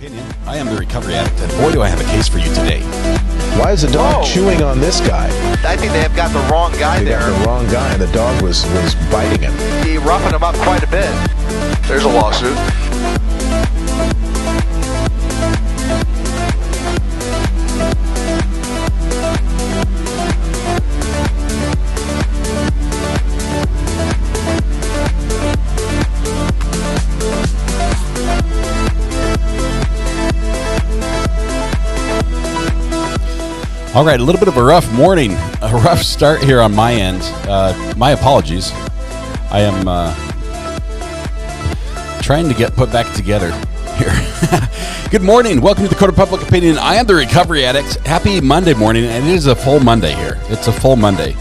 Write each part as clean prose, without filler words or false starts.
Opinion. I am the Recovery Addict, and boy, do I have a case for you today. Why is the dog chewing on this guy? I think they have got the wrong guy there. Got the wrong guy, and the dog was biting him. He roughing him up quite a bit. There's a lawsuit. All right, a little bit of a rough morning, a rough start here on my end. My apologies. I am trying to get put back together here. Good morning. Welcome to the Code of Public Opinion. I am the Recovery Addict. Happy Monday morning, and it is a full Monday here. It's a full Monday.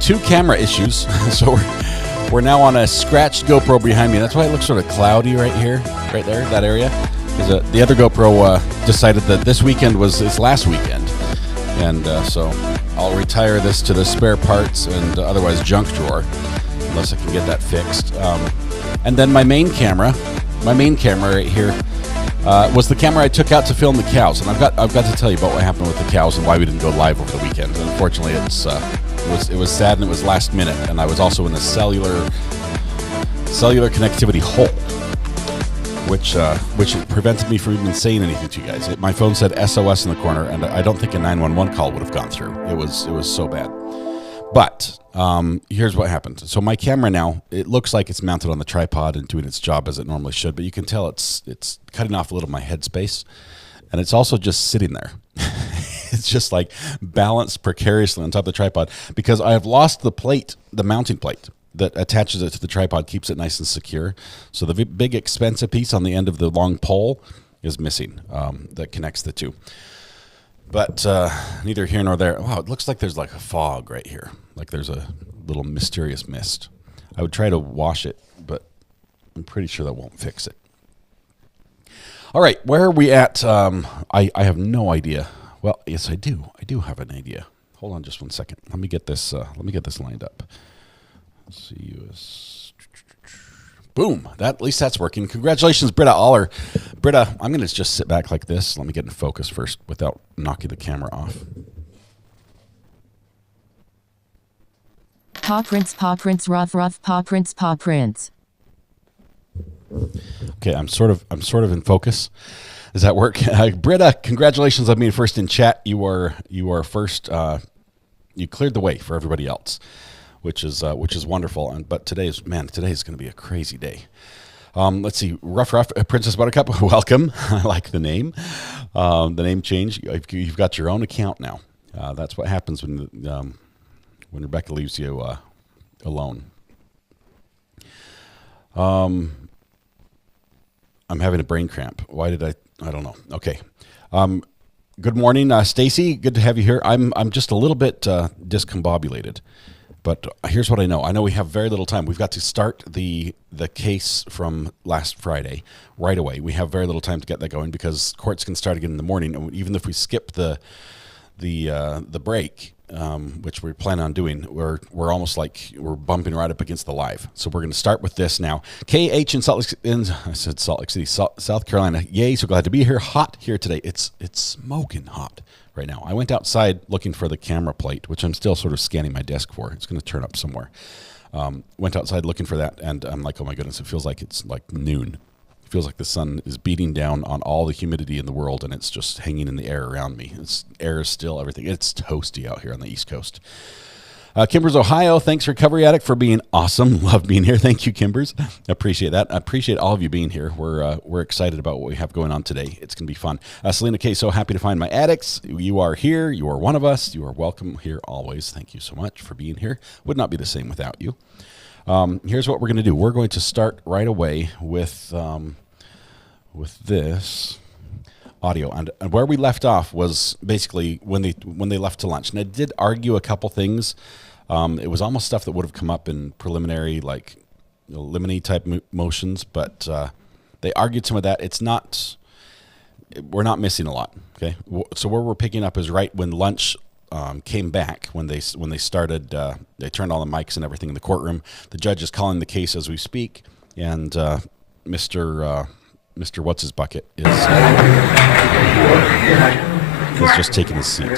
2 camera issues, so we're now on a scratched GoPro behind me. That's why it looks sort of cloudy right here, right there, that area. Because the other GoPro decided that this weekend was its last weekend. And so I'll retire this to the spare parts and otherwise junk drawer, unless I can get that fixed. And then my main camera right here, was the camera I took out to film the cows. And I've got to tell you about what happened with the cows and why we didn't go live over the weekend. And unfortunately, it was sad and it was last minute. And I was also in the cellular connectivity hole, which prevented me from even saying anything to you guys. My phone said SOS in the corner, and I don't think a 911 call would have gone through. It was so bad. But here's what happened. So my camera now, it looks like it's mounted on the tripod and doing its job as it normally should, but you can tell it's cutting off a little of my headspace, and it's also just sitting there. It's just like balanced precariously on top of the tripod because I have lost the plate, the mounting plate that attaches it to the tripod, keeps it nice and secure. So the big expensive piece on the end of the long pole is missing, that connects the two. But neither here nor there. Wow, it looks like there's like a fog right here. Like there's a little mysterious mist. I would try to wash it, but I'm pretty sure that won't fix it. All right, where are we at? I have no idea. Well, yes, I do. I do have an idea. Hold on just one second. Let me get this lined up. CUS. Boom. At least that's working. Congratulations, Britta Aller. Britta, I'm going to just sit back like this. Let me get in focus first without knocking the camera off. Paw prints, rough, paw prints. Okay, I'm sort of in focus. Does that work? Britta, congratulations on being first in chat. You are first. You cleared the way for everybody else, which is wonderful. But today is going to be a crazy day. Let's see, Rough Princess Buttercup, welcome. I like the name. The name change. You've got your own account now. That's what happens when Rebecca leaves you alone. I'm having a brain cramp. Why did I don't know. Okay. Good morning, Stacy. Good to have you here. I'm just a little bit discombobulated. But here's what I know. I know we have very little time. We've got to start the case from last Friday right away. We have very little time to get that going because courts can start again in the morning. And even if we skip the break, which we plan on doing, we're almost like we're bumping right up against the live. So we're going to start with this now. KH in Salt Lake City, South Carolina. Yay! So glad to be here. Hot here today. It's smoking hot right now. I went outside looking for the camera plate, which I'm still sort of scanning my desk for. It's going to turn up somewhere. Went outside looking for that, and I'm like, oh my goodness, it feels like it's like noon. It feels like the sun is beating down on all the humidity in the world, and it's just hanging in the air around me. Air is still everything. It's toasty out here on the East Coast. Kimbers, Ohio, thanks Recovery Addict for being awesome. Love being here. Thank you, Kimbers. Appreciate that. I appreciate all of you being here. We're excited about what we have going on today. It's going to be fun. Selena K, so happy to find my addicts. You are here. You are one of us. You are welcome here always. Thank you so much for being here. Would not be the same without you. Here's what we're going to do. We're going to start right away with this audio, and where we left off was basically when they left to lunch. And I did argue a couple things. It was almost stuff that would have come up in preliminary, like limine type motions, but they argued some of that. We're not missing a lot. Okay, so where we're picking up is right when lunch came back, when they started. They turned all the mics and everything in the courtroom. The judge is calling the case as we speak, and Mr. Mr. What's His Bucket is just taking his seat.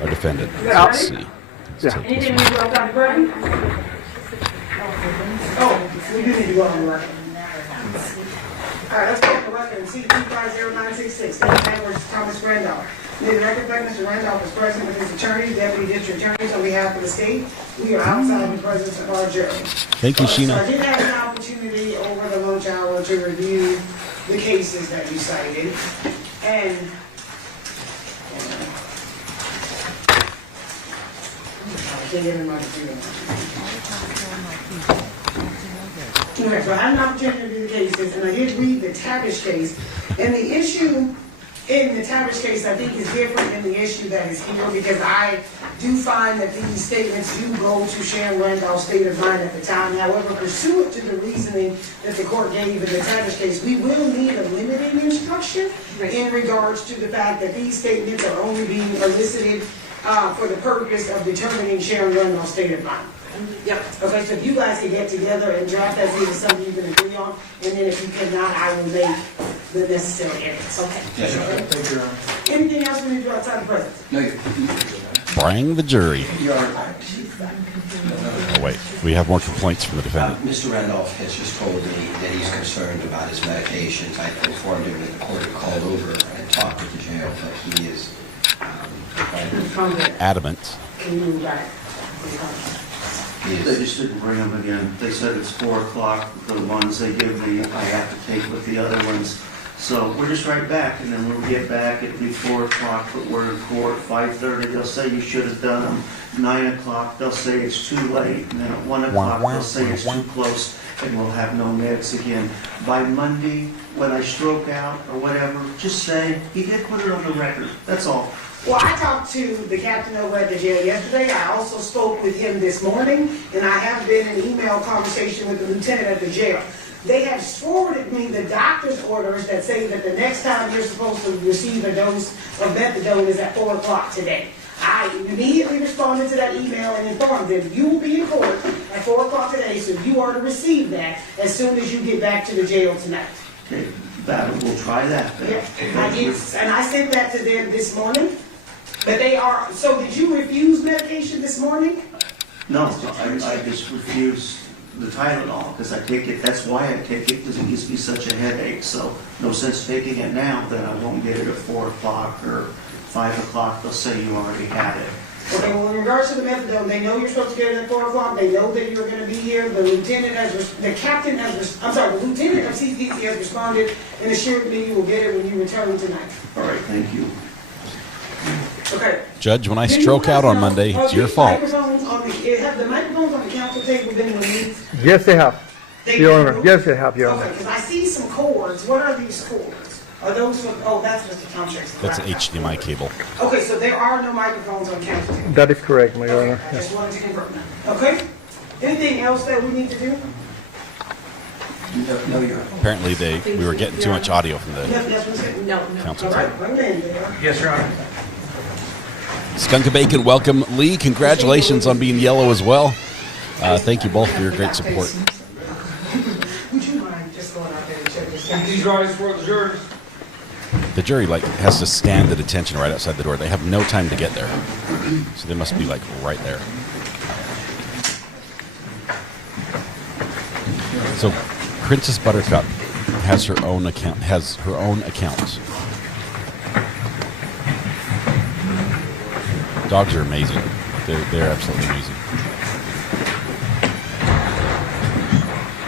Our defendant. Let's see. Let's take this one. We do need to go on the record. All right, let's go on the record and see 250966. Defendant versus Thomas Randolph. May the record reflect Mr. Randolph is present with his attorney, deputy district attorneys on behalf of the state. We are outside the presence of our jury. Thank you, So Sheena. I did have an opportunity over the lunch hour to review the cases that you cited. And I can't get in my computer. Okay, so I had an opportunity to review the cases, and I did read the Tavish case. And the issue in the Tavish case, I think, is different than the issue that is here, because I do find that these statements do go to Sharon Randolph's state of mind at the time. However, pursuant to the reasoning that the court gave in the Tavish case, we will need a limiting instruction in regards to the fact that these statements are only being elicited for the purpose of determining Sharon Randolph's state of mind. Yep. Okay, so if you guys can get together and draft that into something you can agree on, and then if you cannot, I will make the necessary edits. Okay. Yes, sir. Okay. Thank you, Your Honor. Anything else we need to do outside the presence? No, you. Bring the jury. Your Honor. Oh, wait. We have more complaints from the defendant. Mr. Randolph has just told me that he's concerned about his medications. I informed him that the court had called over and talked with the jail, but he is Adamant. Can you move back? They just didn't bring them again. They said it's 4 o'clock. The ones they give me, I have to take with the other ones. So we're just right back, and then when we get back, it'll be 4 o'clock, but we're in court. 5:30, they'll say you should have done them. 9 o'clock, they'll say it's too late. And then at 1 o'clock, they'll say it's too close, and we'll have no meds again. By Monday, when I stroke out or whatever, just say, he did put it on the record. That's all. Well, I talked to the captain over at the jail yesterday. I also spoke with him this morning, and I have been in email conversation with the lieutenant at the jail. They have forwarded me the doctor's orders that say that the next time you're supposed to receive a dose of methadone is at 4 o'clock today. I immediately responded to that email and informed them, you will be in court at 4 o'clock today, so you are to receive that as soon as you get back to the jail tonight. Okay, we'll try that then. Yeah, I did, and I sent that to them this morning. But they are, so did you refuse medication this morning? No, I just refuse the Tylenol, because I take it, that's why I take it, because it gives me such a headache, so no sense taking it now, then I won't get it at 4 o'clock or 5 o'clock, they'll say you already had it. Okay, well, in regards to the methadone, they know you're supposed to get it at 4 o'clock, they know that you're gonna be here, the lieutenant has, the lieutenant of CPC has responded and assured me you will get it when you return tonight. All right, thank you. Okay. Judge, when I stroke out on Monday, it's your fault. Have the microphones on the council table been removed? Yes, they have. They Your been Honor. Yes, they have, Your Okay, Honor. because I see some cords. What are these cords? Are those for, oh, that's Mr. Tomczyk's. That's an HDMI cable. Okay, so there are no microphones on council table. That is correct, my Okay, Honor. I just wanted to confirm that. Okay? Anything else that we need to do? No, Your Honor. Apparently, we were getting too much audio from the Yes, Mr. Secretary. No. council All table. right, bring it in there. Yes, Your Honor. Skunka Welcome. Lee, congratulations on being yellow as well. Thank you both for your great support. Would you mind just going out there and check this out? These rights for the jurors. The jury has to stand at attention right outside the door. They have no time to get there, so they must be right there. So, Princess Buttercup has her own account. Dogs are amazing. They're absolutely amazing.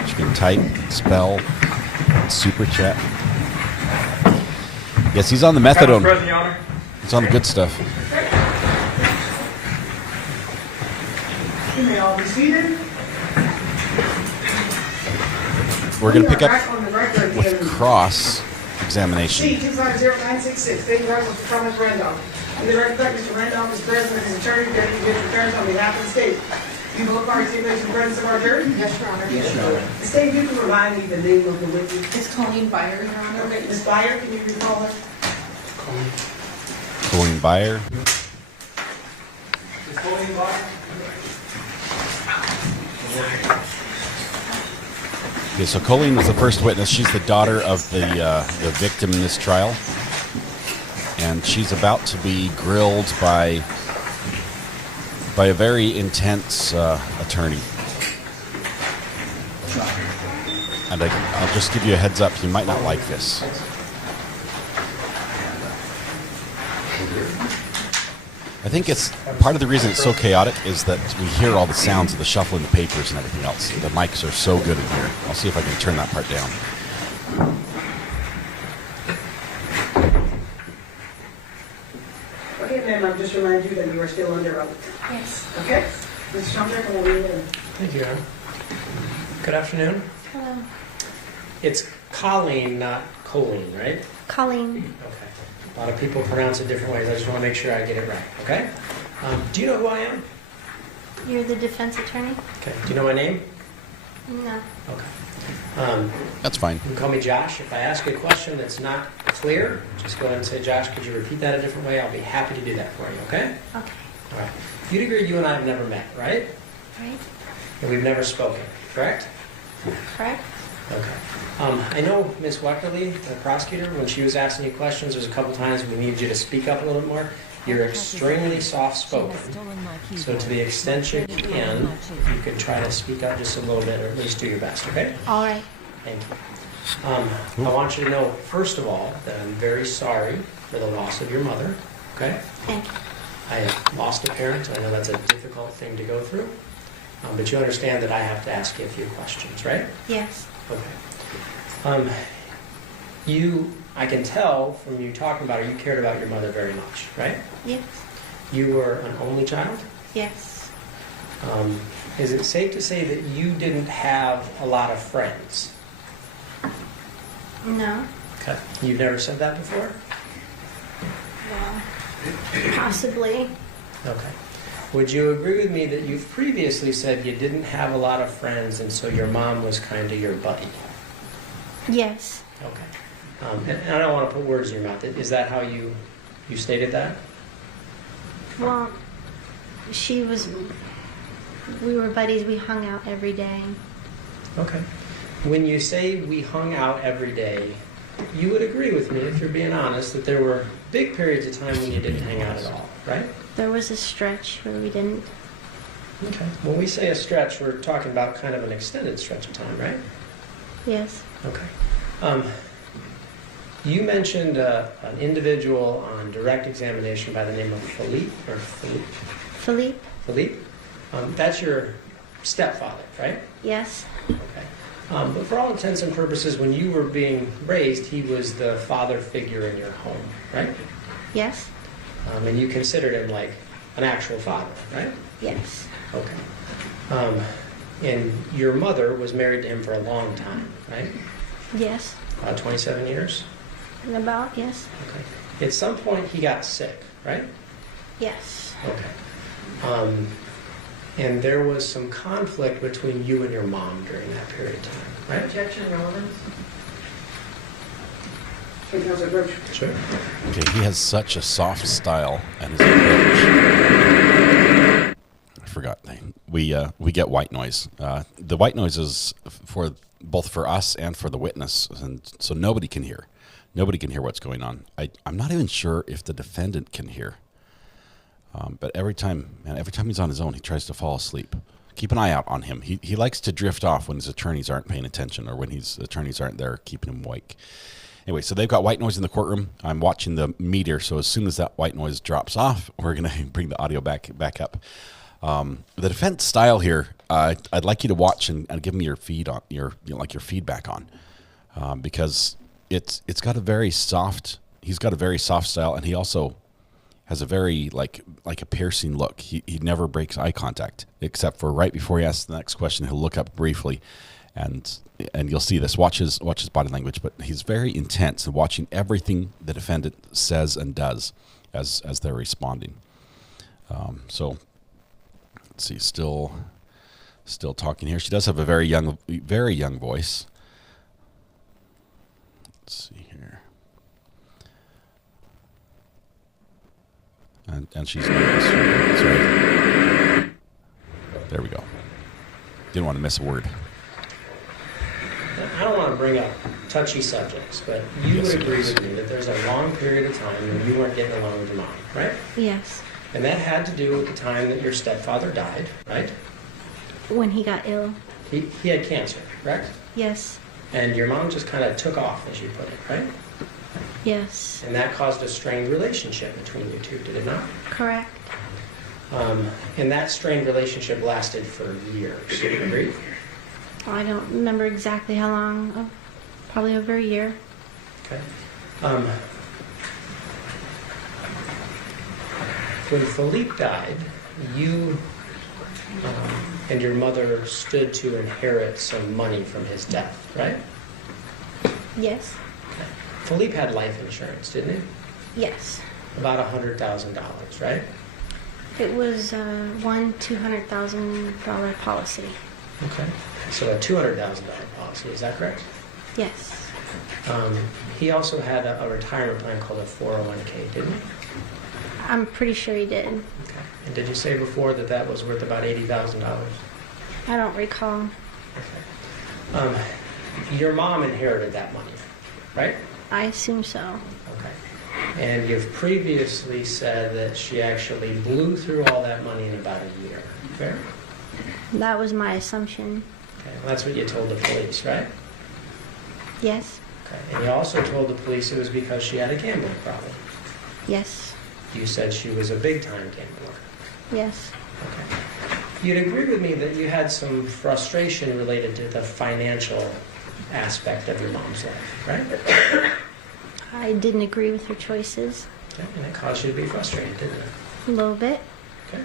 She can type, spell, super chat. Yes, he's on the methadone. Present, Your Honor. It's on the good stuff. You may all be seated. We're going to pick We are up back on the record with again. cross examination. C-250966, State Resident Mr. Thomas Randolph. In the record, Mr. Randolph is present with his attorney, deputy district attorney on behalf of the state. You both parties in the presence of our jury? Yes, Your Honor. Yes, Your Honor. The state, you can remind me the name of the witness. It's Colleen Byer, Your Honor. Okay, Ms. Byer, can you recall her? Colleen Byer. Okay, so Colleen was the first witness. She's the daughter of the victim in this trial, and she's about to be grilled by a very intense attorney. And I'll just give you a heads up, you might not like this. I think it's part of the reason it's so chaotic is that we hear all the sounds of the shuffling the papers and everything else. The mics are so good in here. I'll see if I can turn that part down. Okay, ma'am, I'll just remind you that you are still under oath. Yes. Okay? Ms. Schomburg, will we Thank you, Aaron. Good afternoon. Hello. It's Colleen, not Colleen, right? Colleen. Okay. A lot of people pronounce it different ways. I just want to make sure I get it right, okay? Do you know who I am? You're the defense attorney? Okay. Do you know my name? No. Okay. That's fine. You can call me Josh. If I ask you a question that's not clear, just go ahead and say, Josh, could you repeat that a different way? I'll be happy to do that for you, okay? Okay. All right. You'd agree you and I have never met, right? Right? And we've never spoken, correct? Correct? Okay. I know Ms. Weckerly, the prosecutor, when she was asking you questions, there's a couple times we needed you to speak up a little bit more. You're extremely soft-spoken. So to the extent you can, you could try to speak up just a little bit, or at least do your best, okay? All right. Thank you. I want you to know, first of all, that I'm very sorry for the loss of your mother, okay? Thank you. I have lost a parent. I know that's a difficult thing to go through. But you understand that I have to ask you a few questions, right? Yes. Okay. I can tell from you talking about her, you cared about your mother very much, right? Yes. You were an only child? Yes. Is it safe to say that you didn't have a lot of friends? No. Okay. You've never said that before? Well, possibly. Okay. Would you agree with me that you've previously said you didn't have a lot of friends and so your mom was kind of your buddy? Yes. Okay. And I don't want to put words in your mouth. Is that how you stated that? Well, we were buddies. We hung out every day. Okay. When you say we hung out every day, you would agree with me, if you're being honest, that there were big periods of time when you didn't hang out at all, right? There was a stretch where we didn't. Okay. When we say a stretch, we're talking about kind of an extended stretch of time, right? Yes. Okay. You mentioned an individual on direct examination by the name of Philippe. Philippe? Philippe? That's your stepfather, right? Yes. Okay. But for all intents and purposes, when you were being raised, he was the father figure in your home, right? Yes. And you considered him like an actual father, right? Yes. Okay. And your mother was married to him for a long time, right? Yes. About 27 years? About, yes. Okay. At some point, he got sick, right? Yes. Okay. And there was some conflict between you and your mom during that period of time, right? Objection, relevance? Okay, Councilor Birch. Sure. Okay, he has such a soft style and his approach. I forgot. We get white noise. The white noise is for both for us and for the witness, and so nobody can hear. Nobody can hear what's going on. I'm not even sure if the defendant can hear. But every time he's on his own, he tries to fall asleep. Keep an eye out on him. He likes to drift off when his attorneys aren't paying attention or when his attorneys aren't there keeping him awake. Anyway, so they've got white noise in the courtroom. I'm watching the meter, so as soon as that white noise drops off, we're going to bring the audio back up. The defense style here, I'd like you to watch and give me your your feedback on, because it's got a very soft. He's got a very soft style, and he also has a very like a piercing look. He never breaks eye contact except for right before he asks the next question. He'll look up briefly, and you'll see this. Watch his body language, but he's very intense in watching everything the defendant says and does as they're responding. So let's see, still talking here. She does have a very young voice. Let's see here. And she's nervous. That's right. There we go. Didn't want to miss a word. I don't want to bring up touchy subjects, but you would agree with me that there's a long period of time when you weren't getting along with your mom, right? Yes. And that had to do with the time that your stepfather died, right? When he got ill. He had cancer, correct? Yes. And your mom just kind of took off, as you put it, right? Yes. And that caused a strained relationship between you two, did it not? Correct. And that strained relationship lasted for years. Do you agree? I don't remember exactly how long. Oh, probably over a year. Okay. When Philippe died, you and your mother stood to inherit some money from his death, right? Yes. Okay. Philippe had life insurance, didn't he? Yes. About $100,000, right? It was one $200,000 policy. Okay. So a $200,000 policy, is that correct? Yes. He also had a retirement plan called a 401k, didn't he? I'm pretty sure he did. Okay. And did you say before that that was worth about $80,000? I don't recall. Okay. Your mom inherited that money, right? I assume so. Okay. And you've previously said that she actually blew through all that money in about a year. Fair? That was my assumption. Okay. Well, that's what you told the police, right? Yes. Okay. And you also told the police it was because she had a gambling problem. Yes. You said she was a big-time gambler. Yes. Okay. You'd agree with me that you had some frustration related to the financial aspect of your mom's life, right? I didn't agree with her choices. Okay. And it caused you to be frustrated, didn't it? A little bit. Okay.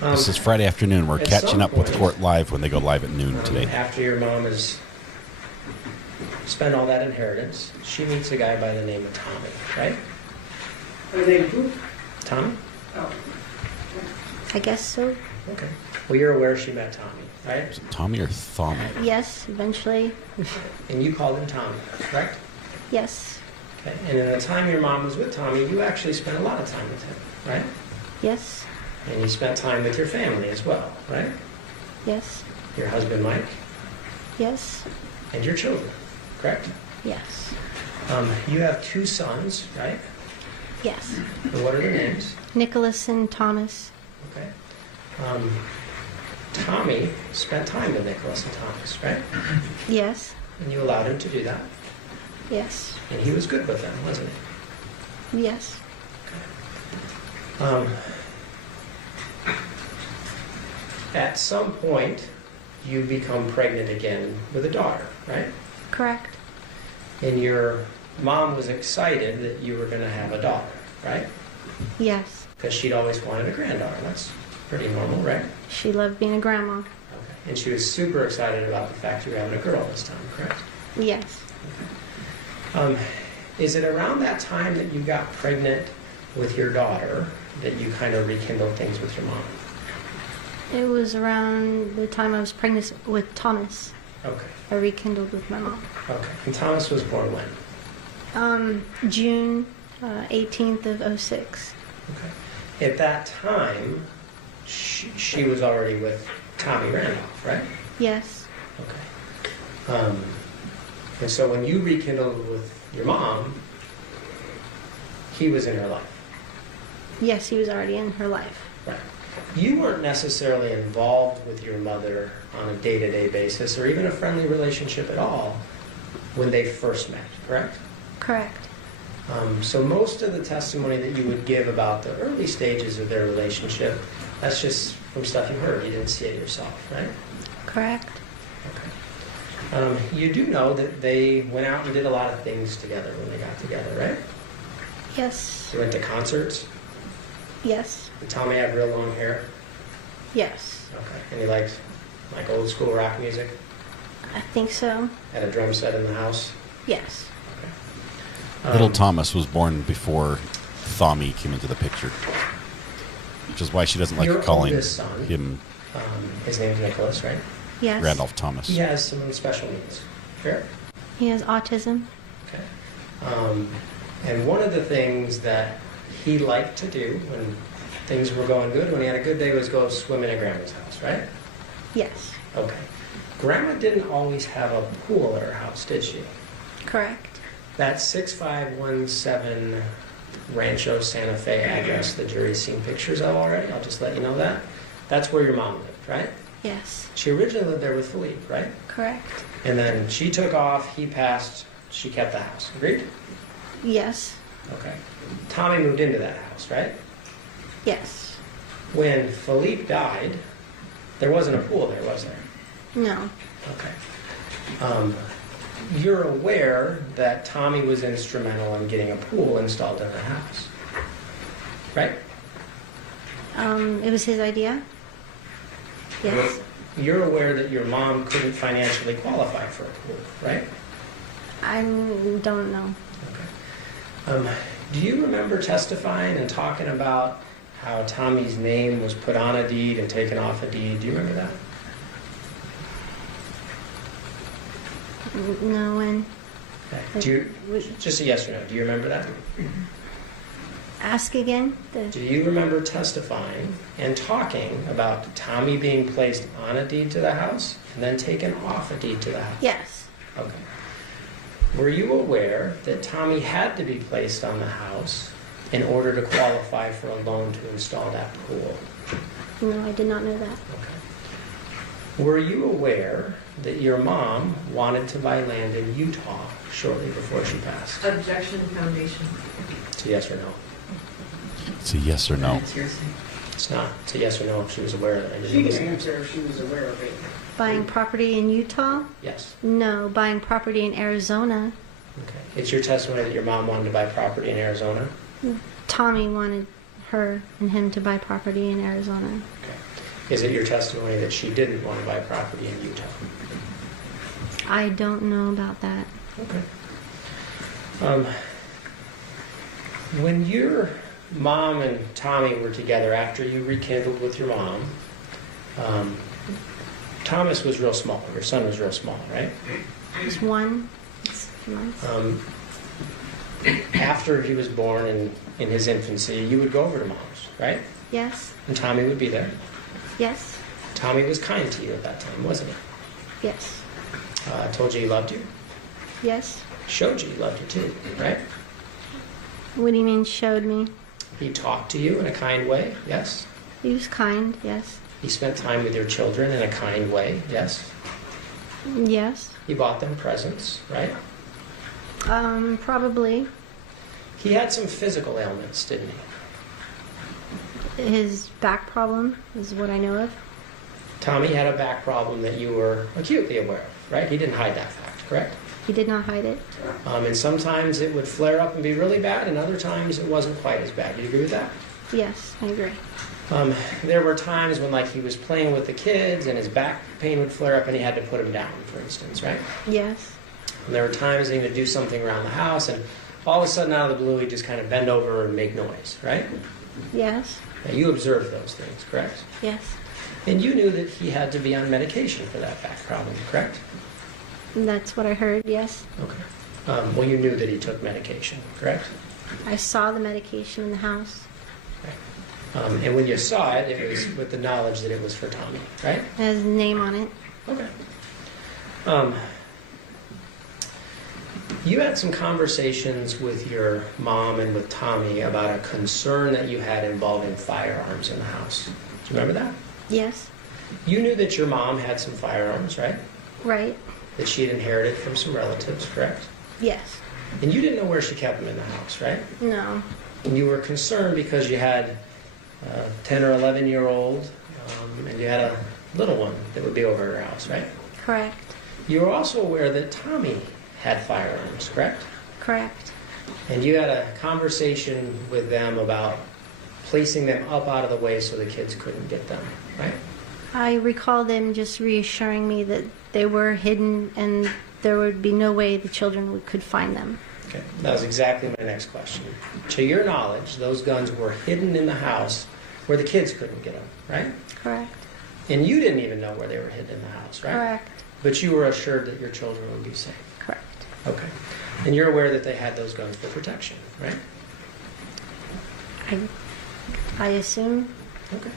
This is Friday afternoon. We're At catching some up with point, Court Live when they go live at noon today. After your mom has spent all that inheritance, she meets a guy by the name of Tommy, right? Her name who? Tommy? Oh. I guess so. Okay. Well, you're aware she met Tommy, right? Is it Tommy or Thommy? Yes, eventually. And you called him Tommy, correct? Yes. Okay. And in the time your mom was with Tommy, you actually spent a lot of time with him, right? Yes. And you spent time with your family as well, right? Yes. Your husband, Mike, Yes. and your children, correct? Yes. You have 2 sons, right? Yes. And what are their names? Nicholas and Thomas. Okay. Tommy spent time with Nicholas and Thomas, right? Yes. And you allowed him to do that. Yes. And he was good with them, wasn't he? Yes. At some point, you become pregnant again with a daughter, right? Correct. And your mom was excited that you were going to have a daughter, right? Yes. Because she'd always wanted a granddaughter. That's pretty normal, right? She loved being a grandma. Okay. And she was super excited about the fact you were having a girl this time, correct? Yes. Is it around that time that you got pregnant with your daughter that you kind of rekindled things with your mom? It was around the time I was pregnant with Thomas. Okay. I rekindled with my mom. Okay. And Thomas was born when? June 18th of 06. Okay. At that time, she was already with Tommy Randolph, right? Yes. Okay. And so when you rekindled with your mom, he was in her life. Yes, he was already in her life. Right. You weren't necessarily involved with your mother on a day-to-day basis or even a friendly relationship at all when they first met, correct? Correct. So most of the testimony that you would give about the early stages of their relationship, that's just from stuff you heard. You didn't see it yourself, right? Correct. Okay. You do know that they went out and did a lot of things together when they got together, right? Yes. They went to concerts. Yes. Did Tommy have real long hair? Yes. Okay. And he liked like old school rock music? I think so. Had a drum set in the house? Yes. Little Thomas was born before Thommy came into the picture, which is why she doesn't like Your calling oldest son, him his name's Nicholas, right? Yes. Randolph Thomas. He has some special needs. Fair? He has autism. Okay. And one of the things that he liked to do when things were going good, when he had a good day, was go swim in a grandma's house, right? Yes. Okay. Grandma didn't always have a pool at her house, did she? Correct. That 6517 Rancho Santa Fe address, the jury's seen pictures of already, I'll just let you know that. That's where your mom lived, right? Yes. She originally lived there with Philippe, right? Correct. And then she took off, he passed, she kept the house. Agreed? Yes. Okay. Tommy moved into that house, right? Yes. When Philippe died, there wasn't a pool there, was there? No. Okay. You're aware that Tommy was instrumental in getting a pool installed in the house, right? It was his idea? Yes. You're aware that your mom couldn't financially qualify for a pool, right? I don't know. Do you remember testifying and talking about how Tommy's name was put on a deed and taken off a deed? Do you remember that? No, when? Okay. Do you, just a yes or no, do you remember that? Ask again? Do you remember testifying and talking about Tommy being placed on a deed to the house and then taken off a deed to the house? Yes. Okay. Were you aware that Tommy had to be placed on the house in order to qualify for a loan to install that pool? No, I did not know that. Okay. Were you aware that your mom wanted to buy land in Utah shortly before she passed? Objection, foundation. It's a yes or no. It's a yes or no. It's hearsay. It's not. It's a yes or no if she was aware of it. She can answer if she was aware of it. Buying property in Utah? Yes. No, buying property in Arizona. Okay. It's your testimony that your mom wanted to buy property in Arizona? Tommy wanted her and him to buy property in Arizona. Okay. Is it your testimony that she didn't want to buy property in Utah? I don't know about that. Okay. When your mom and Tommy were together after you rekindled with your mom, Thomas was real small. Your son was real small, right? It's 1 month. After he was born in his infancy, you would go over to mom's, right? Yes. And Tommy would be there. Yes. Tommy was kind to you at that time, wasn't he? Yes. Told you he loved you? Yes. Showed you he loved you too, right? What do you mean showed me? He talked to you in a kind way, yes? He was kind, yes. He spent time with your children in a kind way, yes? Yes. He bought them presents, right? Probably. He had some physical ailments, didn't he? His back problem is what I know of. Tommy had a back problem that you were acutely aware of, right? He didn't hide that fact, correct? He did not hide it. And sometimes it would flare up and be really bad, and other times it wasn't quite as bad. Do you agree with that? Yes, I agree. There were times when, like, he was playing with the kids and his back pain would flare up and he had to put him down, for instance, right? Yes. And there were times he would do something around the house and all of a sudden out of the blue he'd just kind of bend over and make noise, right? Yes. Now, you observed those things, correct? Yes. And you knew that he had to be on medication for that back problem, correct? That's what I heard, yes. Okay. Well, you knew that he took medication, correct? I saw the medication in the house. And when you saw it, it was with the knowledge that it was for Tommy, right? It has a name on it. Okay. You had some conversations with your mom and with Tommy about a concern that you had involving firearms in the house. Do you remember that? Yes. You knew that your mom had some firearms, right? Right. That she'd inherited from some relatives, correct? Yes. And you didn't know where she kept them in the house, right? No. And you were concerned because you had a 10 or 11-year-old and you had a little one that would be over at her house, right? Correct. You were also aware that Tommy had firearms, correct? Correct. And you had a conversation with them about placing them up out of the way so the kids couldn't get them, right? I recall them just reassuring me that they were hidden and there would be no way the children could find them. Okay, that was exactly my next question. To your knowledge, those guns were hidden in the house where the kids couldn't get them, right? Correct. And you didn't even know where they were hidden in the house, right? Correct. But you were assured that your children would be safe. Correct. Okay. And you're aware that they had those guns for protection, right? I assume. Okay.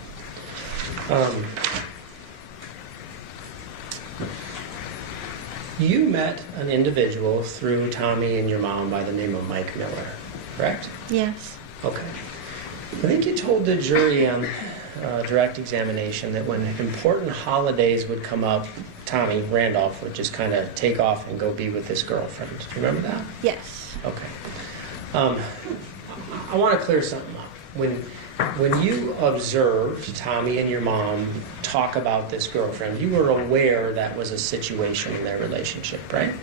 You met an individual through Tommy and your mom by the name of Mike Miller, correct? Yes. Okay. I think you told the jury on direct examination that when important holidays would come up, Tommy Randolph would just kind of take off and go be with his girlfriend. Do you remember that? Yes. Okay. I want to clear something up. When you observed Tommy and your mom talk about this girlfriend, you were aware that was a situation in their relationship, right?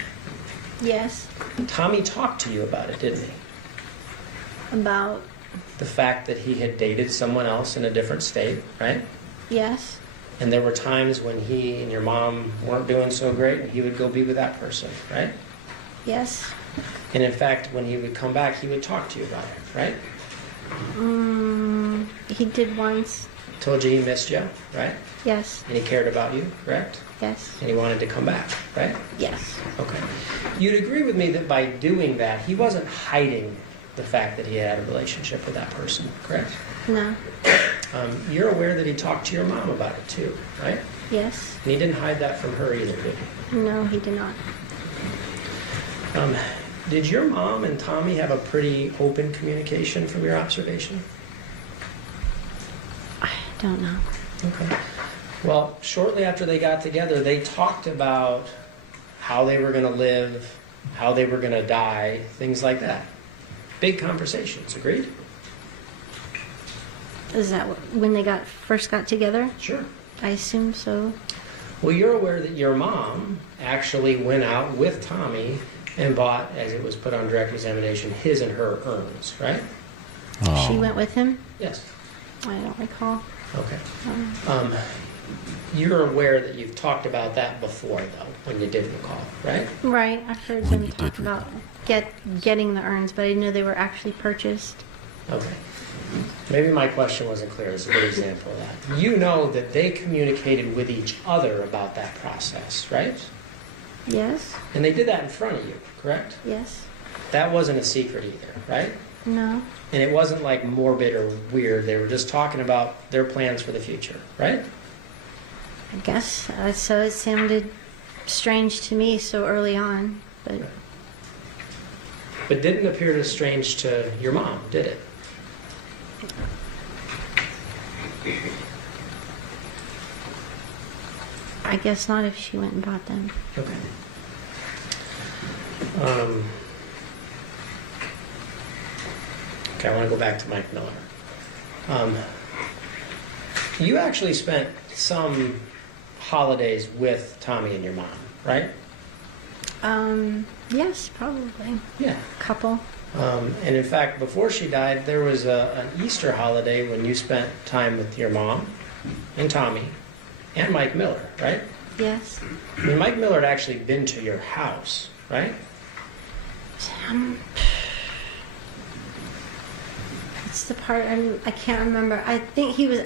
Yes. Tommy talked to you about it, didn't he? About? The fact that he had dated someone else in a different state, right? Yes. And there were times when he and your mom weren't doing so great and he would go be with that person, right? Yes. And in fact, when he would come back, he would talk to you about it, right? He did once. Told you he missed you, right? Yes. And he cared about you, correct? Yes. And he wanted to come back, right? Yes. Okay. You'd agree with me that by doing that, he wasn't hiding the fact that he had a relationship with that person, correct? No. You're aware that he talked to your mom about it too, right? Yes. And he didn't hide that from her either, did he? No, he did not. Did your mom and Tommy have a pretty open communication from your observation? I don't know. Okay. Well, shortly after they got together, they talked about how they were going to live, how they were going to die, things like that. Big conversations, agreed? Is that when they first got together? Sure. I assume so. Well, you're aware that your mom actually went out with Tommy and bought, as it was put on direct examination, his and her urns, right? Oh. She went with him? Yes. I don't recall. Okay. You're aware that you've talked about that before, though, when you did recall, right? Right. I've heard them talk about getting the urns, but I didn't know they were actually purchased. Okay. Maybe my question wasn't clear. This is a good example of that. You know that they communicated with each other about that process, right? Yes. And they did that in front of you, correct? Yes. That wasn't a secret either, right? No. And it wasn't like morbid or weird. They were just talking about their plans for the future, right? I guess. So it sounded strange to me so early on, but... But didn't appear as strange to your mom, did it? I guess not if she went and bought them. Okay. Okay, I want to go back to Mike Miller. You actually spent some holidays with Tommy and your mom, right? Yes, probably. Yeah. A couple. And in fact, before she died, there was an Easter holiday when you spent time with your mom and Tommy and Mike Miller, right? Yes. I mean, Mike Miller had actually been to your house, right? That's the part I can't remember. I think he was,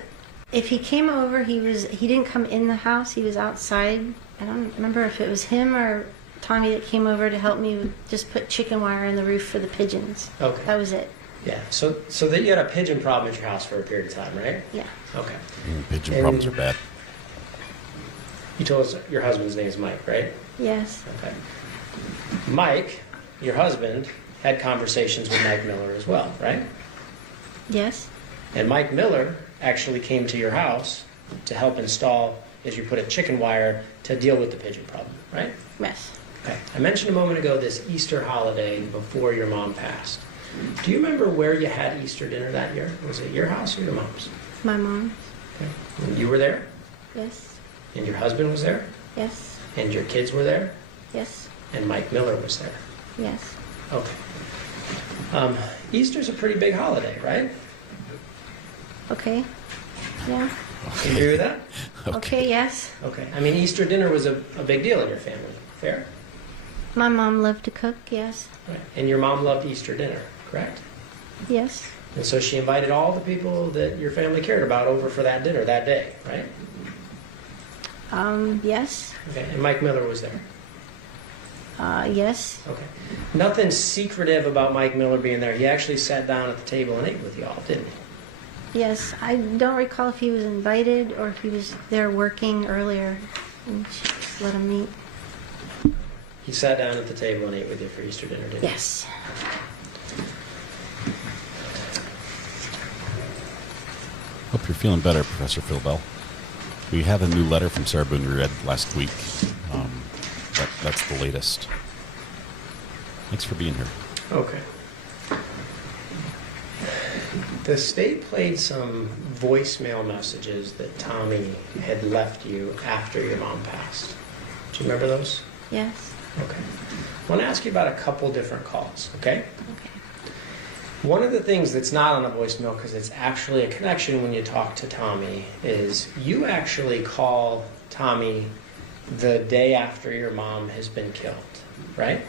if he came over, he didn't come in the house, he was outside. I don't remember if it was him or Tommy that came over to help me just put chicken wire in the roof for the pigeons. Okay. That was it. Yeah, so that you had a pigeon problem at your house for a period of time, right? Yeah. Okay. Pigeon problems are bad. You told us your husband's name is Mike, right? Yes. Okay. Mike, your husband, had conversations with Mike Miller as well, right? Yes. And Mike Miller actually came to your house to help install, as you put it, chicken wire to deal with the pigeon problem, right? Yes. Okay. I mentioned a moment ago this Easter holiday before your mom passed. Do you remember where you had Easter dinner that year? Was it your house or your mom's? My mom. Okay. And you were there? Yes. And your husband was there? Yes. And your kids were there? Yes. And Mike Miller was there? Yes. Okay. Easter's a pretty big holiday, right? Okay. Yeah. You agree with that? Okay, yes. Okay. I mean, Easter dinner was a big deal in your family. Fair? My mom loved to cook, yes. Right. And your mom loved Easter dinner, correct? Yes. And so she invited all the people that your family cared about over for that dinner that day, right? Yes. Okay. And Mike Miller was there? Yes. Okay. Nothing secretive about Mike Miller being there. He actually sat down at the table and ate with y'all, didn't he? Yes. I don't recall if he was invited or if he was there working earlier and she just let him meet. He sat down at the table and ate with you for Easter dinner, didn't he? Yes. Hope you're feeling better, Professor Phil Bell. We have a new letter from Sarah Boone we read last week. That's the latest. Thanks for being here. Okay. The state played some voicemail messages that Tommy had left you after your mom passed. Do you remember those? Yes. Okay. I want to ask you about a couple different calls, okay? Okay. One of the things that's not on a voicemail, because it's actually a connection when you talk to Tommy, is you actually call Tommy the day after your mom has been killed, right?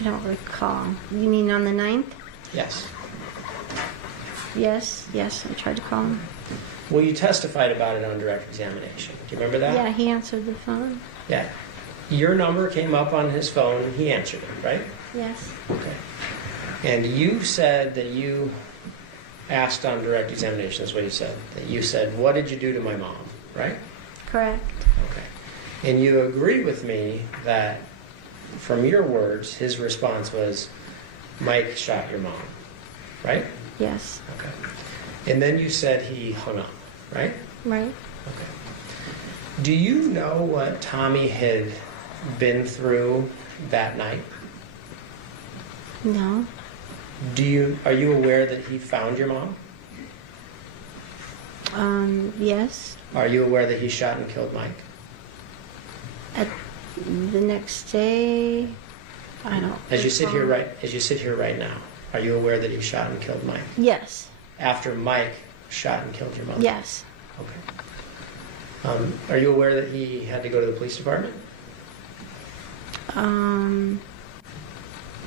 I don't recall. You mean on the 9th? Yes. Yes, I tried to call him. Well, you testified about it on direct examination. Do you remember that? Yeah, he answered the phone. Yeah. Your number came up on his phone and he answered it, right? Yes. Okay. And you said that you asked on direct examination, that's what you said. That you said, what did you do to my mom, right? Correct. Okay. And you agree with me that from your words, his response was, Mike shot your mom, right? Yes. Okay. And then you said he hung up, right? Right. Okay. Do you know what Tommy had been through that night? No. Are you aware that he found your mom? Yes. Are you aware that he shot and killed Mike? At the next day, I don't. As you sit here right now, are you aware that he shot and killed Mike? Yes. After Mike shot and killed your mom? Yes. Okay. Are you aware that he had to go to the police department?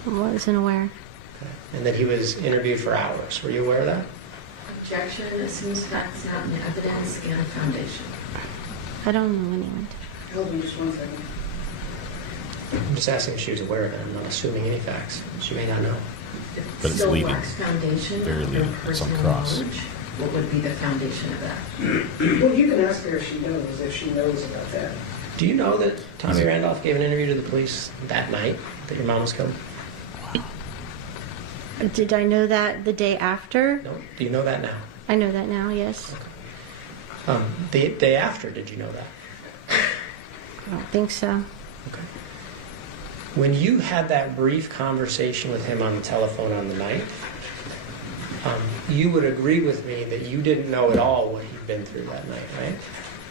Wasn't aware. Okay. And that he was interviewed for hours. Were you aware of that? Objection, assumes facts not in evidence and foundation. I don't know when he went. Hold on just one second. I'm just asking if she was aware of it. I'm not assuming any facts. She may not know. But it's Still leading. lacks foundation. Very of leading. It's on personal cross. knowledge. What would be the foundation of that? Well, you can ask her if she knows about that. Do you know that Thomas Randolph gave an interview to the police that night that your mom was killed? Did I know that the day after? No. Do you know that now? I know that now, yes. The day after, did you know that? I don't think so. Okay. When you had that brief conversation with him on the telephone on the night, you would agree with me that you didn't know at all what he'd been through that night, right?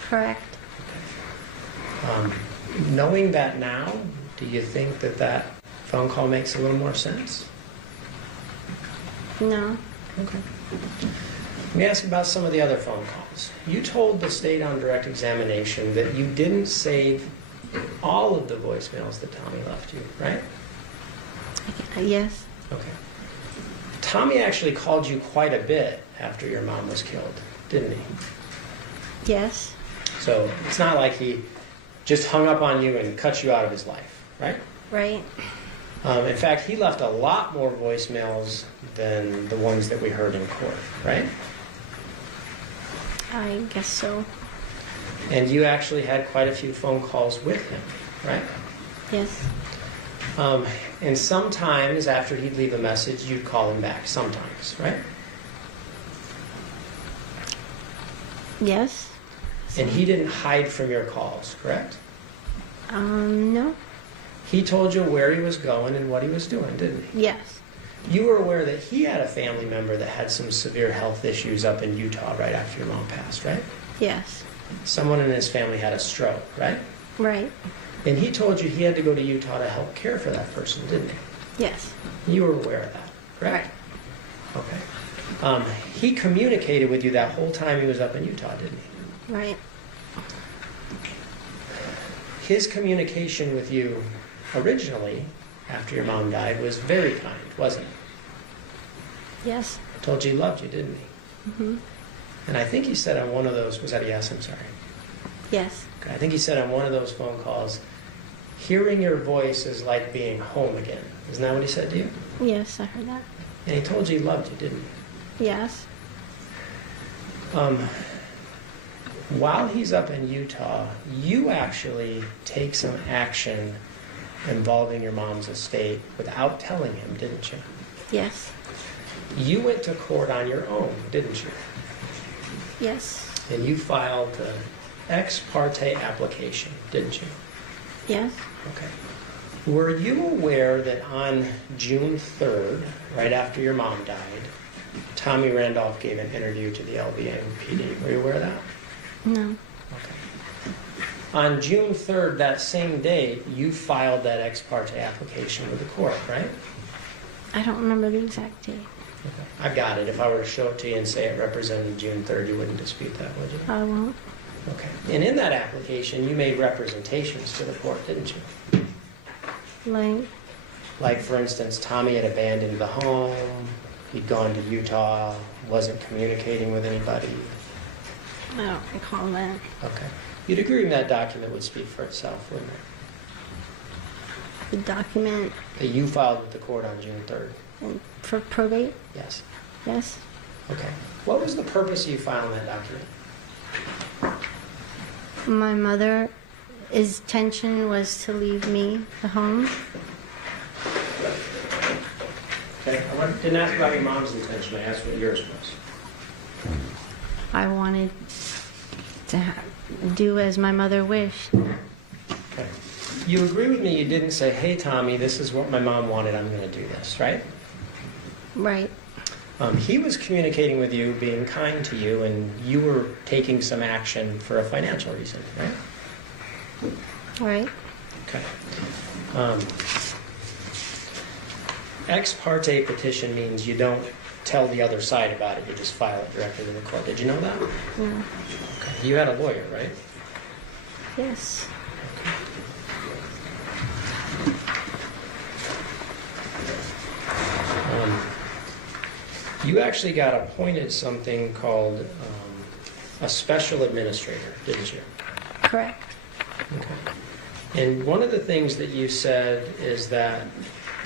Correct. Knowing that now, do you think that that phone call makes a little more sense? No. Okay. Let me ask about some of the other phone calls. You told the state on direct examination that you didn't save all of the voicemails that Tommy left you, right? Yes. Okay. Tommy actually called you quite a bit after your mom was killed, didn't he? Yes. So it's not like he just hung up on you and cut you out of his life, right? Right. In fact, he left a lot more voicemails than the ones that we heard in court, right? I guess so. And you actually had quite a few phone calls with him, right? Yes. And sometimes after he'd leave a message, you'd call him back, sometimes, right? Yes. And he didn't hide from your calls, correct? No. He told you where he was going and what he was doing, didn't he? Yes. You were aware that he had a family member that had some severe health issues up in Utah right after your mom passed, right? Yes. Someone in his family had a stroke, right? Right. And he told you he had to go to Utah to help care for that person, didn't he? Yes. You were aware of that, correct? Right. Okay. He communicated with you that whole time he was up in Utah, didn't he? Right. His communication with you originally, after your mom died, was very kind, wasn't it? Yes. Told you he loved you, didn't he? Mm-hmm. And I think he said on one of those, was that a yes? I'm sorry. Yes. Okay, I think he said on one of those phone calls, hearing your voice is like being home again. Isn't that what he said to you? Yes, I heard that. And he told you he loved you, didn't he? Yes. While he's up in Utah, you actually take some action involving your mom's estate without telling him, didn't you? Yes. You went to court on your own, didn't you? Yes. And you filed an ex parte application, didn't you? Yes. Okay. Were you aware that on June 3rd, right after your mom died, Tommy Randolph gave an interview to the LVMPD? Were you aware of that? No. Okay. On June 3rd, that same day, you filed that ex parte application with the court, right? I don't remember the exact date. Okay. I've got it. If I were to show it to you and say it represented June 3rd, you wouldn't dispute that, would you? I won't. Okay. And in that application, you made representations to the court, didn't you? Like, for instance, Tommy had abandoned the home, he'd gone to Utah, wasn't communicating with anybody. I don't recall that. Okay. You'd agree that document would speak for itself, wouldn't it? The document That you filed with the court on June 3rd. for probate? Yes. Yes. Okay. What was the purpose of you filing that document? My mother's intention was to leave me the home. Okay. I didn't ask about your mom's intention. I asked what yours was. I wanted to do as my mother wished. Okay. You agree with me you didn't say, hey, Tommy, this is what my mom wanted. I'm going to do this, right? Right. He was communicating with you, being kind to you, and you were taking some action for a financial reason, right? Right. Okay. Ex parte petition means you don't tell the other side about it. You just file it directly to the court. Did you know that? No. Okay. You had a lawyer, right? Yes. You actually got appointed something called a special administrator, didn't you? Correct. Okay. And one of the things that you said is that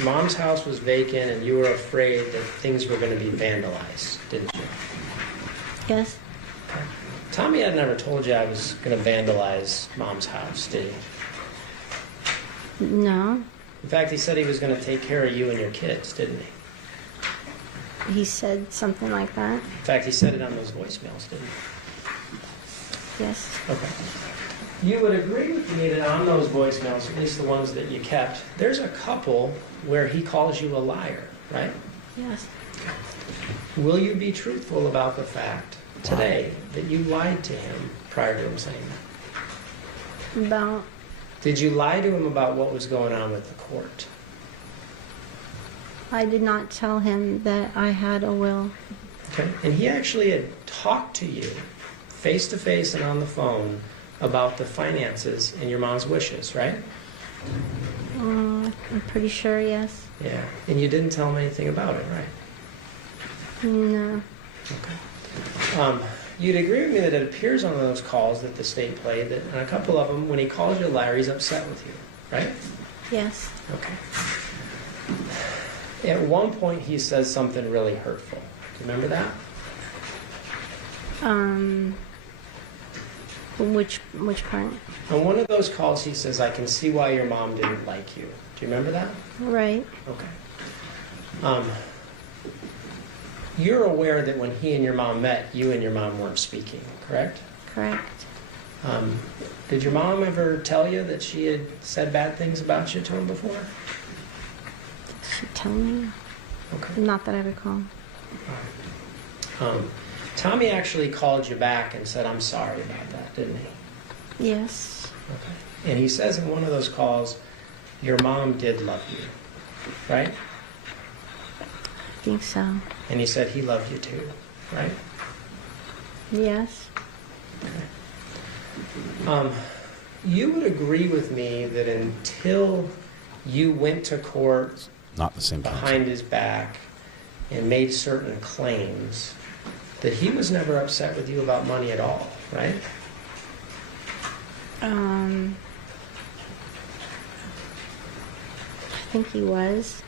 Mom's house was vacant and you were afraid that things were going to be vandalized, didn't you? Yes. Okay. Tommy had never told you I was going to vandalize Mom's house, did he? No. In fact, he said he was going to take care of you and your kids, didn't he? He said something like that. In fact, he said it on those voicemails, didn't he? Yes. Okay. You would agree with me that on those voicemails, at least the ones that you kept, there's a couple where he calls you a liar, right? Yes. Will you be truthful about the fact today that you lied to him prior to him saying that? About? Did you lie to him about what was going on with the court? I did not tell him that I had a will. Okay. And he actually had talked to you face to face and on the phone about the finances and your mom's wishes, right? I'm pretty sure, yes. Yeah. And you didn't tell him anything about it, right? No. Okay. You'd agree with me that it appears on those calls that the state played that on a couple of them, when he calls you a liar, he's upset with you, right? Yes. Okay. At one point, he says something really hurtful. Do you remember that? Which part? On one of those calls, he says, I can see why your mom didn't like you. Do you remember that? Right. Okay. You're aware that when he and your mom met, you and your mom weren't speaking, correct? Correct. Did your mom ever tell you that she had said bad things about you to him before? Did she tell me? Okay. Not that I recall. Tommy actually called you back and said, I'm sorry about that, didn't he? Yes. Okay. And he says in one of those calls, your mom did love you, right? I think so. And he said he loved you too, right? Yes. Okay. You would agree with me that until you went to court Not the same behind his back and made certain claims, that he was never upset with you about money at all, right? I think he was.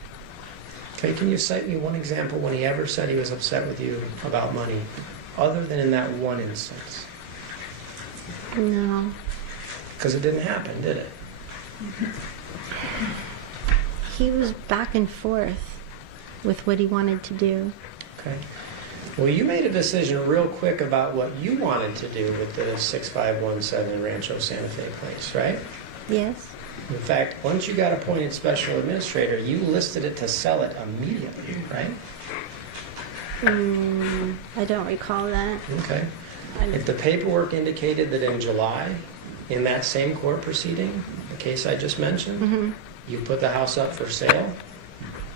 Okay, can you cite me one example when he ever said he was upset with you about money, other than in that one instance? No. Because it didn't happen, did it? He was back and forth with what he wanted to do. Okay. Well, you made a decision real quick about what you wanted to do with the 6517 Rancho Santa Fe place, right? Yes. In fact, once you got appointed special administrator, you listed it to sell it immediately, right? I don't recall that. Okay. If the paperwork indicated that in July, in that same court proceeding, the case I just mentioned, you put the house up for sale,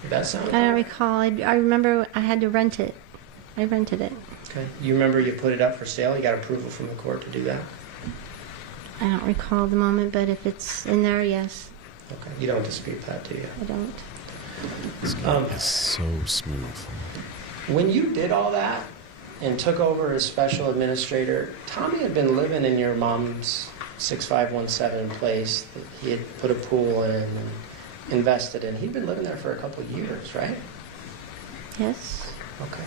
did that sound I don't right? recall. I remember I had to rent it. I rented it. Okay. You remember you put it up for sale? You got approval from the court to do that? I don't recall the moment, but if it's in there, yes. Okay. You don't dispute that, do you? I don't. This guy is so smooth. When you did all that and took over as special administrator, Tommy had been living in your mom's 6517 place that he had put a pool in and invested in. He'd been living there for a couple of years, right? Yes. Okay.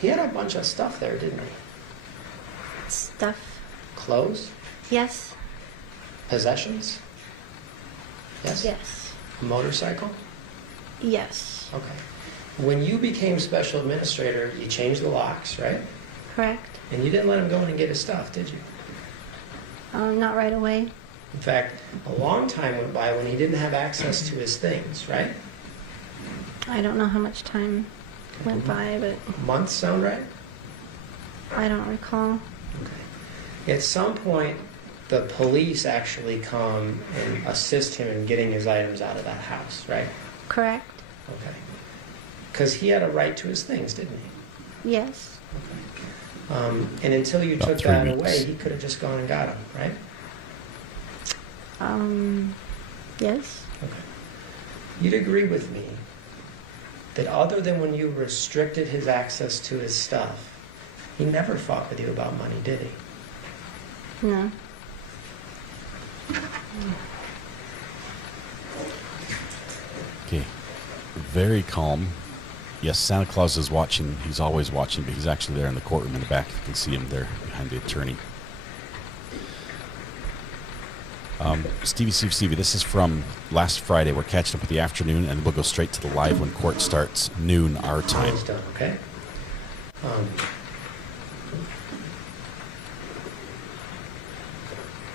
He had a bunch of stuff there, didn't he? Stuff. Clothes? Yes. Possessions? Yes? Yes. A motorcycle? Yes. Okay. When you became special administrator, you changed the locks, right? Correct. And you didn't let him go in and get his stuff, did you? Not right away. In fact, a long time went by when he didn't have access to his things, right? I don't know how much time went by, but Months sound right? I don't recall. Okay. At some point, the police actually come and assist him in getting his items out of that house, right? Correct. Okay. Because he had a right to his things, didn't he? Yes. And until you About took 3 that weeks. away, he could have just gone and got them, right? Yes. Okay. You'd agree with me that other than when you restricted his access to his stuff, he never fought with you about money, did he? No. Okay. Very calm. Yes, Santa Claus is watching. He's always watching, but he's actually there in the courtroom in the back. You can see him there behind the attorney. Stevie, this is from last Friday. We're catching up with the afternoon, and we'll go straight to the live when court starts, noon our time. Time's done, okay?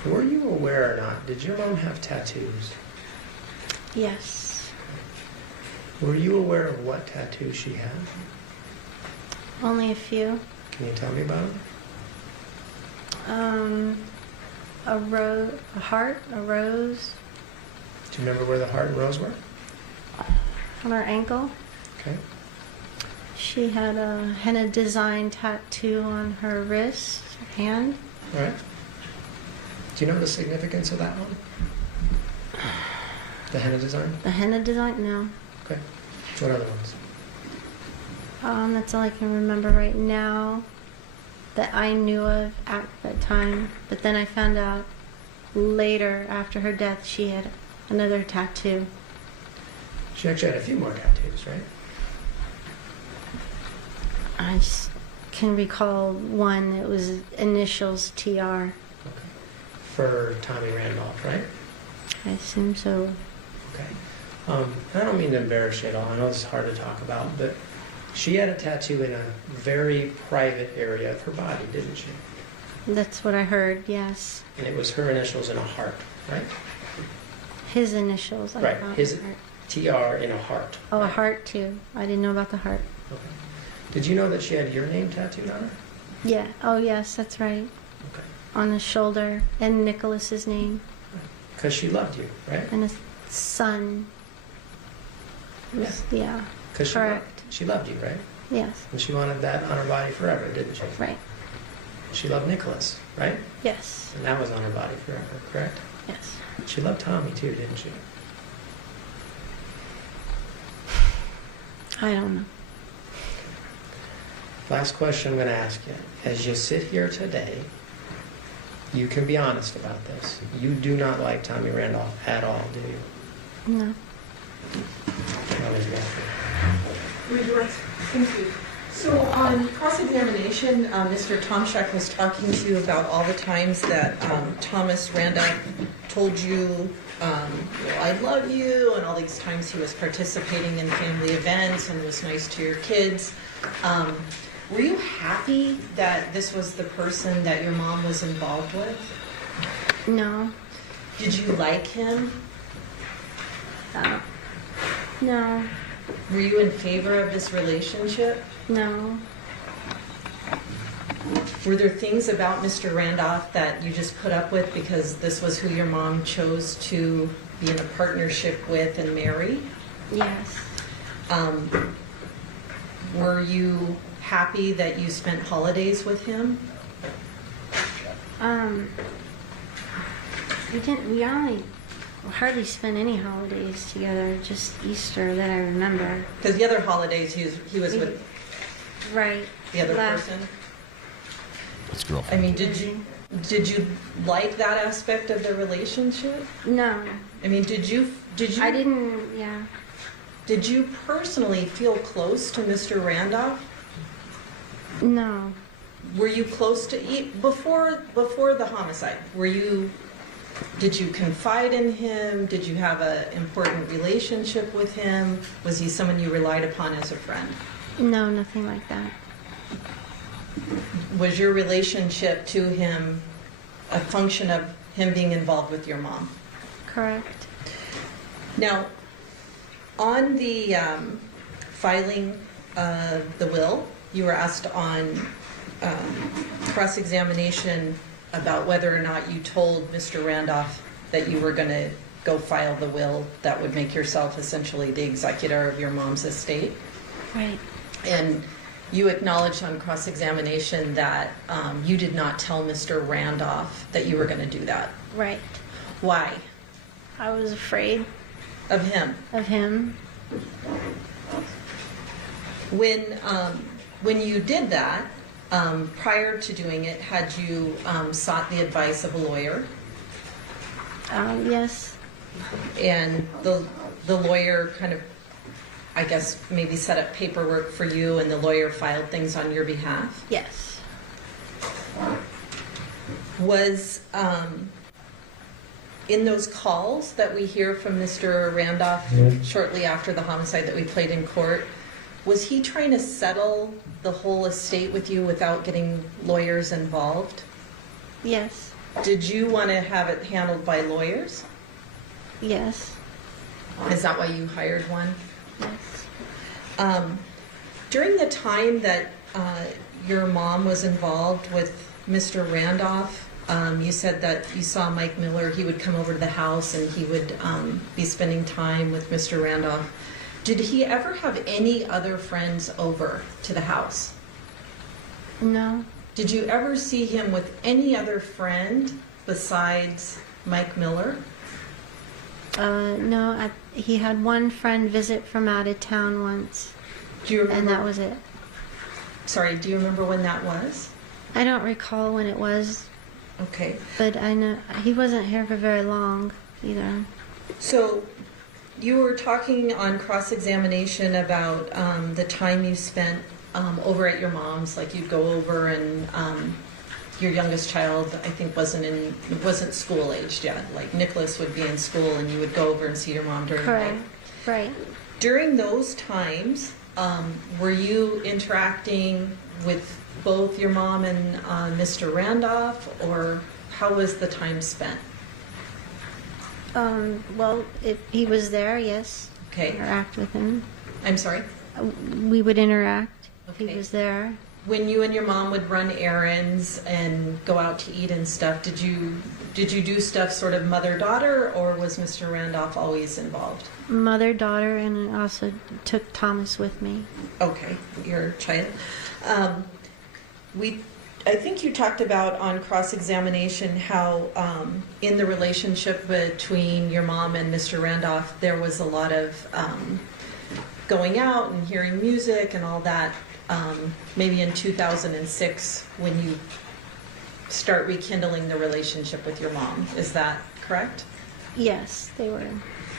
Were you aware or not, did your mom have tattoos? Yes. Were you aware of what tattoos she had? Only a few. Can you tell me about them? A heart, a rose Do you remember where the heart and rose were? on her ankle. Okay. She had a henna design tattoo on her wrist, hand. All right. Do you know the significance of that one? The henna design? The henna design? No. Okay. What other ones? That's all I can remember right now that I knew of at that time. But then I found out later, after her death, she had another tattoo. She actually had a few more tattoos, right? I can recall one. It was initials TR. For Tommy Randolph, right? I assume so. Okay. I don't mean to embarrass you at all. I know this is hard to talk about, but she had a tattoo in a very private area of her body, didn't she? That's what I heard, yes. And it was her initials in a heart, right? His initials. I Right. thought. His TR in a heart. Oh, a heart too. I didn't know about the heart. Okay. Did you know that she had your name tattooed on her? Yeah. Oh, yes, that's right. Okay. On the shoulder, and Nicholas's name, Because she loved you, right? and a son. Yeah. Because Correct. she loved you, right? Yes. And she wanted that on her body forever, didn't she? Right. She loved Nicholas, right? Yes. And that was on her body forever, correct? Yes. She loved Tommy too, didn't she? I don't know. Last question I'm going to ask you. As you sit here today, you can be honest about this. You do not like Tommy Randolph at all, do you? No. How is that? Thank you. So on cross-examination, Mr. Tomczak was talking to you about all the times that Thomas Randolph told you, I love you, and all these times he was participating in family events and was nice to your kids. Were you happy that this was the person that your mom was involved with? No. Did you like him? No. Were you in favor of this relationship? No. Were there things about Mr. Randolph that you just put up with because this was who your mom chose to be in a partnership with and marry? Yes. Were you happy that you spent holidays with him? We hardly spent any holidays together, just Easter that I remember. Because the other holidays he was with right. the other person? His girlfriend. I mean, did you like that aspect of the relationship? No. I mean, did you? I didn't, yeah. Did you personally feel close to Mr. Randolph? No. Were you close to before the homicide? Did you confide in him? Did you have an important relationship with him? Was he someone you relied upon as a friend? No, nothing like that. Was your relationship to him a function of him being involved with your mom? Correct. Now, on the filing of the will, you were asked on cross-examination about whether or not you told Mr. Randolph that you were going to go file the will that would make yourself essentially the executor of your mom's estate. Right. And you acknowledged on cross-examination that you did not tell Mr. Randolph that you were going to do that. Right. Why? I was afraid. Of him? Of him. When you did that, prior to doing it, had you sought the advice of a lawyer? Yes. And the lawyer kind of, I guess, maybe set up paperwork for you, and the lawyer filed things on your behalf? Yes. Was in those calls that we hear from Mr. Randolph shortly after the homicide that we played in court, was he trying to settle the whole estate with you without getting lawyers involved? Yes. Did you want to have it handled by lawyers? Yes. Is that why you hired one? Yes. During the time that your mom was involved with Mr. Randolph, you said that you saw Mike Miller. He would come over to the house and he would be spending time with Mr. Randolph. Did he ever have any other friends over to the house? No. Did you ever see him with any other friend besides Mike Miller? No. He had one friend visit from out of town once. Do you remember? And that was it. Sorry, do you remember when that was? I don't recall when it was. Okay. But I know he wasn't here for very long either. So you were talking on cross-examination about the time you spent over at your mom's, like you'd go over and your youngest child, I think, wasn't school-aged yet. Like Nicholas would be in school and you would go over and see your mom during the day. Correct. Right. During those times, were you interacting with both your mom and Mr. Randolph, or how was the time spent? Well, if he was there, yes. Okay. Interact with him. I'm sorry? We would interact if Okay. he was there. When you and your mom would run errands and go out to eat and stuff, did you do stuff sort of mother-daughter, or was Mr. Randolph always involved? Mother, daughter, and I also took Thomas with me. Okay, your child. I think you talked about on cross-examination how in the relationship between your mom and Mr. Randolph, there was a lot of going out and hearing music and all that, maybe in 2006 when you start rekindling the relationship with your mom. Is that correct? Yes, they were.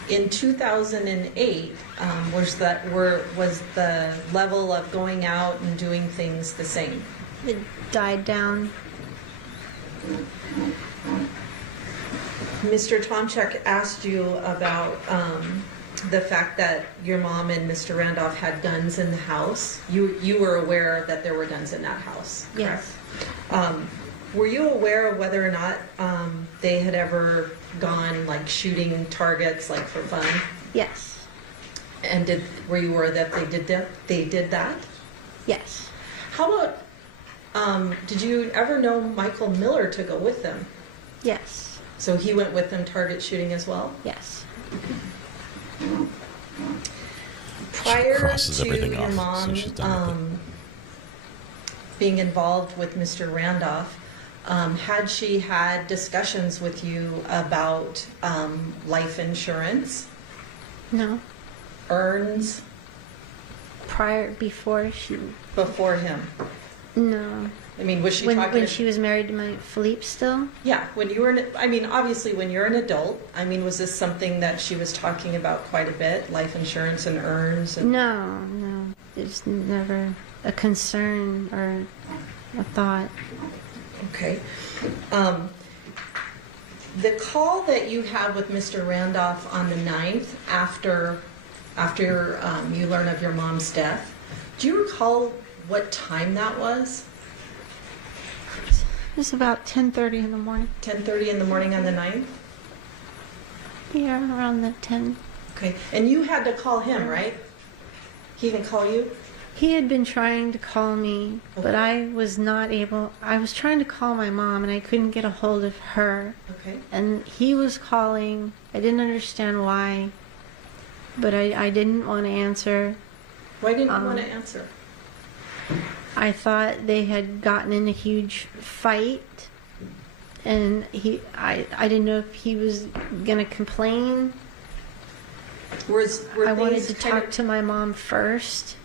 In 2008, was the level of going out and doing things the same? It died down. Mr. Tomchek asked you about the fact that your mom and Mr. Randolph had guns in the house. You were aware that there were guns in that house? Yes. Were you aware of whether or not they had ever gone like shooting targets like for fun? Yes. And were you aware that they did that? Yes. How about did you ever know Michael Miller to go with them? Yes. So he went with them target shooting as well? Yes. Prior to everything your off, mom so she's done with being involved with Mr. Randolph, had she had discussions with you about life insurance? No. Earns? Before him? No. I mean, was she when talking she was married to my Philippe still? Yeah, when you were, obviously when you're an adult, was this something that she was talking about quite a bit, life insurance and earns? And... No. It's never a concern or a thought. Okay. The call that you had with Mr. Randolph on the 9th after you learn of your mom's death, do you recall what time that was? It was about 10:30 in the morning. 10:30 in the morning on the 9th? Yeah, around the 10. Okay. And you had to call him, right? He didn't call you? He had been trying to call me, but I was not able. I was trying to call my mom, and I couldn't get a hold of her. Okay. And he was calling. I didn't understand why, but I didn't want to answer. Why didn't you want to answer? I thought they had gotten in a huge fight, and I didn't know if he was going to complain. I wanted to talk to my mom first.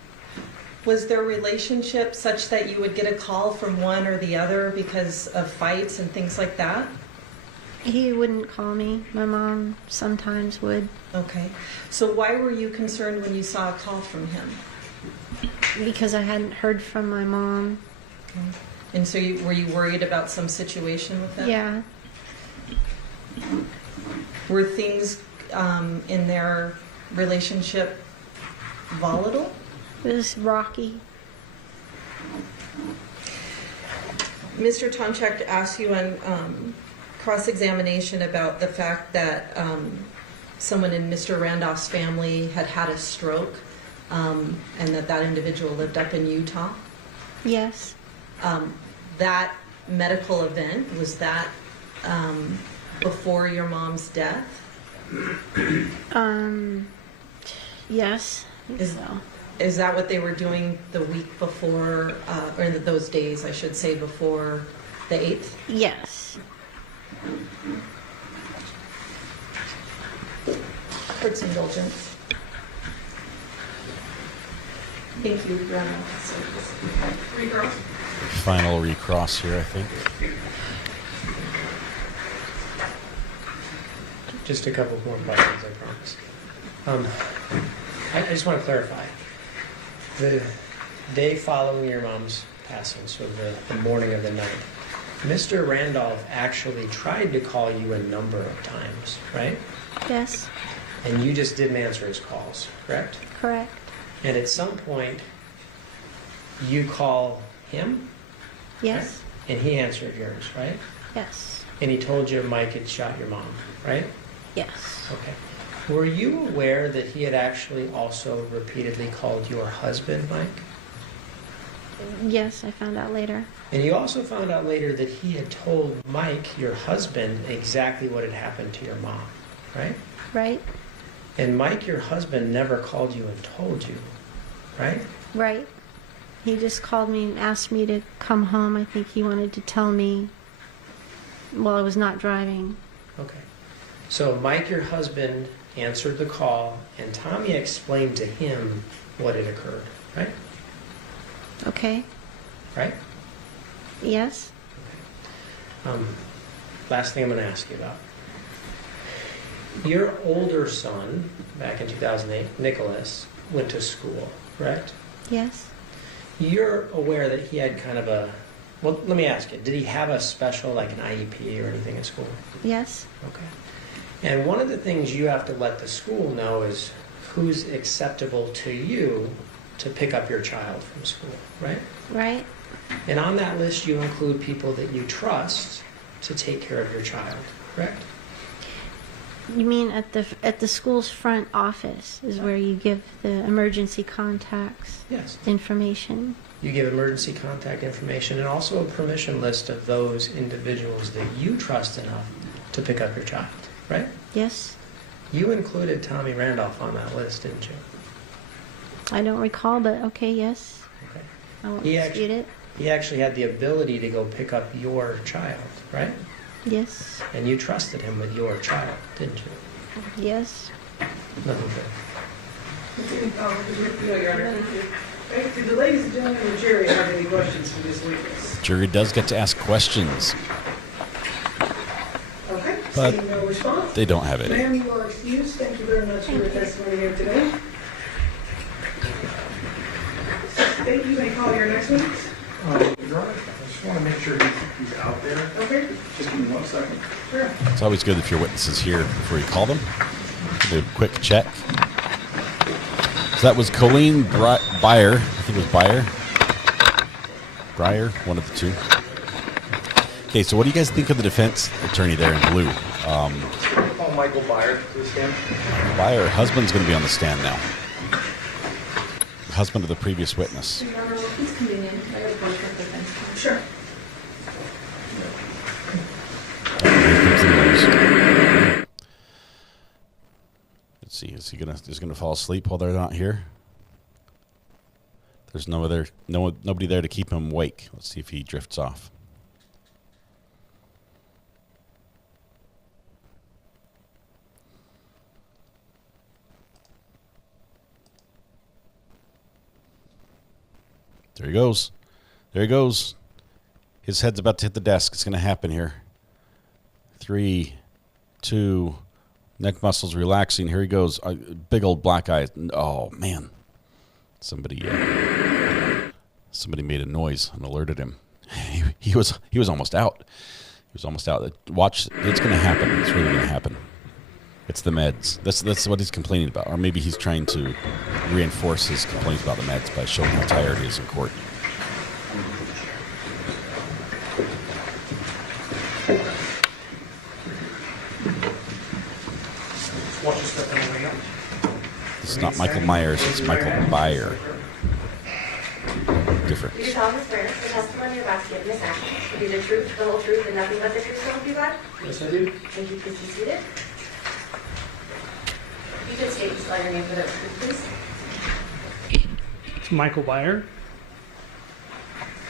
Was their relationship such that you would get a call from one or the other because of fights and things like that? He wouldn't call me. My mom sometimes would. Okay. So why were you concerned when you saw a call from him? Because I hadn't heard from my mom. Okay. And so were you worried about some situation with them? Yeah. Were things in their relationship volatile? It was rocky. Mr. Tomchek asked you on cross-examination about the fact that someone in Mr. Randolph's family had had a stroke and that individual lived up in Utah. Yes. That medical event, was that before your mom's death? Yes. Is that what they were doing the week before, or in those days, I should say, before the 8th? Yes. Court's indulgence. Thank you, Your Honor. Recross. Final recross here, I think. Just a couple more questions, I promise. I just want to clarify. The day following your mom's passing, so the morning of the 9th, Mr. Randolph actually tried to call you a number of times, right? Yes. And you just didn't answer his calls, correct? Correct. And at some point, you call him? Yes. Right? And he answered yours, right? Yes. And he told you Mike had shot your mom, right? Yes. Okay. Were you aware that he had actually also repeatedly called your husband, Mike? Yes, I found out later. And you also found out later that he had told Mike, your husband, exactly what had happened to your mom, right? Right. And Mike, your husband, never called you and told you, right? Right. He just called me and asked me to come home. I think he wanted to tell me while I was not driving. Okay. So Mike, your husband, answered the call, and Tommy explained to him what had occurred, right? Okay. Right? Yes. Last thing I'm going to ask you about. Your older son, back in 2008, Nicholas, went to school, correct? Yes. You're aware that he had kind of a, well, let me ask you, did he have a special, like an IEP or anything at school? Yes. Okay. And one of the things you have to let the school know is who's acceptable to you to pick up your child from school, right? Right. And on that list, you include people that you trust to take care of your child, correct? You mean at the school's front office is where you give the emergency contacts Yes. information? You give emergency contact information and also a permission list of those individuals that you trust enough to pick up your child, right? Yes. You included Tommy Randolph on that list, didn't you? I don't recall, but okay, yes. Okay. I won't He dispute it. He actually had the ability to go pick up your child, right? Yes. And you trusted him with your child, didn't you? Yes. Nothing further. Your Honor. Do the ladies and gentlemen of the jury have any questions for this witness? Jury does get to ask questions, Okay, but seeing no response. they don't have any. Ma'am, you are excused. Thank you very much for your testimony here today. State, you may call your next witness. Your Honor, I just want to make sure he's out there. Okay. Just give me 1 second. Sure. It's always good if your witness is here before you call them. Do a quick check. So that was Colleen Byer. I think it was Breyer, one of the two. Okay, so what do you guys think of the defense attorney there in blue? Call Michael Byer to the stand. Byer, husband's going to be on the stand now. Husband of the previous witness. Your Honor, please convenient. I have a question for defense. Sure. Let's see. Is he gonna fall asleep while they're not here? There's nobody there to keep him awake. Let's see if he drifts off. There he goes. There he goes. His head's about to hit the desk. It's going to happen here. 3, 2, neck muscles relaxing. Here he goes. Big old black eye. Oh, man. Somebody made a noise and alerted him. He was almost out. He was almost out. Watch. It's going to happen. It's really going to happen. It's the meds. That's what he's complaining about. Or maybe he's trying to reinforce his complaints about the meds by showing how tired he is in court. Watch your step on the way up. It's not Michael Myers. It's Michael Byer. Different. Do you solemnly swear the testimony you're about to give in this action to be the truth, the whole truth, and nothing but the truth, so help you God? Yes, I do. Thank you. Please be seated. You could state and spell your name for the record, please. It's Michael Byer.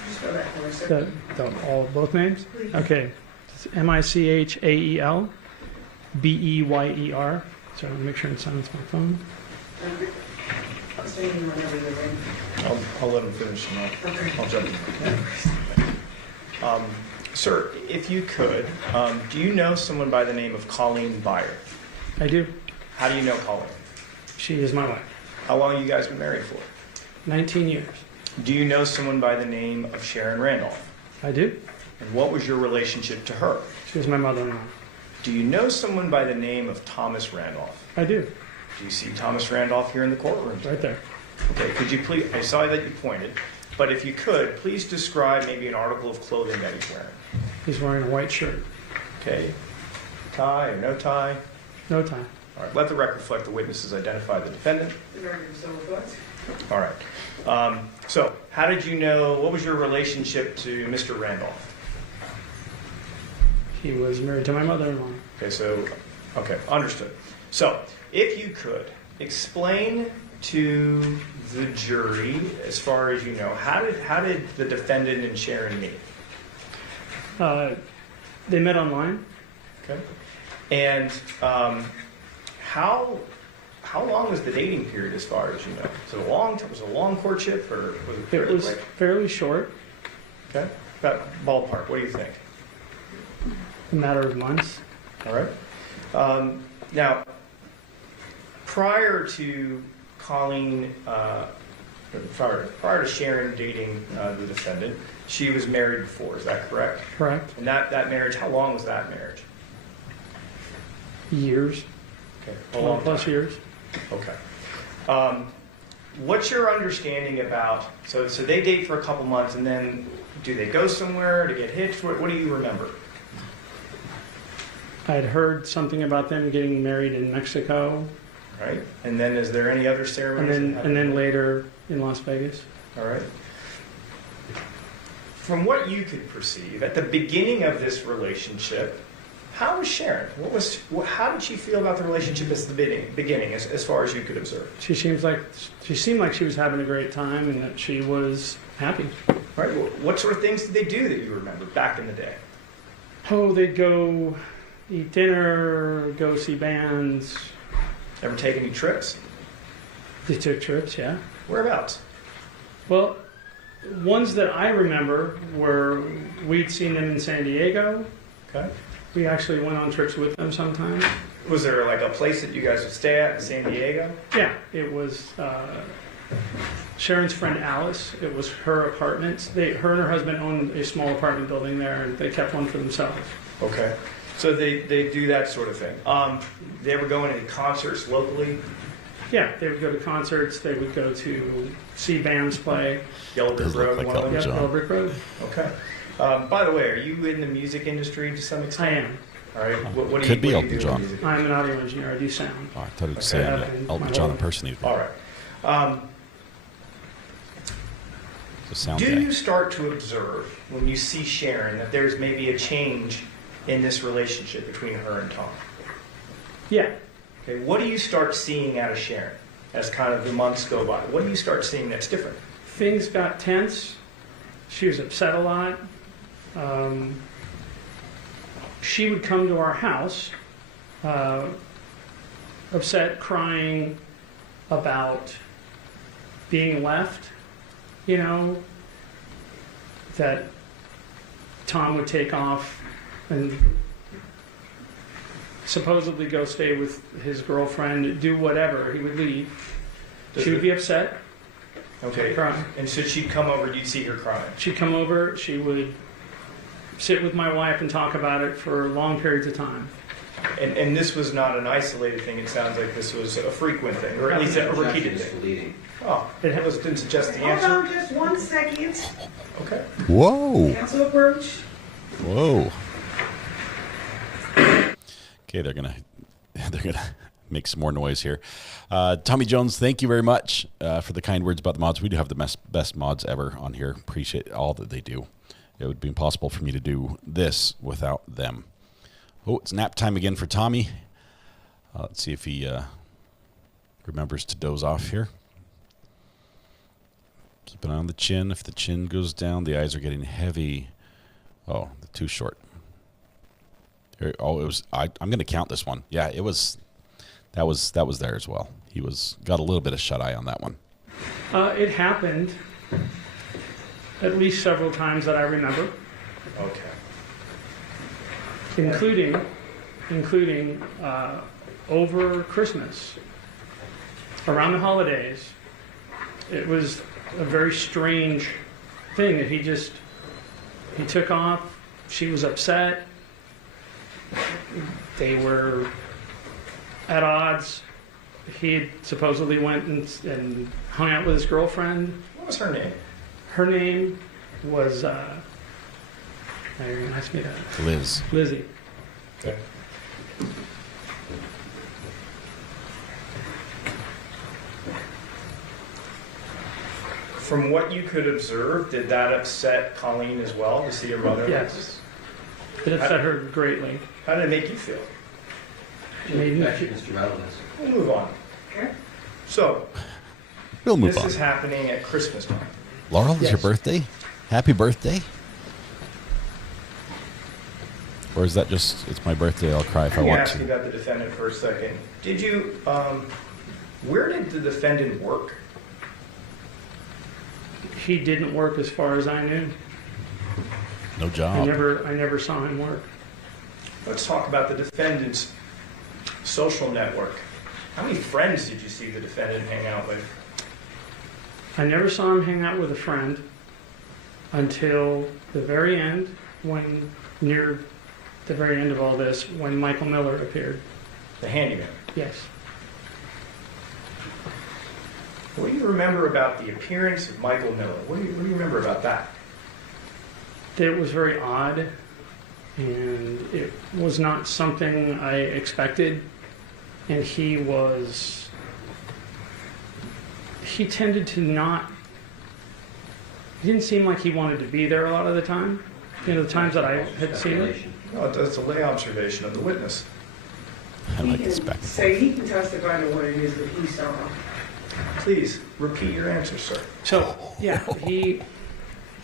Just go back for a second. Both names? Okay. It's MICHAEL BEYER. So I'll make sure and silence my phone. I'll say you whenever you're ready. I'll let him finish and I'll jump in. Sir, if you could, do you know someone by the name of Colleen Byer? I do. How do you know Colleen? She is my wife. How long have you guys been married for? 19 years. Do you know someone by the name of Sharon Randolph? I do. And what was your relationship to her? She was my mother-in-law. Do you know someone by the name of Thomas Randolph? I do. Do you see Thomas Randolph here in the courtroom? Right there. Okay, could you please, I saw that you pointed, but if you could, please describe maybe an article of clothing that he's wearing. He's wearing a white shirt. Okay, tie or no tie? No tie. All right, let the record reflect the witnesses identify the defendant. The record so reflects. All right. So, how did you know, what was your relationship to Mr. Randolph? He was married to my mother-in-law. Okay, understood. So, if you could, explain to the jury, as far as you know, how did the defendant and Sharon meet? They met online. Okay. And how long was the dating period, as far as you know? Was it a long courtship, or was it fairly quick? Fairly short. Okay. About ballpark. What do you think? A matter of months. All right. Now, prior to Colleen, prior to Sharon dating the defendant, she was married before. Is that correct? Correct. And that marriage, how long was that marriage? Years. Okay. 12+ years. Okay. What's your understanding about, so they date for a couple months, and then do they go somewhere to get hitched? What do you remember? I'd heard something about them getting married in Mexico. Right. And then is there any other ceremonies? And then later in Las Vegas. All right. From what you could perceive, at the beginning of this relationship, how was Sharon? How did she feel about the relationship at the beginning, as far as you could observe? She seemed like she was having a great time and that she was happy. All right. What sort of things did they do that you remember back in the day? Oh, they'd go eat dinner, go see bands. Ever take any trips? They took trips, yeah. Whereabouts? Well, ones that I remember were we'd seen them in San Diego. Okay. We actually went on trips with them sometimes. Was there like a place that you guys would stay at in San Diego? Yeah, it was Sharon's friend Alice. It was her apartment. Her and her husband owned a small apartment building there, and they kept one for themselves. Okay. So they do that sort of thing. They ever go to any concerts locally? Yeah, they would go to concerts. They would go to see bands play. Yellow Brick Road, like one of them? Yeah, Yellow Brick Road. Okay. By the way, are you in the music industry to some extent? I am. All right. What do Could be you Elton do in John. music? I'm an audio engineer. I do sound. Oh, I thought it was saying Elton John impersonator. All right. It's a sound Do guy. you start to observe when you see Sharon that there's maybe a change in this relationship between her and Tom? Yeah. Okay. What do you start seeing out of Sharon as kind of the months go by? What do you start seeing that's different? Things got tense. She was upset a lot. She would come to our house, upset, crying about being left, that Tom would take off and supposedly go stay with his girlfriend, do whatever, he would leave. She would be upset. Okay. Crying. And so she'd come over, you'd see her crying. She'd come over, she would sit with my wife and talk about it for long periods of time. And this was not an isolated thing. It sounds like this was a frequent thing, or at least a repeated thing. Oh, it didn't suggest the Hold answer. on just 1 second. Okay. Whoa. Council approach. Whoa. Okay, they're gonna make some more noise here. Tommy Jones, thank you very much for the kind words about the mods. We do have the best mods ever on here. Appreciate all that they do. It would be impossible for me to do this without them. Oh, it's nap time again for Tommy. Let's see if he remembers to doze off here. Keep an eye on the chin. If the chin goes down, the eyes are getting heavy. Oh, too short. Here, oh, it was. I'm going to count this one. Yeah, it was. That was there as well. He got a little bit of shut eye on that one. It happened at least several times that I remember. Okay. Including over Christmas, around the holidays. It was a very strange thing that he took off. She was upset. They were at odds. He supposedly went and hung out with his girlfriend. What was her name? Her name was, now you're going to ask me that. Liz. Lizzie. Okay. From what you could observe, did that upset Colleen as well to see her mother? Yes. It upset her greatly. How did it make you feel? It made me feel. Mr. Relevance. We'll move on. Okay. So, We'll move this on. is happening at Christmas time. Laurel, is Yes. your birthday? Happy birthday? Or is that just, it's my birthday, I'll cry if I Let me want ask you to? about the defendant for a second. Did you, where did the defendant work? He didn't work as far as I knew. No I job. never saw him work. Let's talk about the defendant's social network. How many friends did you see the defendant hang out with? I never saw him hang out with a friend until the very end, near the very end of all this, when Michael Miller appeared. The handyman? Yes. What do you remember about the appearance of Michael Miller? What do you remember about that? It was very odd, and it was not something I expected. And he tended to not, he didn't seem like he wanted to be there a lot of the time. You know, the times that I had seen it. No, that's a lay observation of the witness. I like He this can back. say he can testify to what it is that he saw. Please repeat your answer, sir. So, yeah, he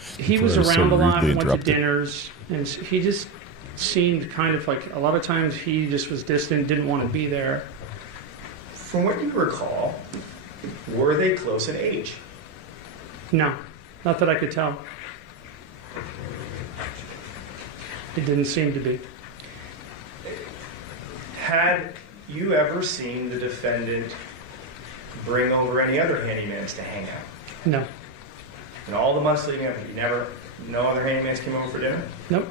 was Before I was so around a lot, rudely went to interrupted. dinners, and he just seemed kind of like, a lot of times he just was distant, didn't want to be there. From what you recall, were they close in age? No, not that I could tell. It didn't seem to be. Had you ever seen the defendant bring over any other handymans to hang out? No. In all the months leading up, no other handymans came over for dinner? Nope.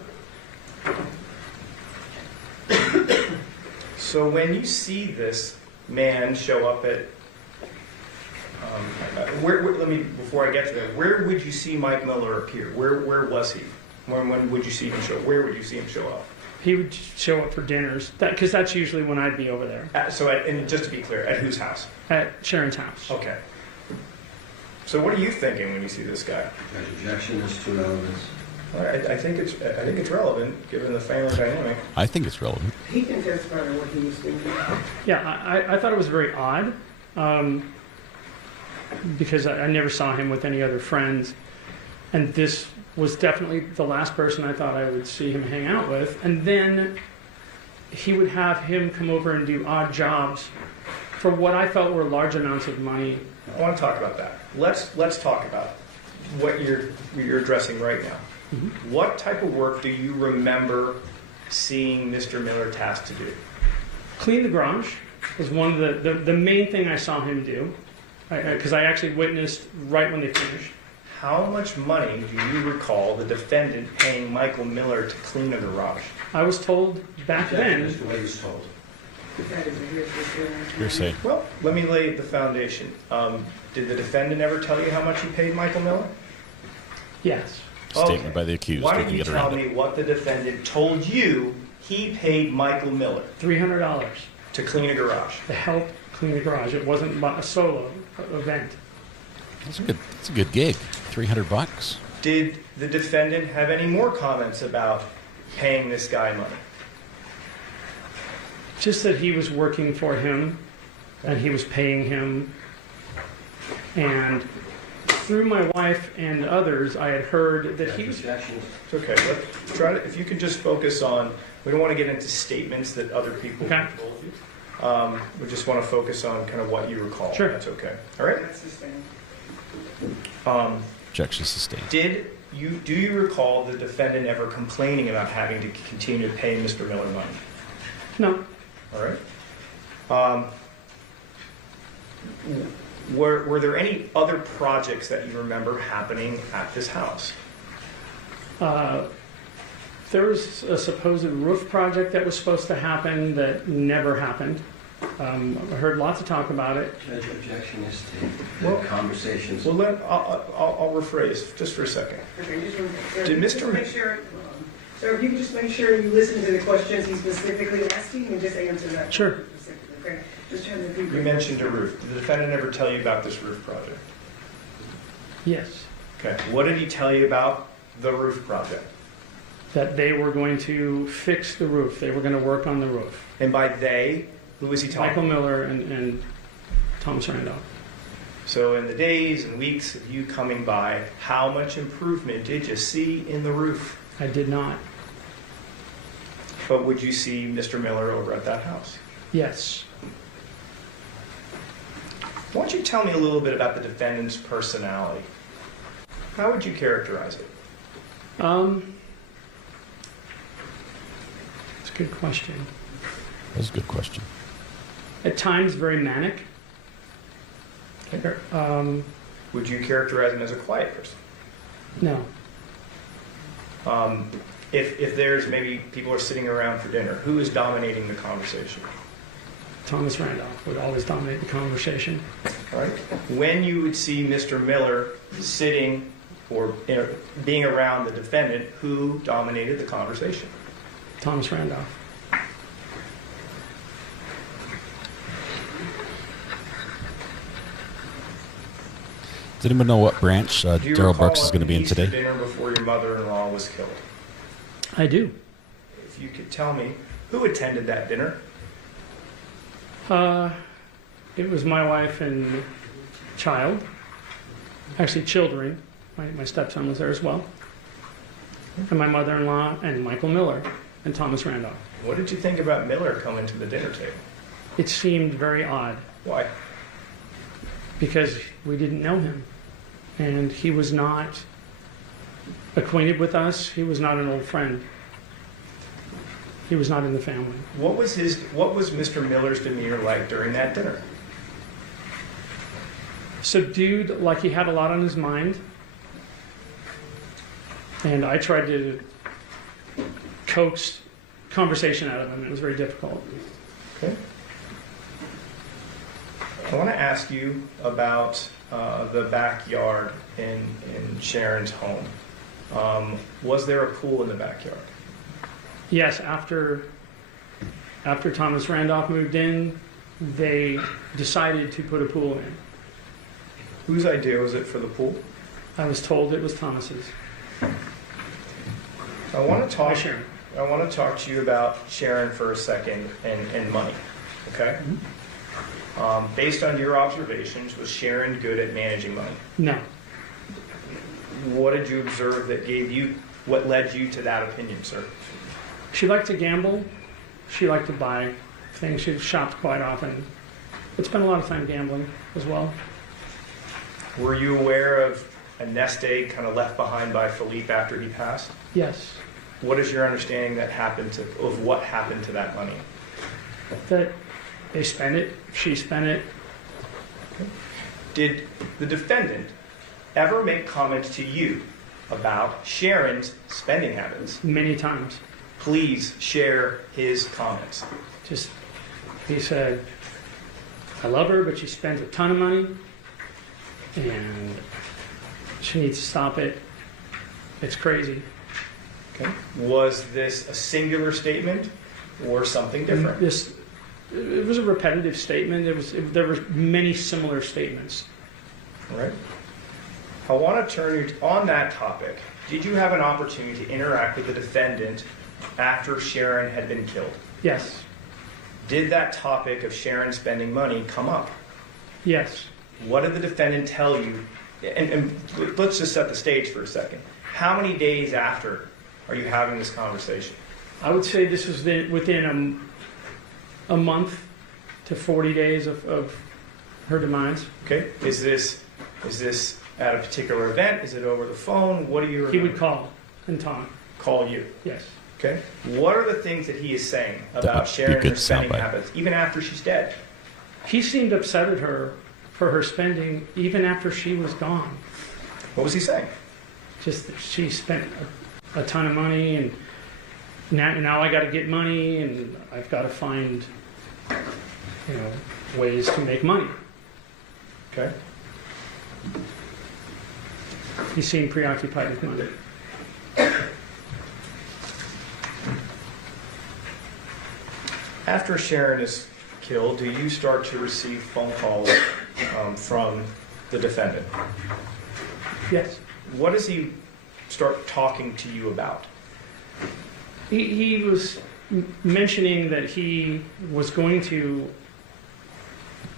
So when you see this man show up at, let me, before I get to that, where would you see Mike Miller appear? Where was he? When would you see him show? Where would you see him show up? He would show up for dinners, because that's usually when I'd be over there. And just to be clear, at whose house? At Sharon's house. Okay. So what are you thinking when you see this guy? Objection is too relevant. I think it's relevant given the family dynamic. I think it's relevant. He can testify to what he was thinking. Yeah, I thought it was very odd, because I never saw him with any other friends, and this was definitely the last person I thought I would see him hang out with. And then he would have him come over and do odd jobs for what I felt were large amounts of money. I want to talk about that. Let's talk about what you're addressing right now. Mm-hmm. What type of work do you remember seeing Mr. Miller tasked to do? Clean the garage was one of the main thing I saw him do, because I actually witnessed right when they finished. How much money do you recall the defendant paying Michael Miller to clean a garage? I was told back then. That's the way he's told. Hearsay. Well, let me lay the foundation. Did the defendant ever tell you how much he paid Michael Miller? Yes. Statement by the accused. Why We don't can you get tell around me it. what the defendant told you he paid Michael Miller? $300 to clean a garage. to help clean the garage. It wasn't a solo event. That's a good gig. $300. Did the defendant have any more comments about paying this guy money? Just that he was working for him, and he was paying him. And through my wife and others, I had heard that he was. It's okay. Let's try to. If you could just focus on. We don't want to get into statements that other people have told you. We just want to focus on kind of what you recall. Sure. That's okay. All right. Objection sustained. Do you recall the defendant ever complaining about having to continue to pay Mr. Miller money? No. All right. Were there any other projects that you remember happening at this house? There was a supposed roof project that was supposed to happen that never happened. I heard lots of talk about it. Judge, objection is to conversations. Well, I'll rephrase just for a second. Did Mr. Make sure, sir, if you can just make sure you listen to the questions he's specifically asking and just answer that. Sure. Okay. Just trying to You mentioned a roof. Did the defendant ever tell you about this roof project? Yes. Okay. What did he tell you about the roof project? That they were going to fix the roof. They were going to work on the roof. And by they, who was he talking? Michael Miller and Thomas Randolph. So in the days and weeks of you coming by, how much improvement did you see in the roof? I did not. But would you see Mr. Miller over at that house? Yes. Why don't you tell me a little bit about the defendant's personality? How would you characterize it? It's a good question. That's a good question. At times, very manic. Would you characterize him as a quiet person? No. If there's maybe people are sitting around for dinner, who is dominating the conversation? Thomas Randolph would always dominate the conversation. All right. When you would see Mr. Miller sitting or being around the defendant, who dominated the conversation? Thomas Randolph. Does anyone know what branch Daryl Burks is going to be in today? Dinner before your mother-in-law was killed. I do. If you could tell me who attended that dinner. It was my wife and child. Actually, children. My stepson was there as well. And my mother-in-law and Michael Miller and Thomas Randolph. What did you think about Miller coming to the dinner table? It seemed very odd. Why? Because we didn't know him. And he was not acquainted with us. He was not an old friend. He was not in the family. What was Mr. Miller's demeanor like during that dinner? Subdued, like he had a lot on his mind. And I tried to coax conversation out of him. It was very difficult. Okay. I want to ask you about the backyard in Sharon's home. Was there a pool in the backyard? Yes, after Thomas Randolph moved in, they decided to put a pool in. Whose idea was it for the pool? I was told it was Thomas's. I want to talk. Hi, Sharon. I want to talk to you about Sharon for a second and money. Okay. Mm-hmm. Based on your observations, was Sharon good at managing money? No. What did you observe that what led you to that opinion, sir? She liked to gamble. She liked to buy things. She shopped quite often. But spent a lot of time gambling as well. Were you aware of a nest egg kind of left behind by Philippe after he passed? Yes. What is your understanding of what happened to that money? That they spent it. She spent it. Okay. Did the defendant ever make comments to you about Sharon's spending habits? Many times. Please share his comments. He said, I love her, but she spends a ton of money, and she needs to stop it. It's crazy. Okay. Was this a singular statement or something different? It was a repetitive statement. There were many similar statements. All right. I want to turn you on that topic. Did you have an opportunity to interact with the defendant after Sharon had been killed? Yes. Did that topic of Sharon spending money come up? Yes. What did the defendant tell you? And let's just set the stage for a second. How many days after are you having this conversation? I would say this was within a month to 40 days of her demise. Okay. Is this at a particular event? Is it over the phone? What do you remember? He would call and talk. Call you? Yes. Okay. What are the things that he is saying about Sharon and her spending habits, even after she's dead? He seemed upset at her for her spending, even after she was gone. What was he saying? Just that she spent a ton of money, and now I got to get money, and I've got to find, ways to make money. Okay. He seemed preoccupied with money. After Sharon is killed, do you start to receive phone calls from the defendant? Yes. What does he start talking to you about? He was mentioning that he was going to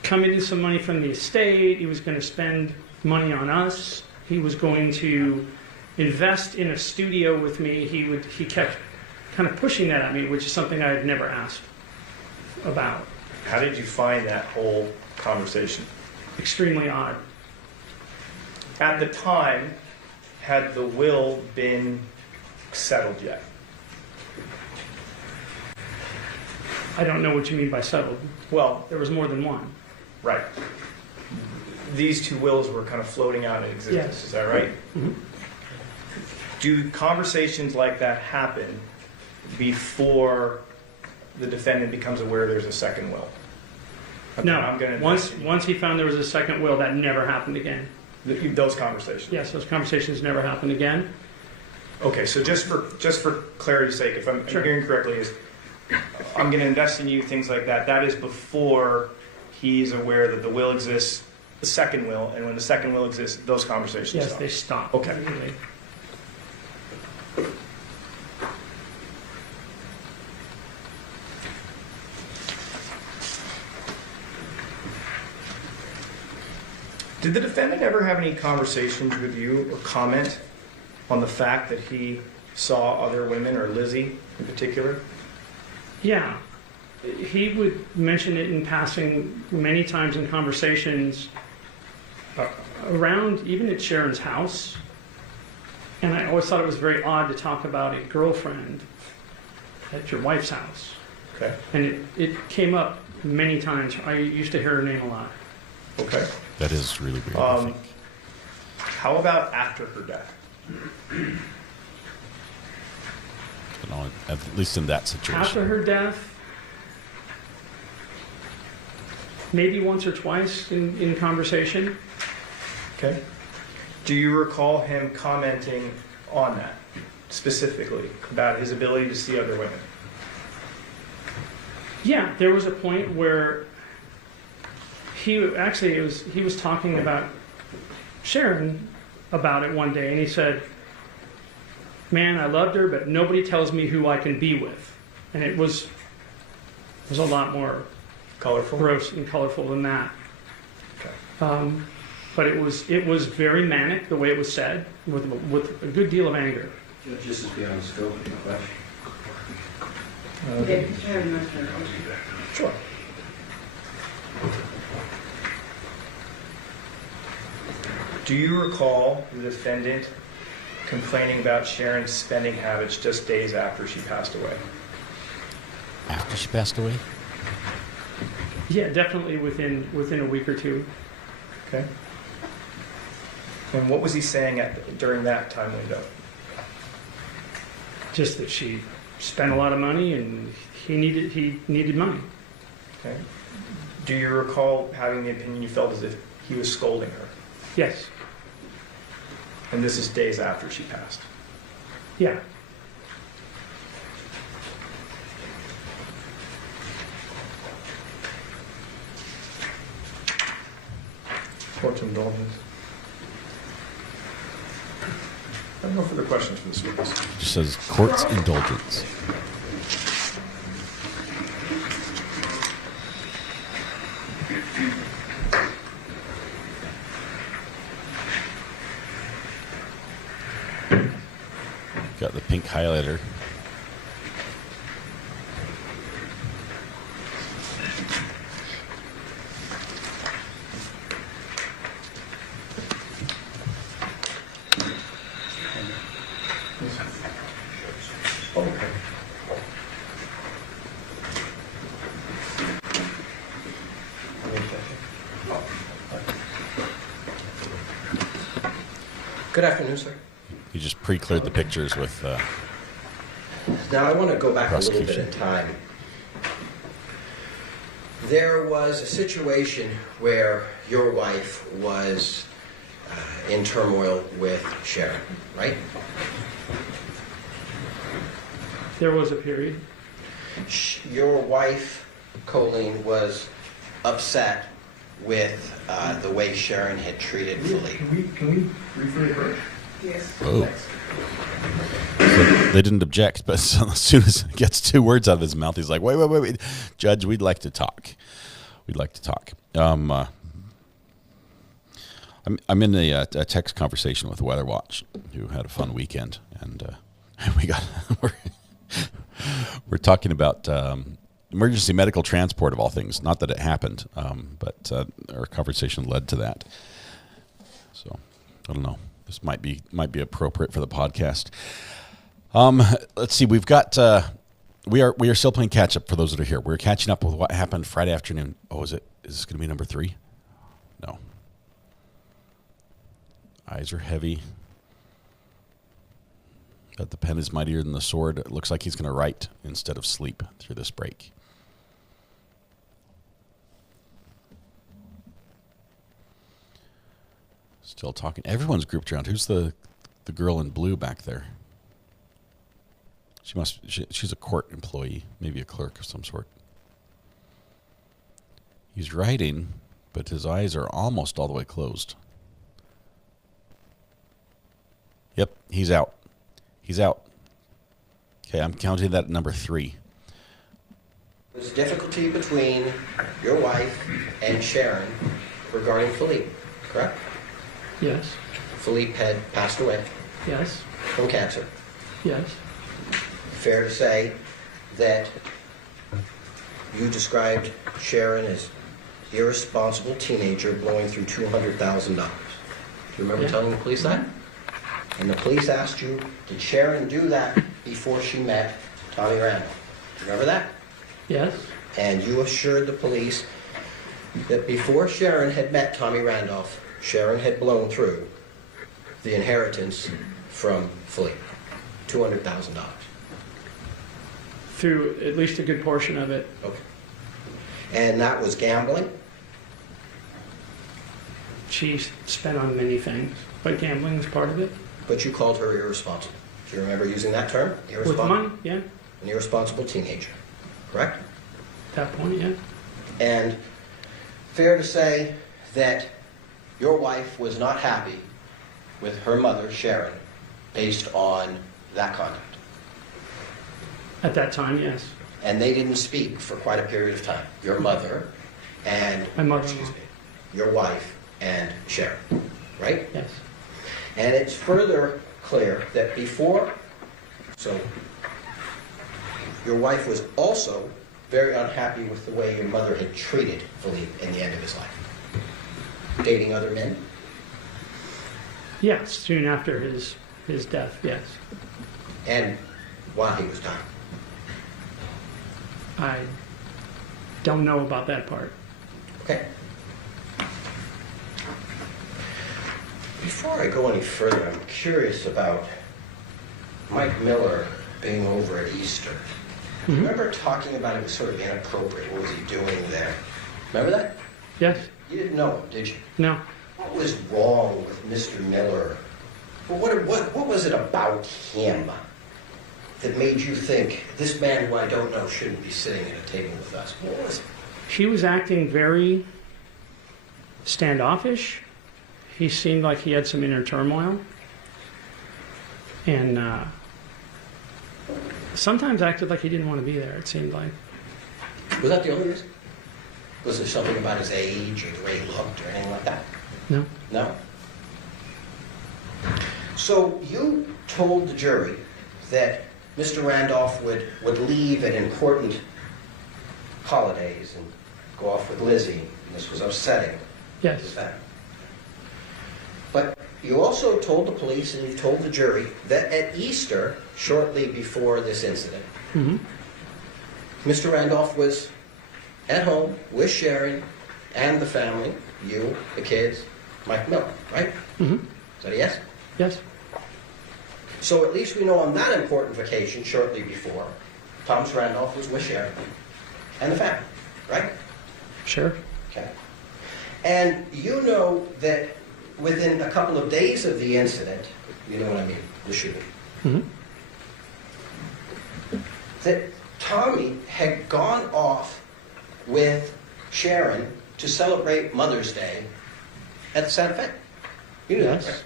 come into some money from the estate. He was going to spend money on us. He was going to invest in a studio with me. He kept kind of pushing that at me, which is something I had never asked about. How did you find that whole conversation? Extremely odd. At the time, had the will been settled yet? I don't know what you mean by settled. Well, There was more than one. right. These two wills were kind of floating out in existence. Yes. Is that right? Mhm. Do conversations like that happen before the defendant becomes aware there's a second will? Okay, No, I'm gonna once he found there was a second will, that never happened again. those conversations. Yes, those conversations never happened again. Okay, so just for clarity's sake, if I'm Sure. hearing correctly, is I'm going to invest in you, things like that. That is before he's aware that the will exists, the second will, and when the second will exists, those conversations Yes, stop. they stopped. Okay. immediately. Did the defendant ever have any conversations with you or comment on the fact that he saw other women, or Lizzie in particular? Yeah. He would mention it in passing many times in conversations around, even at Sharon's house. And I always thought it was very odd to talk about a girlfriend at your wife's house. Okay. And it came up many times. I used to hear her name a lot. Okay. That is really weird. I think. How about after her death? You know, at least in that situation. After her death, maybe once or twice in conversation. Okay. Do you recall him commenting on that specifically, about his ability to see other women? Yeah, there was a point where he was talking about Sharon about it one day, and he said, "Man, I loved her, but nobody tells me who I can be with." And it was a lot more colorful, gross and colorful than that. Okay. But it was very manic the way it was said, with a good deal of anger. Judge, this is beyond the scope of the question. Sure. Do you recall the defendant complaining about Sharon's spending habits just days after she passed away? After she passed away? Yeah, definitely within a week or two. Okay. And what was he saying during that time window? Just that she spent a lot of money and he needed money. Okay. Do you recall having the opinion you felt as if he was scolding her? Yes. And this is days after she passed? Yeah. Court's indulgence. I have no further questions for this witness. It just says court's indulgence. Got the pink highlighter. Okay. Good afternoon, sir. You just pre-cleared the pictures with Now, I want to go back a little bit prosecution. in time. There was a situation where your wife was in turmoil with Sharon, right? There was a period. Your wife, Colleen, was upset with the way Sharon had treated Philippe. Can we briefly approach? Yes. Oh. So they didn't object, but as soon as he gets two words out of his mouth, he's like, wait. Judge, we'd like to talk. We'd like to talk. I'm in a text conversation with Weather Watch, who had a fun weekend, and we're talking about emergency medical transport of all things. Not that it happened, but our conversation led to that. So I don't know. This might be appropriate for the podcast. Let's see. We've got we are still playing catch up for those that are here. We're catching up with what happened Friday afternoon. Oh, is this going to be number 3? No. Eyes are heavy. But the pen is mightier than the sword. It looks like he's going to write instead of sleep through this break. Still talking. Everyone's grouped around. Who's the girl in blue back there? She's a court employee, maybe a clerk of some sort. He's writing, but his eyes are almost all the way closed. Yep, he's out. He's out. Okay, I'm counting that at number 3. There's difficulty between your wife and Sharon regarding Philippe, correct? Yes. Philippe had passed away. Yes. From cancer. Yes. Fair to say that you described Sharon as irresponsible teenager blowing through $200,000. Do you remember telling the police that? And the police asked you, did Sharon do that before she met Tommy Randolph? Do you remember that? Yes. And you assured the police that before Sharon had met Tommy Randolph, Sharon had blown through the inheritance from Philippe, $200,000. Through at least a good portion of it. Okay. And that was gambling? She spent on many things, but gambling is part of it. But you called her irresponsible. Do you remember using that term? With money, yeah. An irresponsible teenager, correct? At that point, yeah. And fair to say that your wife was not happy with her mother, Sharon, based on that conduct. At that time, yes. And they didn't speak for quite a period of time. Your mother and your wife and Sharon, right? Yes. And it's further clear that before, so your wife was also very unhappy with the way your mother had treated Philippe in the end of his life. Dating other men? Yes, soon after his death, yes. And while he was dying? I don't know about that part. Okay. Before I go any further, I'm curious about Mike Miller being over at Easter. Mm-hmm. Remember talking about it was sort of inappropriate. What was he doing there? Remember that? Yes. You didn't know him, did you? No. What was wrong with Mr. Miller? What was it about him that made you think, this man who I don't know shouldn't be sitting at a table with us? What was it? He was acting very standoffish. He seemed like he had some inner turmoil. And sometimes acted like he didn't want to be there, it seemed like. Was that the only reason? Was there something about his age or the way he looked or anything like that? No. No? So you told the jury that Mr. Randolph would leave at important holidays and go off with Lizzie, and this was upsetting. Yes. His family. But you also told the police and you told the jury that at Easter, shortly before this incident, Mr. Randolph was at home with Sharon and the family, you, the kids, Mike Miller, right? Mm-hmm. Is that a yes? Yes. So at least we know on that important vacation, shortly before, Thomas Randolph was with Sharon and the family, right? Sure. Okay. And you know that within a couple of days of the incident, you know what I mean, the shooting, that Tommy had gone off with Sharon to celebrate Mother's Day at the Santa Fe. You knew that, right?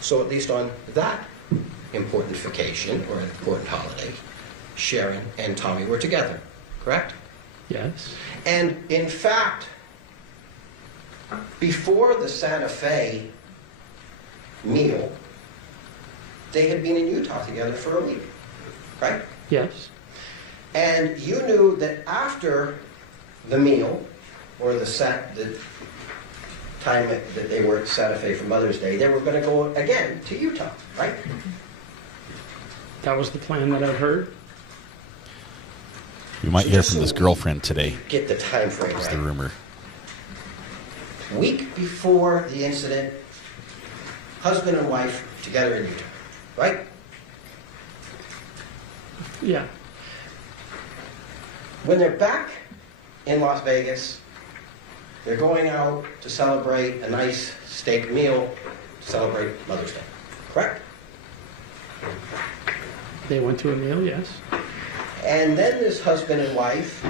So at least on that important vacation or important holiday, Sharon and Tommy were together, correct? Yes. And in fact, before the Santa Fe meal, they had been in Utah together for a week, right? Yes. And you knew that after the meal, or the time that they were at Santa Fe for Mother's Day, they were going to go again to Utah, right? That was the plan that I'd heard. We might hear from this girlfriend today. Get the time frame That's right. the rumor. Week before the incident, husband and wife together in Utah, right? Yeah. When they're back in Las Vegas, they're going out to celebrate a nice steak meal, to celebrate Mother's Day, correct? They went to a meal, yes. And then this husband and wife,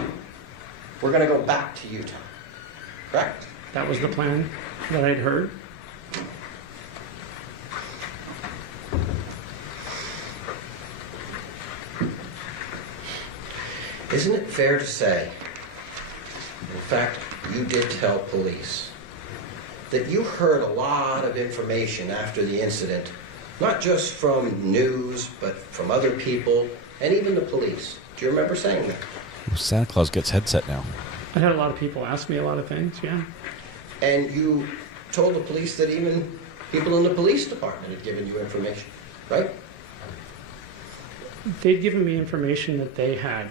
we're going to go back to Utah, correct? That was the plan that I'd heard. Isn't it fair to say, in fact, you did tell police, that you heard a lot of information after the incident, not just from news, but from other people, and even the police? Do you remember saying that? Santa Claus gets headset now. I had a lot of people ask me a lot of things, yeah. And you told the police that even people in the police department had given you information, right? They'd given me information that they had.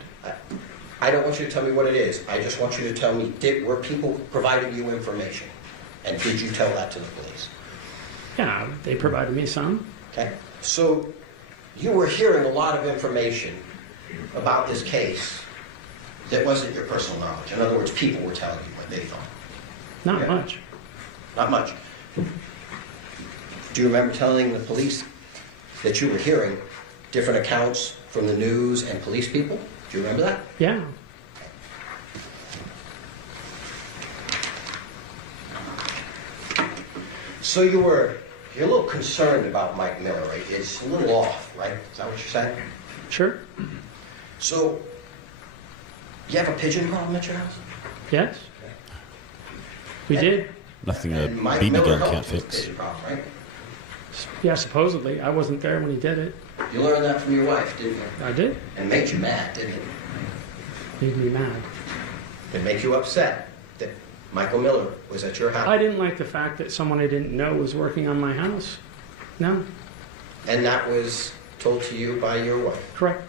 I don't want you to tell me what it is. I just want you to tell me, were people providing you information? And did you tell that to the police? Yeah, they provided me some. Okay. So you were hearing a lot of information about this case that wasn't your personal knowledge. In other words, people were telling you what they thought. Not much. Not much. Do you remember telling the police that you were hearing different accounts from the news and police people? Do you remember that? Yeah. So you're a little concerned about Mike Miller, right? It's a little off, right? Is that what you're saying? Sure. So, you have a pigeon problem at your house? Yes. We did. Nothing a And Mike BB Miller gun helped can't with fix. pigeon problem, right? Yeah, supposedly. I wasn't there when he did it. You learned that from your wife, didn't you? I did. And made you mad, didn't it? Made me mad. It made you upset that Michael Miller was at your house. I didn't like the fact that someone I didn't know was working on my house. No. And that was told to you by your wife. Correct.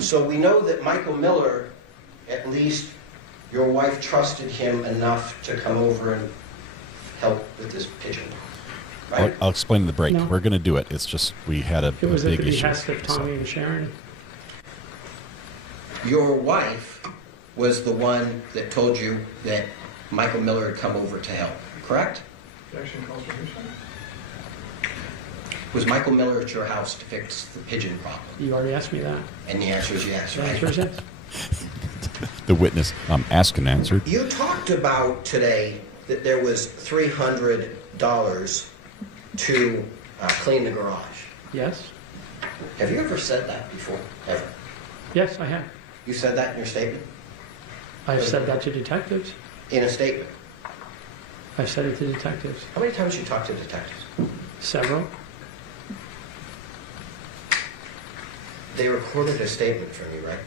So we know that Michael Miller, at least your wife trusted him enough to come over and help with this pigeon. Right? I'll explain the break. No. We're going to do it. It's just we had a It was big at the issue. behest of Tommy and Sharon. Your wife was the one that told you that Michael Miller had come over to help, correct? Was Michael Miller at your house to fix the pigeon problem? You already asked me that. And the answer is yes, The right? answer is yes. The witness asked and answered. You talked about today that there was $300 to clean the garage. Yes. Have you ever said that before? Ever? Yes, I have. You said that in your statement? I've said that to detectives. In a statement? I've said it to detectives. How many times you talked to detectives? Several. They recorded a statement from you, right?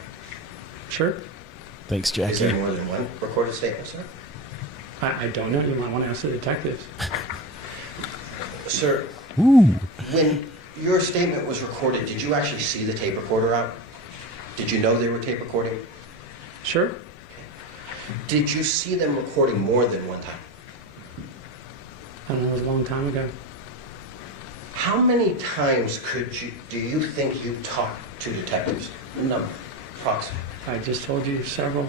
Sure. Thanks, Is there Jackie. more than one recorded statement, sir? I don't know. You might want to ask the detectives. Sir, Ooh. when your statement was recorded, did you actually see the tape recorder out? Did you know they were tape recording? Sure. Did you see them recording more than one time? I don't know. It was a long time ago. How many times do you think you talked to detectives? The number, approximately. I just told you several.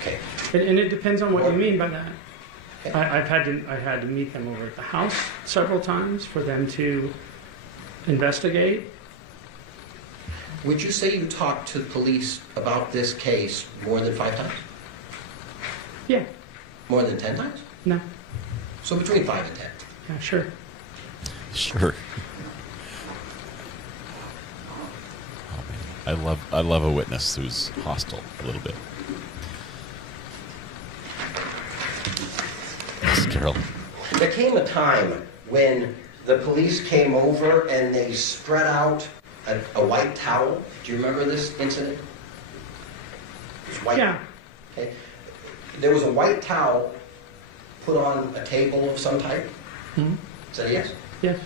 Okay. And it depends on what you mean by that. Okay. I had to meet them over at the house several times for them to investigate. Would you say you talked to police about this case more than 5 times? Yeah. More than 10 times? No. So between 5 and 10. Yeah, sure. Sure. Oh, man. I love a witness who's hostile a little bit. Yes, Carol. There came a time when the police came over and they spread out a white towel. Do you remember this incident? It was white. Yeah. Okay. There was a white towel put on a table of some type. Hmm? Is that a yes? Yes.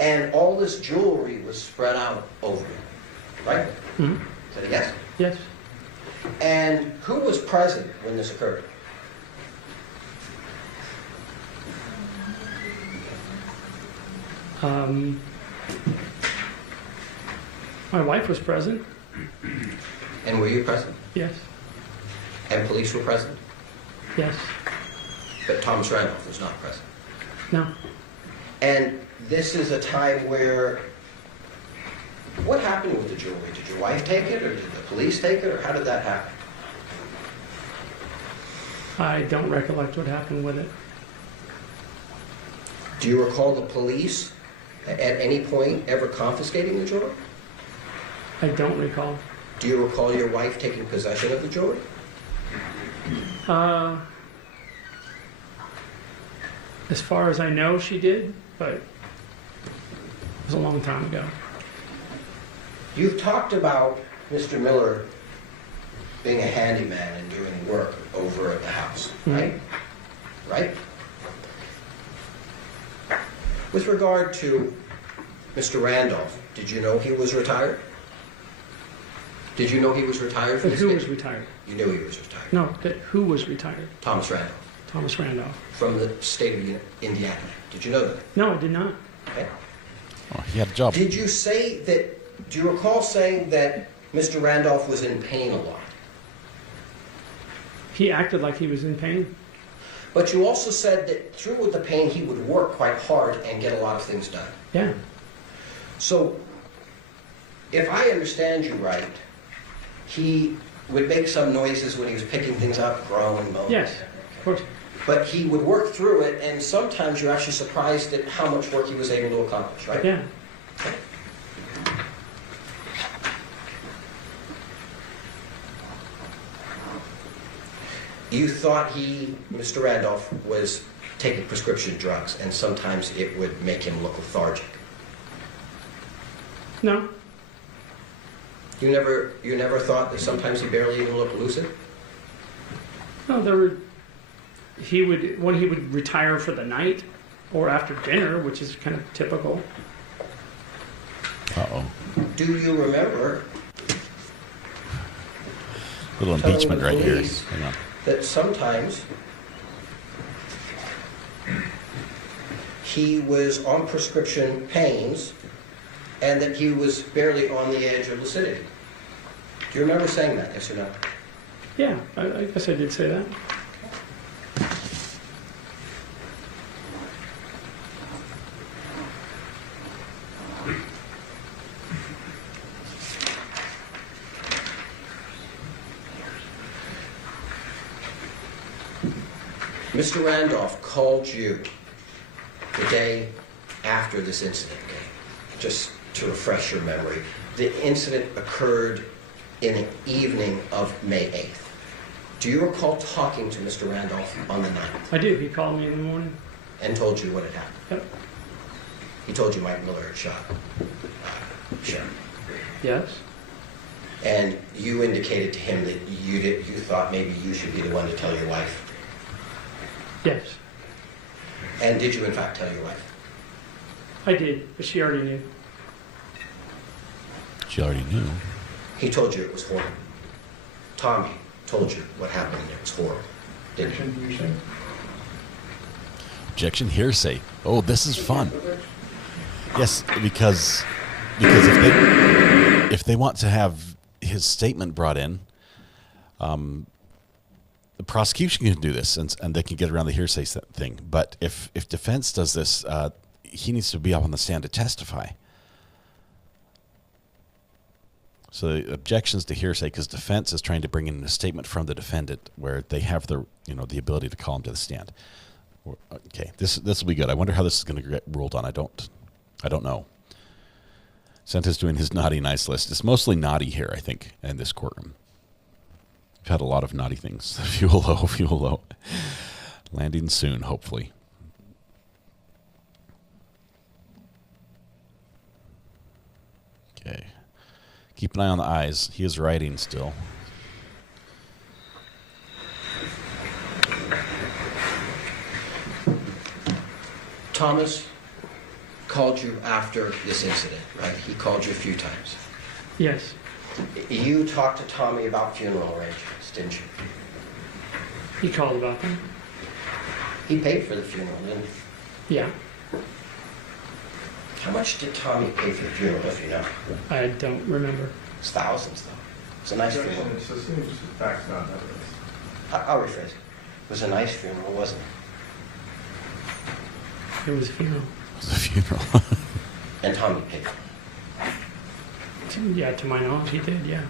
And all this jewelry was spread out over it. right? Mhm. Is that a yes? Yes. And who was present when this occurred? My wife was present. And were you present? Yes. And police were present? Yes. But Thomas Randolph was not present. No. And this is a time where, what happened with the jewelry? Did your wife take it, or did the police take it, or how did that happen? I don't recollect what happened with it. Do you recall the police at any point ever confiscating the jewelry? I don't recall. Do you recall your wife taking possession of the jewelry? As far as I know, she did, but it was a long time ago. You've talked about Mr. Miller being a handyman and doing work over at the house, right? Right? With regard to Mr. Randolph, did you know he was retired? Did you know he was retired from But the who state? was retired? You knew he was retired. No, but who was retired? Thomas Randolph. Thomas Randolph. From the state of Indiana. Did you know that? No, I did not. Okay. Oh, he had a job. Did you say that, do you recall saying that Mr. Randolph was in pain a lot? He acted like he was in pain. But you also said that through with the pain, he would work quite hard and get a lot of things done. Yeah. So, if I understand you right, he would make some noises when he was picking things up, groan, moan. Yes, of course. But he would work through it, and sometimes you're actually surprised at how much work he was able to accomplish, right? Yeah. Okay. You thought he, Mr. Randolph, was taking prescription drugs, and sometimes it would make him look lethargic. No. You never thought that sometimes he barely even looked lucid? No, when he would retire for the night or after dinner, which is kind of typical. Uh-oh. Do you remember Little telling impeachment the right here. police Hang on. that sometimes he was on prescription pains and that he was barely on the edge of lucidity? Do you remember saying that, yes or no? Yeah, I guess I did say that. Mr. Randolph called you the day after this incident, okay? Just to refresh your memory. The incident occurred in the evening of May 8th. Do you recall talking to Mr. Randolph on the 9th? I do. He called me in the morning. And told you what had happened? Yep. He told you Mike Miller had shot Sharon. Yes. And you indicated to him that you thought maybe you should be the one to tell your wife. Yes. And did you in fact tell your wife? I did, but she already knew. She already knew. He told you it was horrible. Tommy told you what happened and it was horrible. Didn't he? Objection, hearsay. Oh, this is fun. Yes, because if they want to have his statement brought in, the prosecution can do this and they can get around the hearsay thing. But if defense does this, he needs to be up on the stand to testify. So the objections to hearsay, because defense is trying to bring in a statement from the defendant where they have the ability to call him to the stand. Okay, this will be good. I wonder how this is going to get ruled on. I don't know. Santa's doing his naughty nice list. It's mostly naughty here, I think, in this courtroom. We've had a lot of naughty things. Fuel low. Landing soon, hopefully. Okay. Keep an eye on the eyes. He is writing still. Thomas called you after this incident, right? He called you a few times. Yes. You talked to Tommy about funeral arrangements, didn't you? He called about them. He paid for the funeral, didn't he? Yeah. How much did Tommy pay for the funeral, if you know? I don't remember. It's thousands, though. It's a nice funeral. I'll rephrase it. It was a nice funeral, wasn't it? It was a funeral. It was a funeral. And Tommy paid for it. Yeah, to my knowledge, he did, yeah.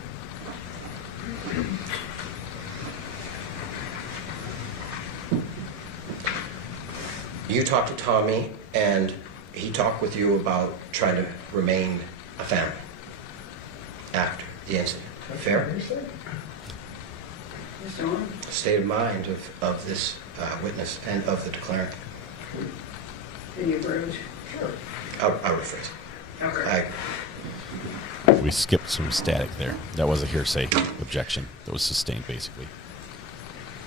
You talked to Tommy, and he talked with you about trying to remain a family after the incident. Fair? State of mind of this witness and of the declarant. Can you approach? Sure. I'll rephrase it. Okay. We skipped some static there. That was a hearsay objection that was sustained, basically.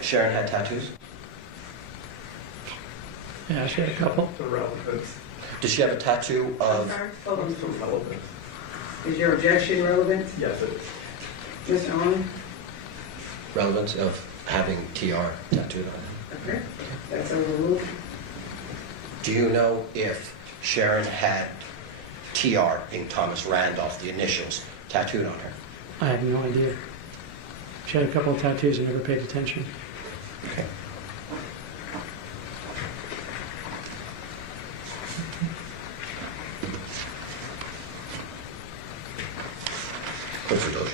Sharon had tattoos? Yeah, she had a couple. The relevance. Does she have a tattoo of... Hold on. The relevance. Is your objection relevant? Yes, it is. Mr. Arnold? relevance of having TR tattooed on it? Okay, that's overruled. Do you know if Sharon had TR, being Thomas Randolph, the initials, tattooed on her? I have no idea. She had a couple of tattoos and never paid attention. Okay. Close the doors.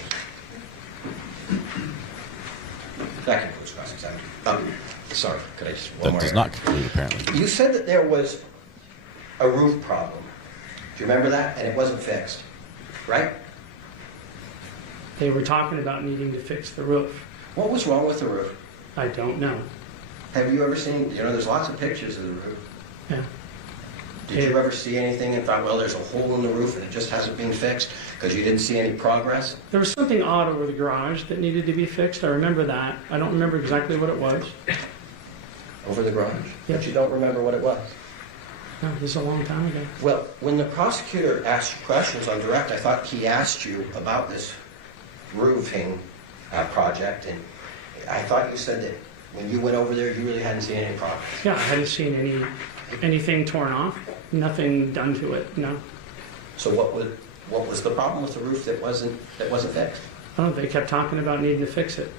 That concludes cross-examination. Sorry, could I just one That more? does not conclude, apparently. You said that there was a roof problem. Do you remember that? And it wasn't fixed, right? They were talking about needing to fix the roof. What was wrong with the roof? I don't know. Have you ever seen, there's lots of pictures of the roof. Yeah. Did you ever see anything and thought, well, there's a hole in the roof and it just hasn't been fixed because you didn't see any progress? There was something odd over the garage that needed to be fixed. I remember that. I don't remember exactly what it was. Over the garage? Yeah. But you don't remember what it was? No, this is a long time ago. Well, when the prosecutor asked you questions on direct, I thought he asked you about this roofing project, and I thought you said that when you went over there, you really hadn't seen any progress. Yeah, I hadn't seen anything torn off, nothing done to it. No. So what was the problem with the roof that wasn't fixed? Oh, they kept talking about needing to fix it.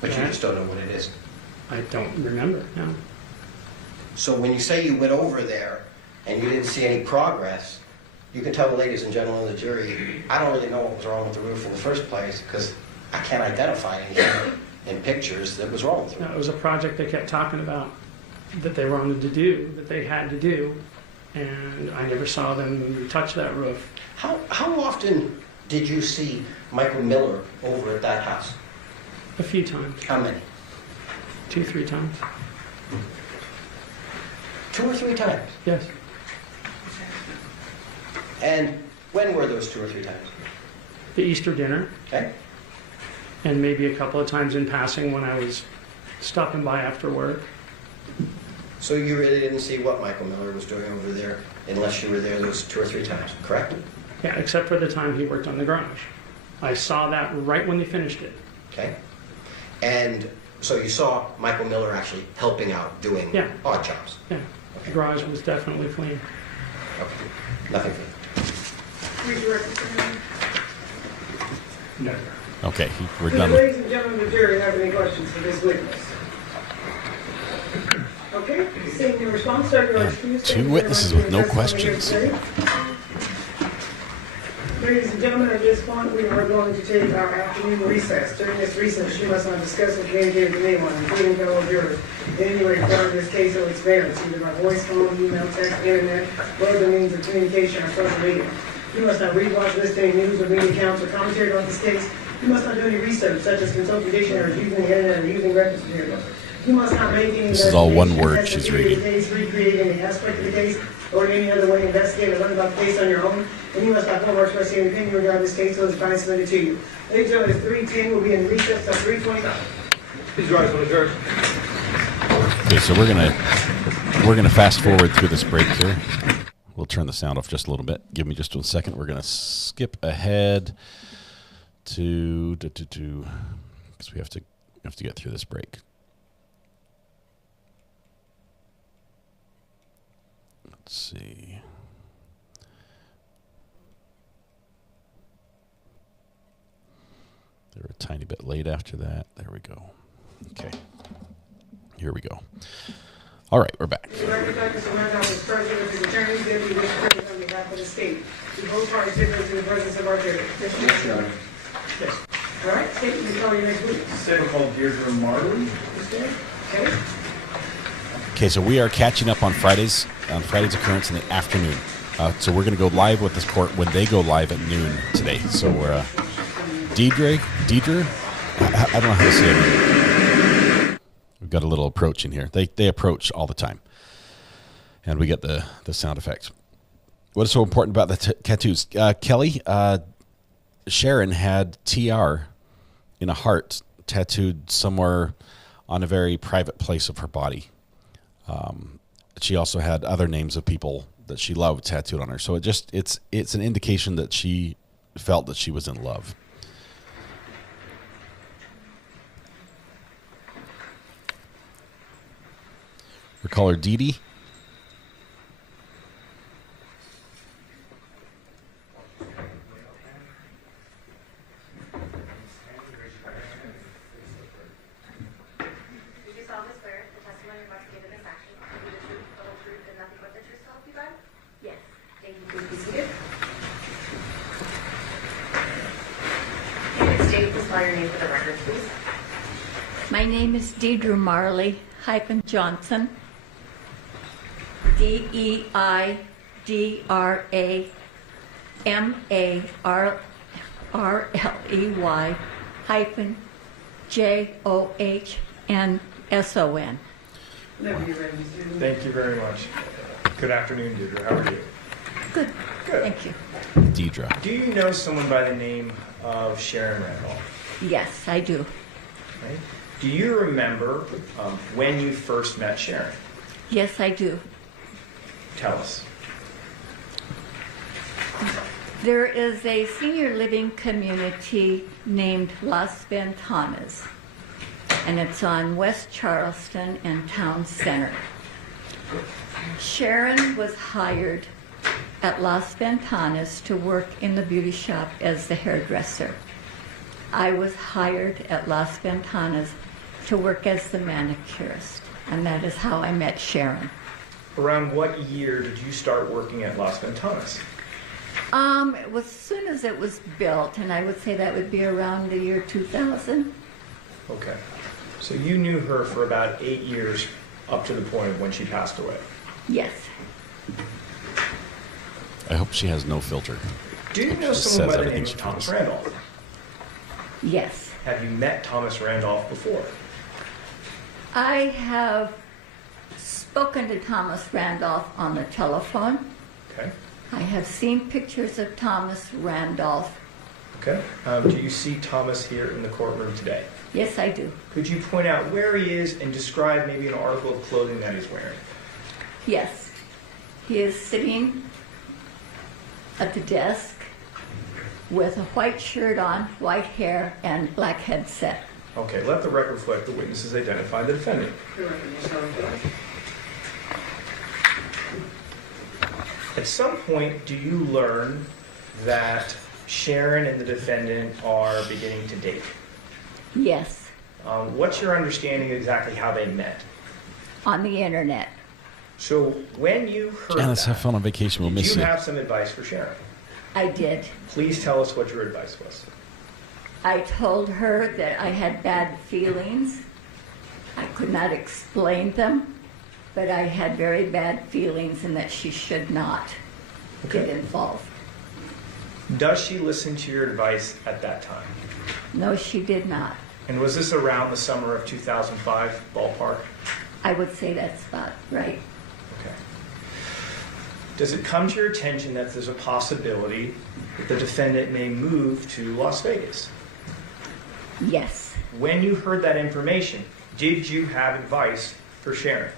But you just don't know what it is. I don't remember. No. So when you say you went over there and you didn't see any progress, you can tell the ladies and gentlemen of the jury, I don't really know what was wrong with the roof in the first place because I can't identify anything in pictures that was wrong with the roof. No, it was a project they kept talking about that they wanted to do, that they had to do, and I never saw them touch that roof. How often did you see Michael Miller over at that house? A few times. How many? 2, 3 times. 2 or 3 times? Yes. And when were those 2 or 3 times? The Easter dinner. Okay. And maybe a couple of times in passing when I was stopping by after work. So you really didn't see what Michael Miller was doing over there unless you were there those 2 or 3 times, correct? Yeah, except for the time he worked on the garage. I saw that right when they finished it. Okay. And so you saw Michael Miller actually helping out, doing odd jobs? Yeah. The garage was definitely clean. Okay. Nothing further. No. Okay, we're Do done. the ladies and gentlemen of the jury have any questions for this witness? Okay, seeing the response, sir, you are excused. 2 witnesses with no questions. Ladies and gentlemen, at this point, we are going to take our afternoon recess. During this recess, you must not discuss or communicate with anyone, including fellow jurors, in any way regarding this case or its merits, either by voice, phone, email, text, internet, or other means of communication or social media. You must not read, watch, listen to any news or media accounts or commentary about this case. You must not do any research, such as consulting dictionaries, using the internet, or using reference materials. You must not make any This is all one word she's reading. Recreate any aspect of the case, or in any other way investigate or learn about the case on your own. And you must not form or express any opinion regarding this case until it's finally submitted to you. Ladies and gentlemen, it's 3:10. We'll be in recess at 3:29. Please rise for the jury. Okay, so we're gonna fast forward through this break here. We'll turn the sound off just a little bit. Give me just 1 second. We're going to skip ahead to because we have to get through this break. Let's see. They're a tiny bit late after that. There we go. Okay. Here we go. All right, we're back. Mr. Randolph is present with his attorneys, deputy district on behalf of the state. Do both parties differ in the presence of our jury? Yes, Your Honor. Yes. All right, state, please call your next witness. Statement called Deirdre Marley. Okay. Okay, so we are catching up on Friday's occurrence in the afternoon. So we're going to go live with this court when they go live at noon today. So we're Deidre, I don't know how to say it. We've got a little approach in here. They approach all the time, and we get the sound effects. What is so important about the tattoos? Kelly, Sharon had TR in a heart tattooed somewhere on a very private place of her body. She also had other names of people that she loved tattooed on her. So it's an indication that she felt that she was in love. We call her Dee Dee. My name is Deidre Marley Johnson. DeidraMarley-JOHNSON. Thank you very much. Good afternoon, Deirdre. How are you? Good. Good. Thank you. Deidre. Do you know someone by the name of Sharon Randolph? Yes, I do. Okay. Do you remember when you first met Sharon? Yes, I do. Tell us. There is a senior living community named Las Ventanas, and it's on West Charleston and Town Center. Sharon was hired at Las Ventanas to work in the beauty shop as the hairdresser. I was hired at Las Ventanas to work as the manicurist, and that is how I met Sharon. Around what year did you start working at Las Ventanas? It was as soon as it was built, and I would say that would be around the year 2000. Okay. So you knew her for about 8 years up to the point of when she passed away? Yes. I hope she has no filter. Do you know someone by the name of Thomas Randolph? Yes. Have you met Thomas Randolph before? I have spoken to Thomas Randolph on the telephone. Okay. I have seen pictures of Thomas Randolph. Okay. Do you see Thomas here in the courtroom today? Yes, I do. Could you point out where he is and describe maybe an article of clothing that he's wearing? Yes. He is sitting at the desk with a white shirt on, white hair, and black headset. Okay, let the record reflect the witnesses identify the defendant. At some point, do you learn that Sharon and the defendant are beginning to date? Yes. What's your understanding of exactly how they met? On the internet. So when you heard Janice, have fun on vacation. We'll miss did you you. have some advice for Sharon? I did. Please tell us what your advice was. I told her that I had bad feelings. I could not explain them, but I had very bad feelings and that she should not get involved. Does she listen to your advice at that time? No, she did not. And was this around the summer of 2005, ballpark? I would say that's about right. Okay. Does it come to your attention that there's a possibility that the defendant may move to Las Vegas? Yes. When you heard that information, did you have advice for Sharon?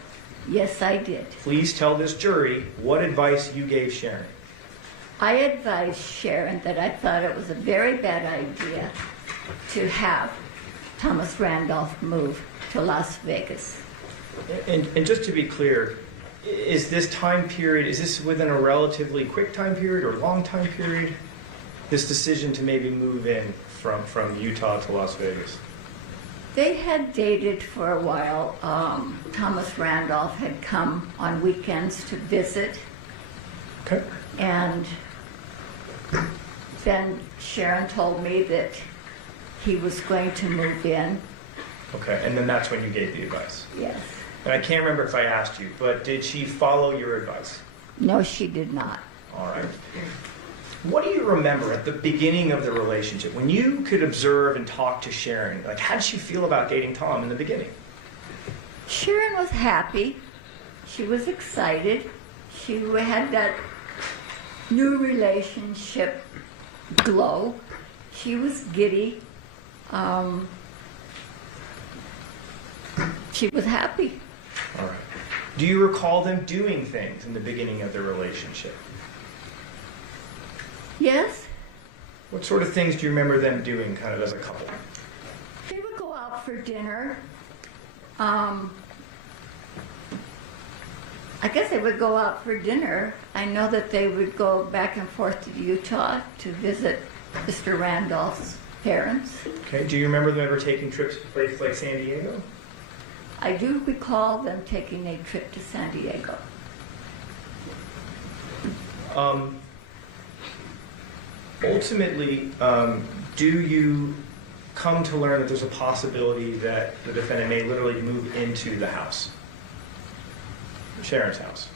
Yes, I did. Please tell this jury what advice you gave Sharon. I advised Sharon that I thought it was a very bad idea to have Thomas Randolph move to Las Vegas. And just to be clear, is this time period, is this within a relatively quick time period or long time period? This decision to maybe move in from Utah to Las Vegas? They had dated for a while. Thomas Randolph had come on weekends to visit. Okay. And then Sharon told me that he was going to move in. Okay, and then that's when you gave the advice? Yes. And I can't remember if I asked you, but did she follow your advice? No, she did not. All right. What do you remember at the beginning of the relationship? When you could observe and talk to Sharon, like how did she feel about dating Tom in the beginning? Sharon was happy. She was excited. She had that new relationship glow. She was giddy. She was happy. All right. Do you recall them doing things in the beginning of their relationship? Yes. What sort of things do you remember them doing kind of as a couple? They would go out for dinner. I guess they would go out for dinner. I know that they would go back and forth to Utah to visit Mr. Randolph's parents. Okay. Do you remember them ever taking trips to places like San Diego? I do recall them taking a trip to San Diego. Ultimately, do you come to learn that there's a possibility that the defendant may literally move into the house? Sharon's house?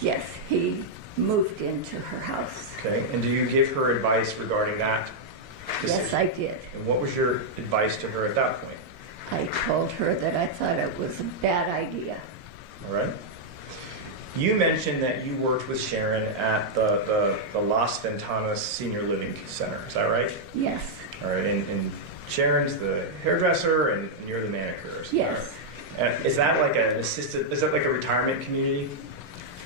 Yes, he moved into her house. Okay, and do you give her advice regarding that decision? Yes, I did. And what was your advice to her at that point? I told her that I thought it was a bad idea. All right. You mentioned that you worked with Sharon at the Las Ventanas Senior Living Center. Is that right? Yes. All right. And Sharon's the hairdresser, and you're the manicurist. Yes. And is that like an assisted? Is that like a retirement community?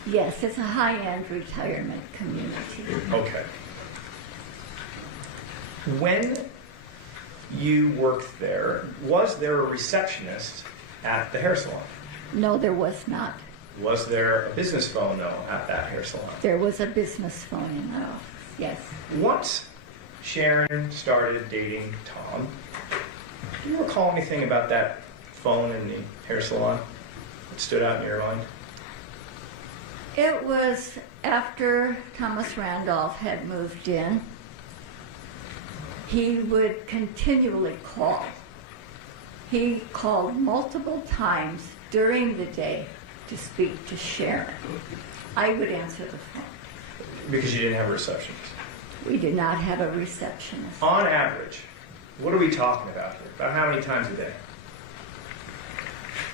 Yes, it's a high-end retirement community. Okay. When you worked there, was there a receptionist at the hair salon? No, there was not. Was there a business phone, though, at that hair salon? There was a business phone in the office, yes. Once Sharon started dating Tom, do you recall anything about that phone in the hair salon that stood out in your mind? It was after Thomas Randolph had moved in. He would continually call. He called multiple times during the day to speak to Sharon. I would answer the phone. Because you didn't have a receptionist? We did not have a receptionist. On average, what are we talking about here? About how many times a day?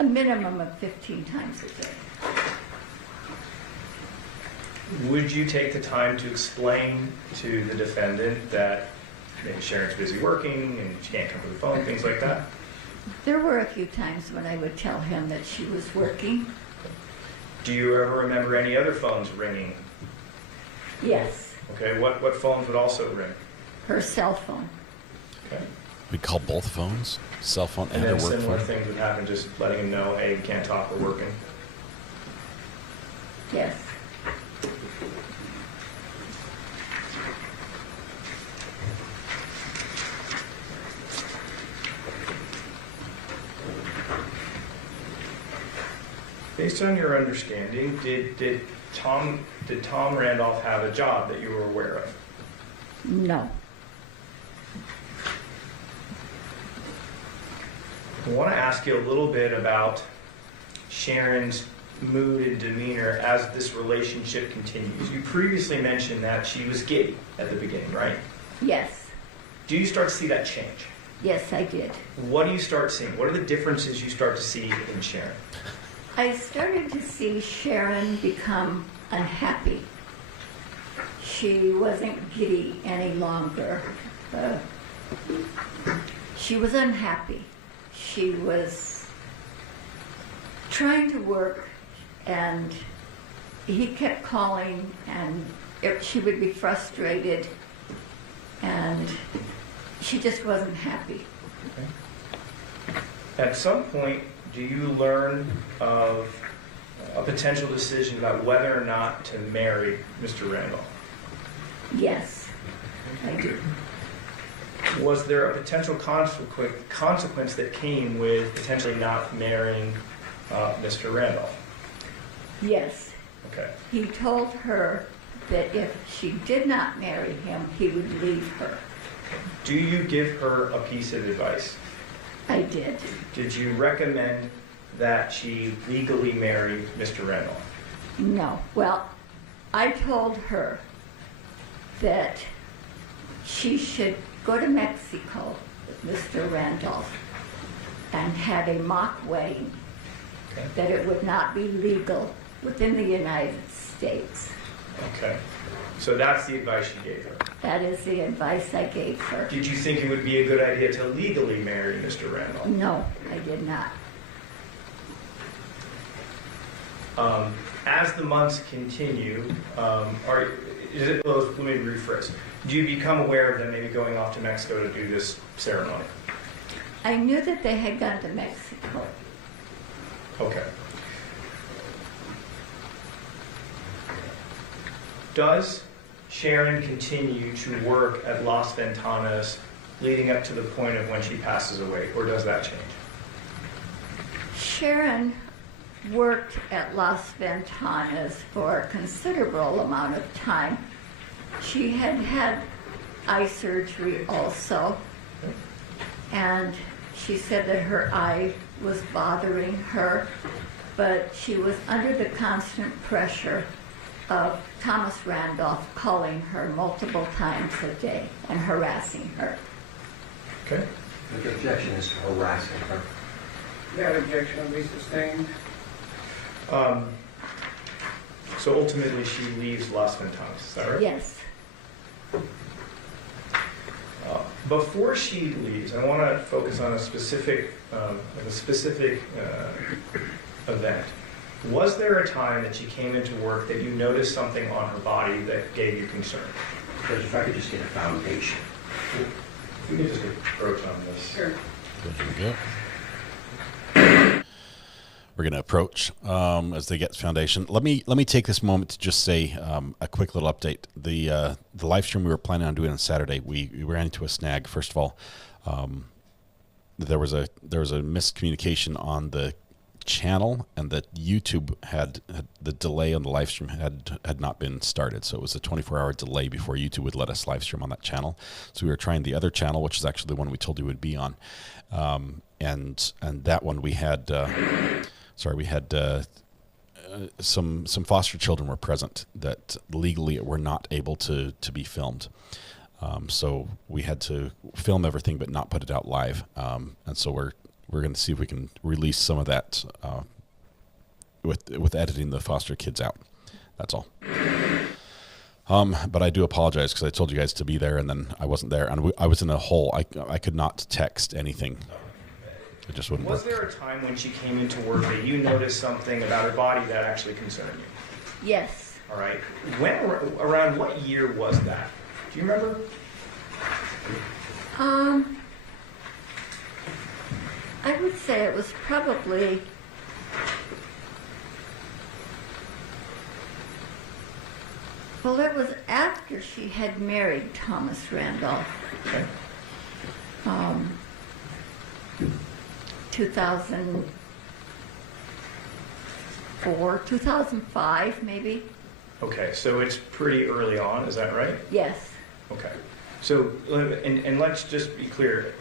A minimum of 15 times a day. Would you take the time to explain to the defendant that maybe Sharon's busy working and she can't come to the phone, things like that? There were a few times when I would tell him that she was working. Do you ever remember any other phones ringing? Yes. Okay, what phones would also ring? Her cell phone. Okay. We call both phones, cell phone and And a then work similar phone. things would happen, just letting him know, hey, we can't talk, we're working. Yes. Based on your understanding, did Tom Randolph have a job that you were aware of? No. I want to ask you a little bit about Sharon's mood and demeanor as this relationship continues. You previously mentioned that she was giddy at the beginning, right? Yes. Do you start to see that change? Yes, I did. What do you start seeing? What are the differences you start to see in Sharon? I started to see Sharon become unhappy. She wasn't giddy any longer. She was unhappy. She was trying to work and he kept calling, and she would be frustrated, and she just wasn't happy. Okay. At some point, do you learn of a potential decision about whether or not to marry Mr. Randolph? Yes, I do. Was there a potential consequence that came with potentially not marrying Mr. Randolph? Yes. Okay. He told her that if she did not marry him, he would leave her. Do you give her a piece of advice? I did. Did you recommend that she legally marry Mr. Randolph? No. Well, I told her that she should go to Mexico with Mr. Randolph and have a mock wedding, Okay. that it would not be legal within the United States. Okay. So that's the advice you gave her. That is the advice I gave her. Did you think it would be a good idea to legally marry Mr. Randolph? No, I did not. As the months continue, let me rephrase. Do you become aware of them maybe going off to Mexico to do this ceremony? I knew that they had gone to Mexico. Okay. Does Sharon continue to work at Las Ventanas leading up to the point of when she passes away, or does that change? Sharon worked at Las Ventanas for a considerable amount of time. She had had eye surgery also, and she said that her eye was bothering her, but she was under the constant pressure of Thomas Randolph calling her multiple times a day and harassing her. Okay. The objection is to harassing her. That objection will be sustained. So ultimately, she leaves Las Ventanas. Is that right? Yes. Before she leaves, I want to focus on a specific event. Was there a time that she came into work that you noticed something on her body that gave you concern? Because if I could just get a foundation. If we could just approach on this. Sure. There we go. We're going to approach as they get foundation. Let me take this moment to just say a quick little update. The live stream we were planning on doing on Saturday, we ran into a snag. First of all, there was a miscommunication on the channel, and that YouTube had the delay on the live stream had not been started, so it was a 24-hour delay before YouTube would let us live stream on that channel. So we were trying the other channel, which is actually the one we told you would be on, and that one we had. Some foster children were present that legally were not able to be filmed. So we had to film everything but not put it out live. And so we're going to see if we can release some of that with editing the foster kids out. That's all. But I do apologize because I told you guys to be there and then I wasn't there. And I was in a hole. I could not text anything. It just wouldn't Was work. there a time when she came into work that you noticed something about her body that actually concerned you? Yes. All right. Around what year was that? Do you remember? I would say it was probably it was after she had married Thomas Randolph. Okay. 2004, 2005 maybe. Okay, so it's pretty early on, is that right? Yes. Okay. So, and let's just be clear.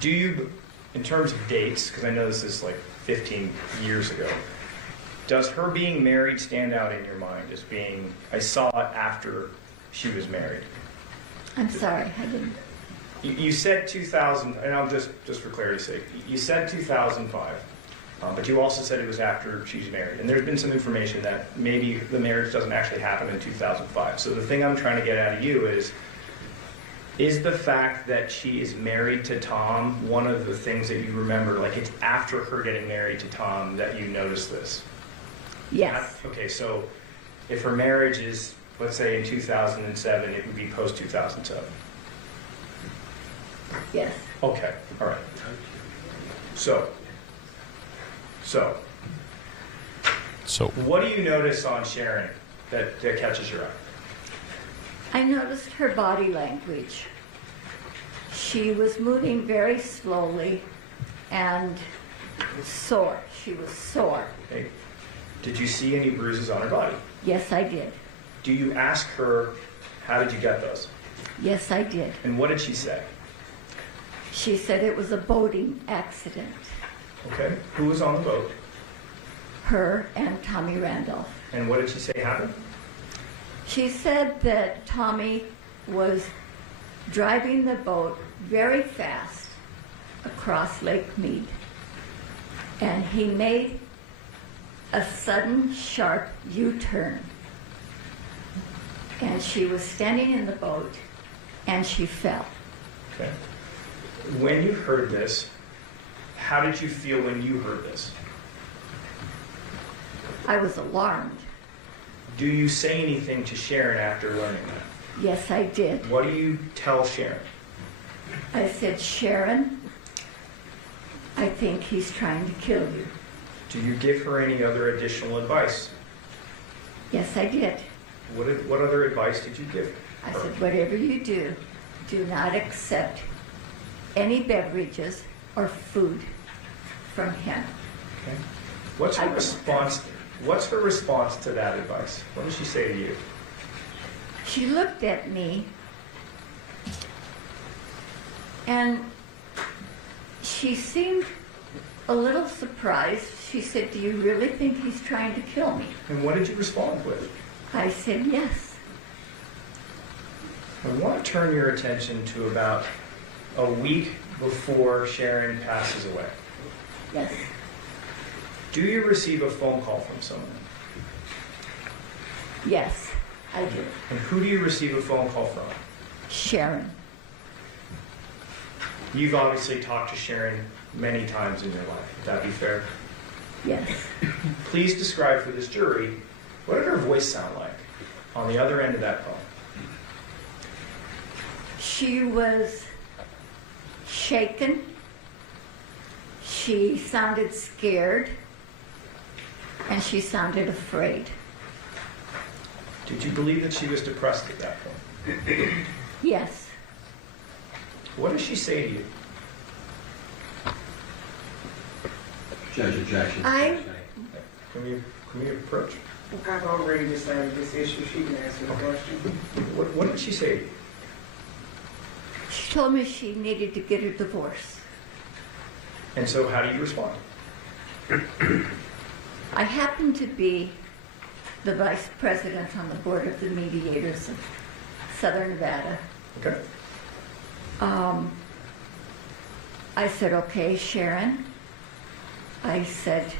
Do you, in terms of dates, because I know this is like 15 years ago, does her being married stand out in your mind as being, I saw it after she was married? I'm sorry, I didn't. You said 2000, and I'm just for clarity's sake, you said 2005, but you also said it was after she's married. And there's been some information that maybe the marriage doesn't actually happen in 2005. So the thing I'm trying to get out of you is the fact that she is married to Tom one of the things that you remember, like it's after her getting married to Tom that you noticed this? Yes. Okay, so if her marriage is, let's say, in 2007, it would be post 2007. Yes. Okay, all right. So, what do you notice on Sharon that catches your eye? I noticed her body language. She was moving very slowly and sore. She was sore. Okay. Did you see any bruises on her body? Yes, I did. Do you ask her, how did you get those? Yes, I did. And what did she say? She said it was a boating accident. Okay. Who was on the boat? Her and Tommy Randolph. And what did she say happened? She said that Tommy was driving the boat very fast across Lake Mead. And he made a sudden, sharp U-turn. And she was standing in the boat, and she fell. Okay. When you heard this, how did you feel when you heard this? I was alarmed. Do you say anything to Sharon after learning that? Yes, I did. What do you tell Sharon? I said, Sharon, I think he's trying to kill you. Do you give her any other additional advice? Yes, I did. What other advice did you give her? I said, whatever you do, do not accept any beverages or food from him. Okay. What's her response? What's her response to that advice? What did she say to you? She looked at me and she seemed a little surprised. She said, do you really think he's trying to kill me? And what did you respond with? I said, yes. I want to turn your attention to about a week before Sharon passes away. Yes. Do you receive a phone call from someone? Yes, I do. And who do you receive a phone call from? Sharon. You've obviously talked to Sharon many times in your life. Would that be fair? Yes. Please describe for this jury, what did her voice sound like on the other end of that phone? She was shaken. She sounded scared. And she sounded afraid. Did you believe that she was depressed at that point? Yes. What does she say to you? Judge objection. Can we approach? I've already decided this issue. She can answer the question. What did she say to you? She told me she needed to get a divorce. And so how do you respond? I happen to be the vice president on the board of the mediators of Southern Nevada. Okay. I said, okay, Sharon. I said,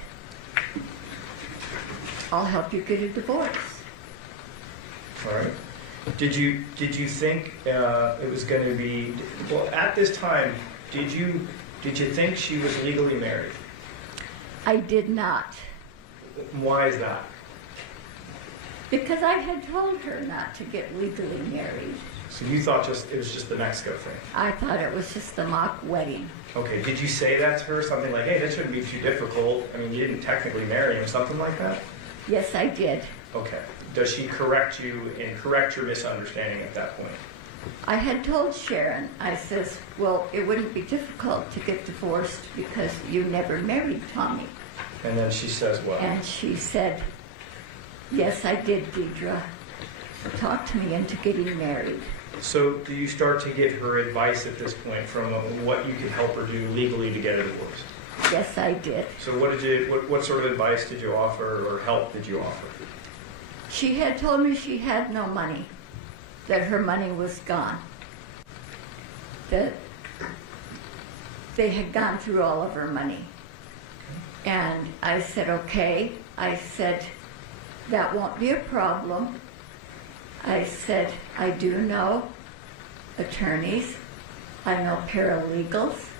I'll help you get a divorce. All right. Did you think it was going to be, well, at this time, did you think she was legally married? I did not. Why is that? Because I had told her not to get legally married. So you thought it was just the Mexico thing? I thought it was just the mock wedding. Okay, did you say that to her? Something like, hey, that shouldn't be too difficult. I mean, you didn't technically marry him, something like that? Yes, I did. Okay. Does she correct you and correct your misunderstanding at that point? I had told Sharon, I says, well, it wouldn't be difficult to get divorced because you never married Tommy. And then she says what? And she said, yes, I did, Deidre. Talk to me into getting married. So do you start to give her advice at this point from what you could help her do legally to get a divorce? Yes, I did. So what sort of advice did you offer or help did you offer? She had told me she had no money, that her money was gone, that they had gone through all of her money. And I said, okay. I said, that won't be a problem. I said, I do know attorneys, I know paralegals,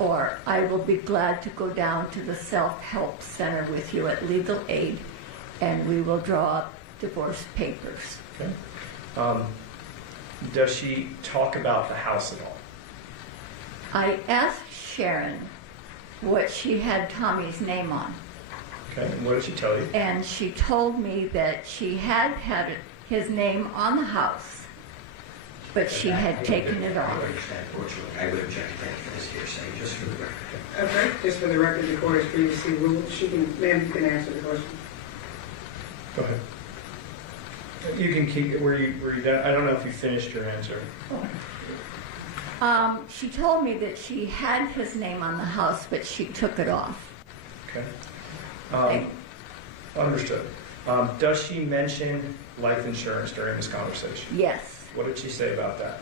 or I will be glad to go down to the self-help center with you at Legal Aid and we will draw up divorce papers. Okay. Does she talk about the house at all? I asked Sharon what she had Tommy's name on. Okay, and what did she tell you? And she told me that she had his name on the house, but she had taken it off. I would object to that as hearsay, just for the record. Okay, just for the record, the court has previously ruled. Ma'am, you can answer the question. Go ahead. You can keep, were you done? I don't know if you finished your answer. She told me that she had his name on the house, but she took it off. Okay. Understood. Does she mention life insurance during this conversation? Yes. What did she say about that?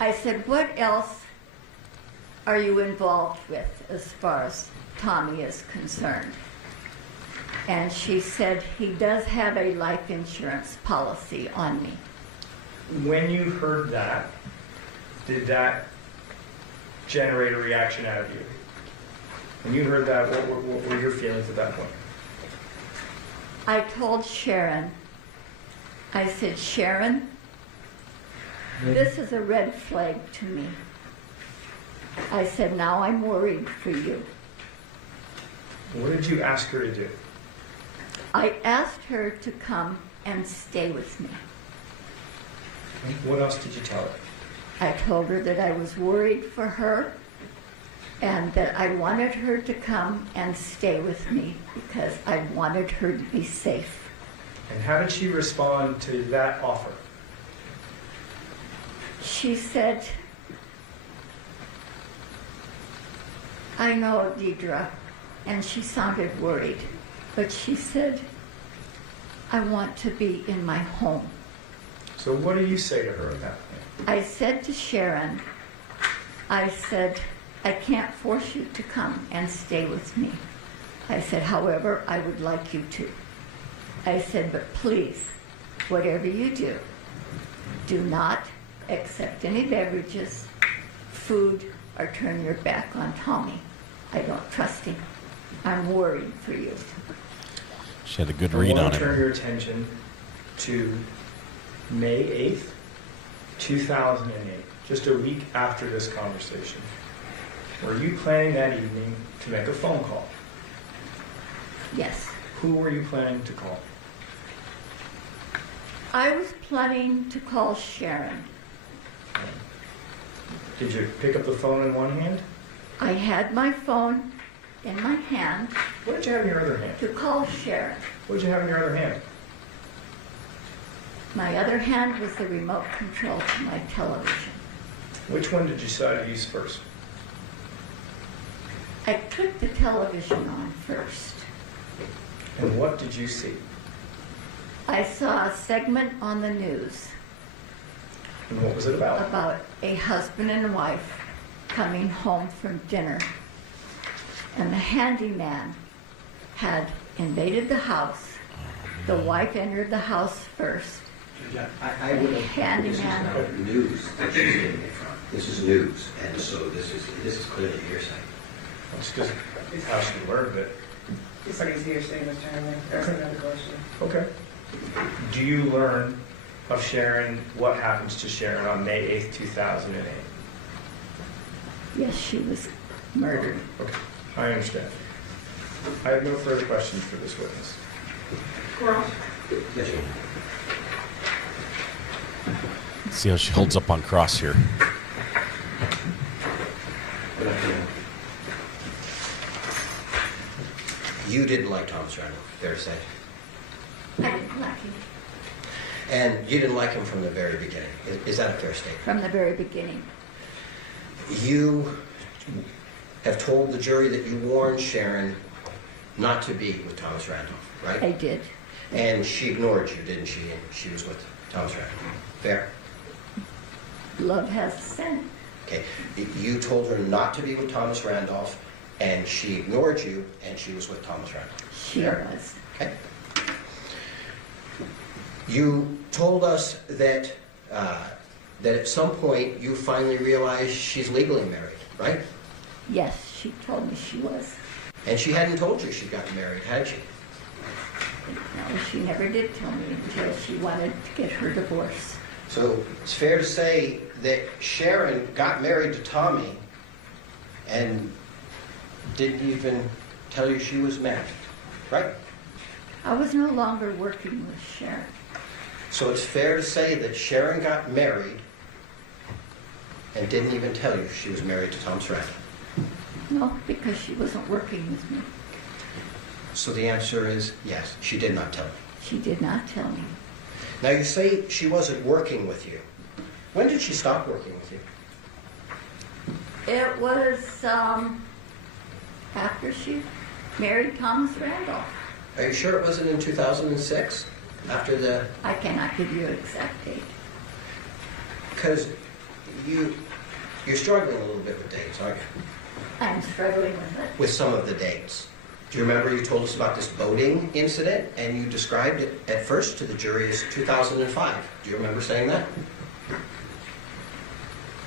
I said, what else are you involved with as far as Tommy is concerned? And she said, he does have a life insurance policy on me. When you heard that, did that generate a reaction out of you? When you heard that, what were your feelings at that point? I told Sharon, I said, Sharon, this is a red flag to me. I said, now I'm worried for you. What did you ask her to do? I asked her to come and stay with me. What else did you tell her? I told her that I was worried for her and that I wanted her to come and stay with me because I wanted her to be safe. And how did she respond to that offer? She said, I know, Deidre, and she sounded worried, but she said, I want to be in my home. So what do you say to her at that point? I said to Sharon, I said, I can't force you to come and stay with me. I said, however, I would like you to. I said, but please, whatever you do, do not accept any beverages, food, or turn your back on Tommy. I don't trust him. I'm worried for you. She had a good read on I want to it. turn your attention to May 8th, 2008, just a week after this conversation. Were you planning that evening to make a phone call? Yes. Who were you planning to call? I was planning to call Sharon. Did you pick up the phone in one hand? I had my phone in my hand. What did you have in your other hand? To call Sharon. What did you have in your other hand? My other hand was the remote control to my television. Which one did you decide to use first? I put the television on first. And what did you see? I saw a segment on the news. And what was it about? About a husband and wife coming home from dinner. And the handyman had invaded the house. The wife entered the house first. I would have, this is not news that she's getting it from. This is news, and so this is clearly hearsay. It's just how she learned it. It's like it's hearsay, Mr. Chairman. That's another question. Okay. Do you learn of Sharon, what happens to Sharon on May 8th, 2008? Yes, she was murdered. Okay, I understand. I have no further questions for this witness. Cross. Yes, sir. See how she holds up on cross here. You didn't like Thomas Randolph, fair to say. I didn't like him. And you didn't like him from the very beginning. Is that a fair statement? From the very beginning. You have told the jury that you warned Sharon not to be with Thomas Randolph, right? I did. And she ignored you, didn't she? And she was with Thomas Randolph. Fair? Love has sin. Okay. You told her not to be with Thomas Randolph, and she ignored you, and she was with Thomas Randolph. She was. Okay. You told us that that at some point you finally realized she's legally married, right? Yes, she told me she was. And she hadn't told you she'd gotten married, had she? No, she never did tell me until she wanted to get her divorce. So it's fair to say that Sharon got married to Tommy and didn't even tell you she was married, right? I was no longer working with Sharon. So it's fair to say that Sharon got married and didn't even tell you she was married to Thomas Randolph. No, because she wasn't working with me. So the answer is yes, she did not tell you. She did not tell me. Now you say she wasn't working with you. When did she stop working with you? It was after she married Thomas Randolph. Are you sure it wasn't in 2006? After the... I cannot give you an exact date. Because you're struggling a little bit with dates, aren't you? I'm struggling with it. With some of the dates. Do you remember you told us about this boating incident and you described it at first to the jury as 2005? Do you remember saying that?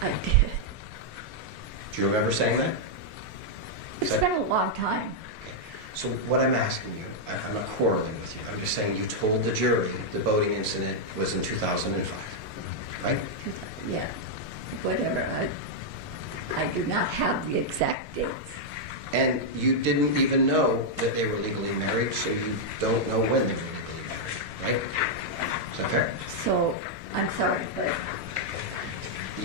I did. Do you remember saying that? It's been a long time. So what I'm asking you, I'm not quarreling with you. I'm just saying you told the jury the boating incident was in 2005, right? Yeah, whatever. I do not have the exact dates. And you didn't even know that they were legally married, so you don't know when they were legally married, right? Is that fair? So, I'm sorry, but...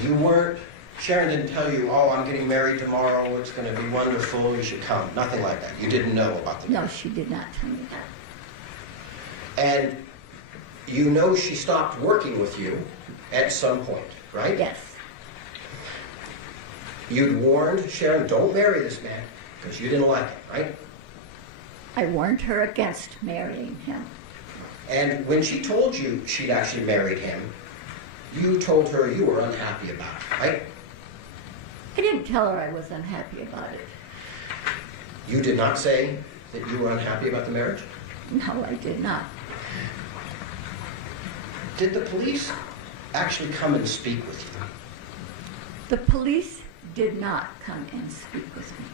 You weren't... Sharon didn't tell you, oh, I'm getting married tomorrow, it's going to be wonderful, you should come. Nothing like that. You didn't know about the marriage. No, she did not tell me that. And you know she stopped working with you at some point, right? Yes. You'd warned Sharon, don't marry this man, because you didn't like him, right? I warned her against marrying him. And when she told you she'd actually married him, you told her you were unhappy about it, right? I didn't tell her I was unhappy about it. You did not say that you were unhappy about the marriage? No, I did not. Did the police actually come and speak with you? The police did not come and speak with me.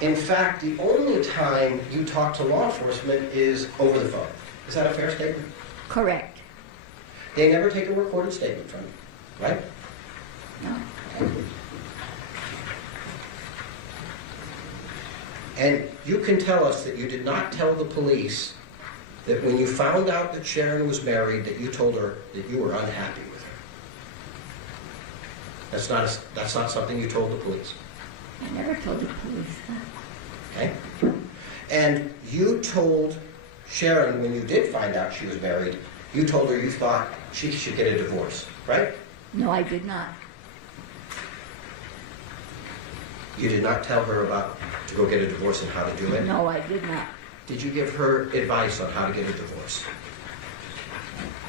In fact, the only time you talk to law enforcement is over the phone. Is that a fair statement? Correct. They never take a recorded statement from you, right? No. And you can tell us that you did not tell the police that when you found out that Sharon was married, that you told her that you were unhappy with her. That's not something you told the police. I never told the police that. Okay? And you told Sharon, when you did find out she was married, you told her you thought she should get a divorce, right? No, I did not. You did not tell her about to go get a divorce and how to do it? No, I did not. Did you give her advice on how to get a divorce?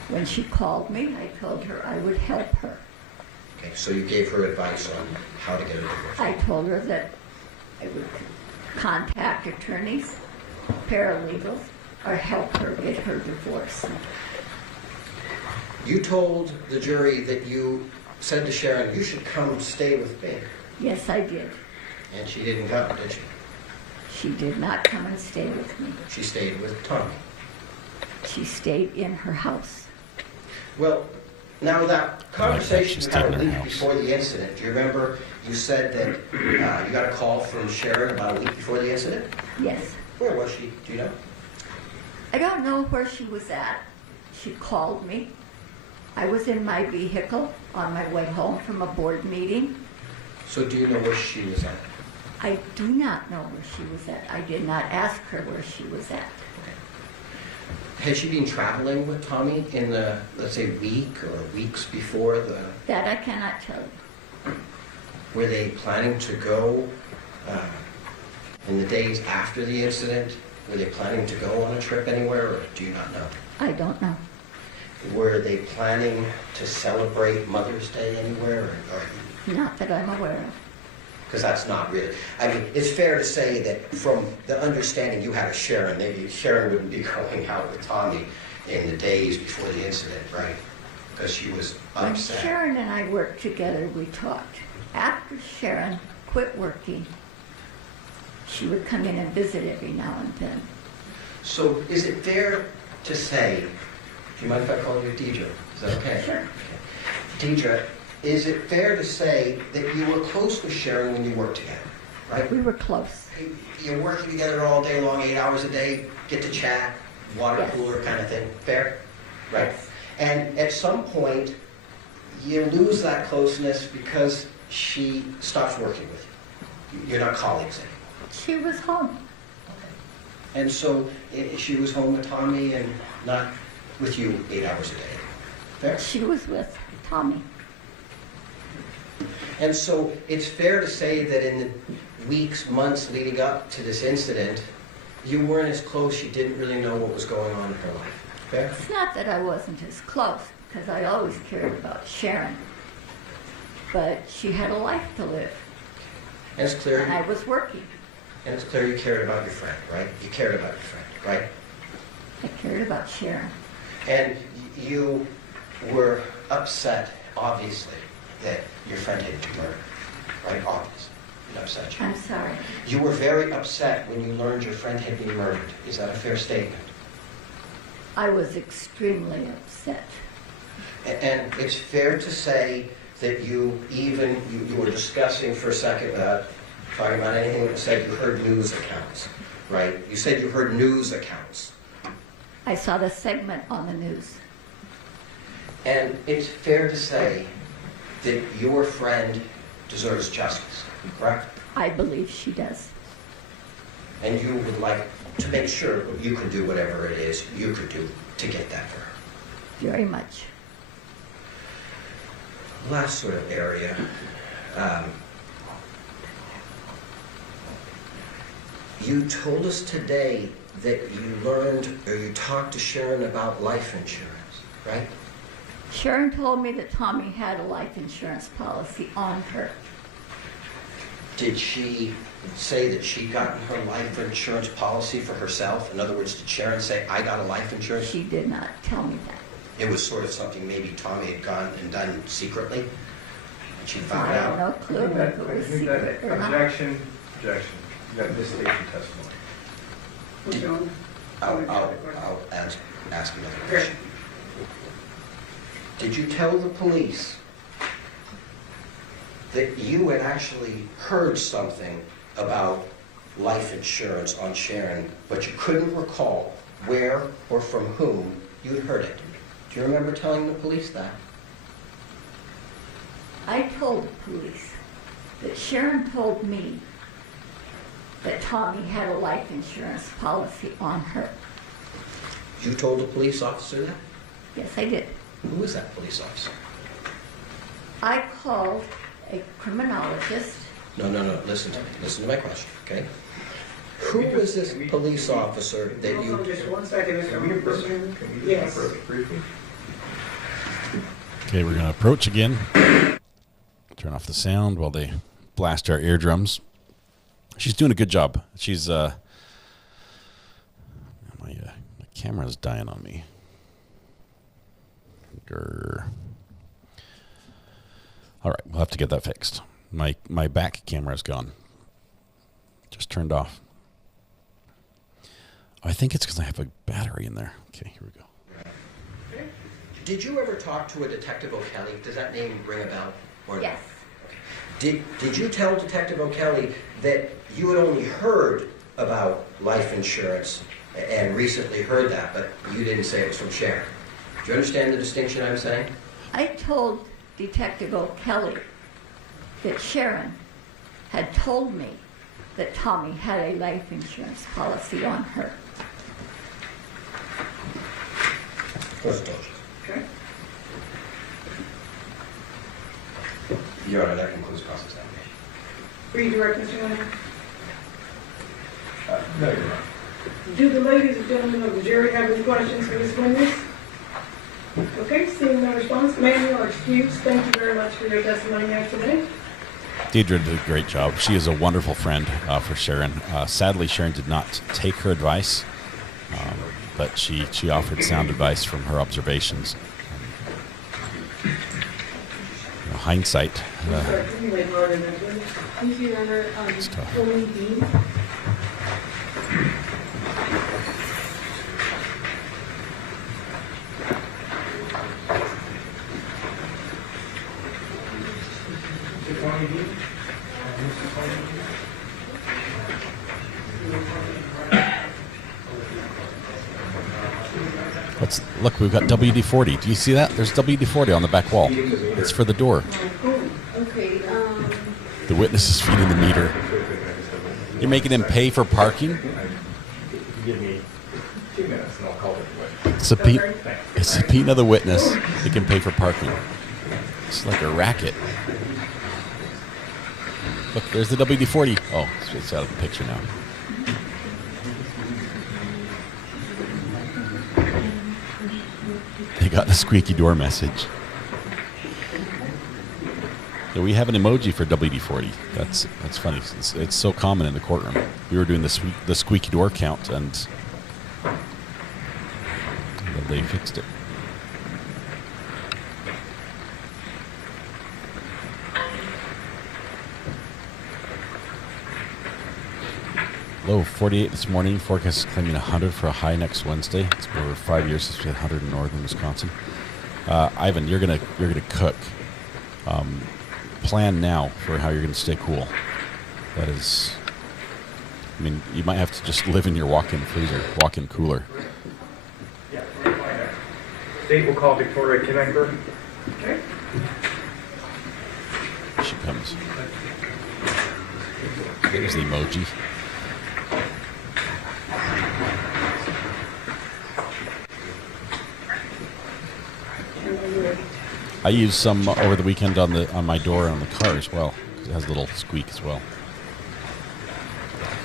When she called me, I told her I would help her. Okay, so you gave her advice on how to get a divorce. I told her that I would contact attorneys, paralegals, or help her get her divorce. You told the jury that you said to Sharon, you should come stay with me. Yes, I did. And she didn't go, did she? She did not come and stay with me. She stayed with Tommy. She stayed in her house. Well, now that conversation you had a week before the incident, do you remember you said that you got a call from Sharon about a week before the incident? Yes. Where was she? Do you know? I don't know where she was at. She called me. I was in my vehicle on my way home from a board meeting. So do you know where she was at? I do not know where she was at. I did not ask her where she was at. Had she been traveling with Tommy in the, let's say, week or weeks before the... That I cannot tell you. Were they planning to go in the days after the incident? Were they planning to go on a trip anywhere, or do you not know? I don't know. Were they planning to celebrate Mother's Day anywhere? Or not that I'm aware of. Because that's not really... I mean, it's fair to say that from the understanding you had of Sharon, maybe Sharon wouldn't be going out with Tommy in the days before the incident, right? Because she was upset. When Sharon and I worked together, we talked. After Sharon quit working, she would come in and visit every now and then. So is it fair to say, do you mind if I call you Deidre? Is that okay? Sure. Okay. Deidre, is it fair to say that you were close with Sharon when you worked together, right? We were close. You're working together all day long, 8 hours a day, get to chat, water Yes. cooler kind of thing. Fair? Right. Yes. And at some point, you lose that closeness because she stops working with you. You're not colleagues anymore. She was home. And so she was home with Tommy and not with you 8 hours a day. Fair? She was with Tommy. And so it's fair to say that in the weeks, months leading up to this incident, you weren't as close, you didn't really know what was going on in her life. Fair? It's not that I wasn't as close, because I always cared about Sharon. But she had a life to live, And it's clear. and I was working. And it's clear you cared about your friend, right? You cared about your friend, right? I cared about Sharon. And you were upset, obviously, that your friend had been murdered, right? Obviously, it upset you. I'm sorry. You were very upset when you learned your friend had been murdered. Is that a fair statement? I was extremely upset. And it's fair to say that you were discussing for a second, talking about anything that said you heard news accounts, right? You said you heard news accounts. I saw the segment on the news. And it's fair to say that your friend deserves justice, correct? I believe she does. And you would like to make sure you can do whatever it is you could do to get that for her. Very much. Last sort of area. You told us today that you learned or you talked to Sharon about life insurance, right? Sharon told me that Tommy had a life insurance policy on her. Did she say that she'd gotten her life insurance policy for herself? In other words, did Sharon say, I got a life insurance? She did not tell me that. It was sort of something maybe Tommy had gone and done secretly, and she found I have out. no clue if it was secret or not. Objection. You got misstated testimony. I'll ask another question. Did you tell the police that you had actually heard something about life insurance on Sharon, but you couldn't recall where or from whom you'd heard it? Do you remember telling the police that? I told the police that Sharon told me that Tommy had a life insurance policy on her. You told the police officer that? Yes, I did. Who was that police officer? I called a criminologist. No, listen to me. Listen to my question, okay? Who was this police officer that you... Just 1 second, Mr. President. Yes. Okay, we're going to approach again. Turn off the sound while they blast our eardrums. She's doing a good job. She's, my camera's dying on me. Grr. All right, we'll have to get that fixed. My back camera's gone. Just turned off. I think it's because I have a battery in there. Okay, here we go. Did you ever talk to a Detective O'Kelly? Does that name ring a bell? Or no? Yes. Did you tell Detective O'Kelly that you had only heard about life insurance and recently heard that, but you didn't say it was from Sharon? Do you understand the distinction I'm saying? I told Detective O'Kelly that Sharon had told me that Tommy had a life insurance policy on her. Of course I told you. Okay. Your Honor, that concludes cross-examination. Redirect, Mr. Leonard. No, Your Honor. Do the ladies and gentlemen of the jury have any questions for this witness? Okay, seeing no response, ma'am, you are excused. Thank you very much for your testimony here today. Deidre did a great job. She is a wonderful friend for Sharon. Sadly, Sharon did not take her advice, but she offered sound advice from her observations. Hindsight. Thank you, Your Honor. It's tough. Colleen Dean. Mr. Tony D? Mr. Tony D? Look, we've got WD-40. Do you see that? There's WD-40 on the back wall. It's for the door. Okay, The witness is feeding the meter. You're making him pay for parking? Give me 2 minutes and I'll call it away. Subpoena the witness. He can pay for parking. It's like a racket. Look, there's the WD-40. Oh, it's out of the picture now. They got the squeaky door message. Yeah, we have an emoji for WD-40. That's funny. It's so common in the courtroom. We were doing the squeaky door count, and they fixed it. Low 48 this morning. Forecast is claiming 100 for a high next Wednesday. It's been over 5 years since we had 100 in northern Wisconsin. Ivan, you're gonna cook. Plan now for how you're gonna stay cool. That is, I mean, you might have to just live in your walk-in freezer, walk-in cooler. Yeah, we're fine there. State will call Victoria Kimenker. Okay. She comes. There's the emoji. I used some over the weekend on my door and on the car as well. It has a little squeak as well.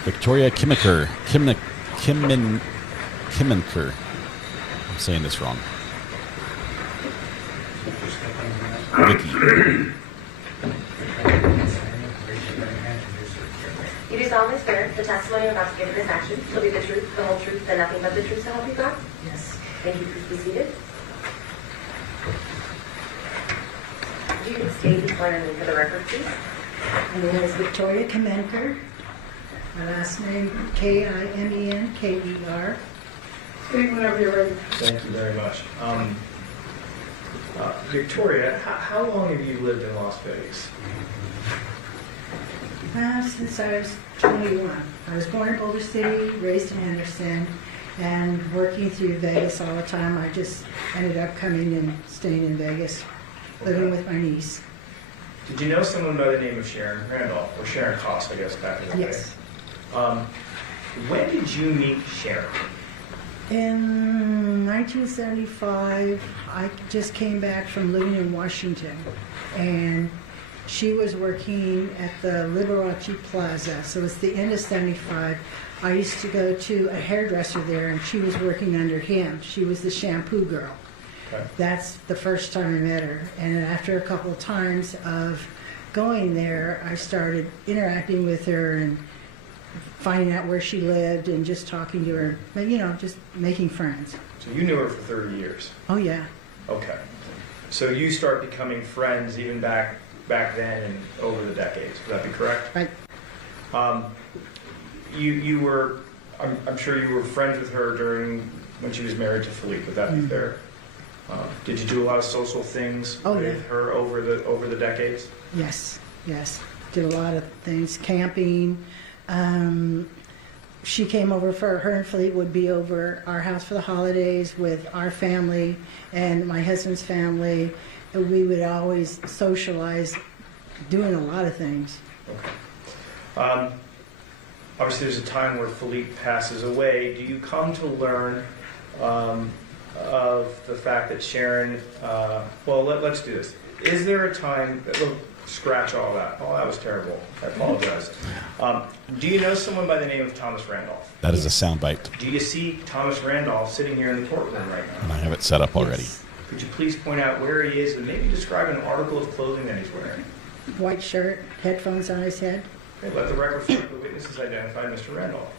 Victoria Kimenker. Kimenker. I'm saying this wrong. Vicky. You do solemnly swear the testimony you're about to give in this action will be the truth, the whole truth, and nothing but the truth to help you God? yes. Thank you. Please be seated. Do you state and swear in for the record, please? My name is Victoria Kimenker. My last name Kimenker. Speak whenever you're ready. Thank you very much. Victoria, how long have you lived in Las Vegas? Since I was 21. I was born in Boulder City, raised in Henderson, and working through Vegas all the time. I just ended up coming and staying in Vegas, living with my niece. Did you know someone by the name of Sharon Randolph, or Sharon Koss, I guess, back in the day? Yes. When did you meet Sharon? In 1975, I just came back from living in Washington, and she was working at the Liberace Plaza, so it's the end of 75. I used to go to a hairdresser there, and she was working under him. She was the shampoo girl. Okay. That's the first time I met her, and after a couple of times of going there, I started interacting with her and finding out where she lived and just talking to her, but just making friends. So you knew her for 30 years? Oh, yeah. Okay. So you start becoming friends even back then and over the decades. Would that be correct? Right. You were, I'm sure you were friends with her when she was married to Philippe. Would that be fair? Did you do a lot of social things with her over the decades? Yes. Did a lot of things, camping. She came over her and Philippe would be over our house for the holidays with our family and my husband's family. And we would always socialize, doing a lot of things. Okay. Obviously, there's a time where Philippe passes away. Do you come to learn of the fact that Sharon, let's do this. Is there a time, scratch all that. Oh, that was terrible. I apologize. Do you know someone by the name of Thomas Randolph? That is a soundbite. Do you see Thomas Randolph sitting here in the courtroom right now? And I have it set up already. Could you please point out where he is and maybe describe an article of clothing that he's wearing? White shirt, headphones on his head. Okay, let the record reflect the witnesses identify Mr. Randolph.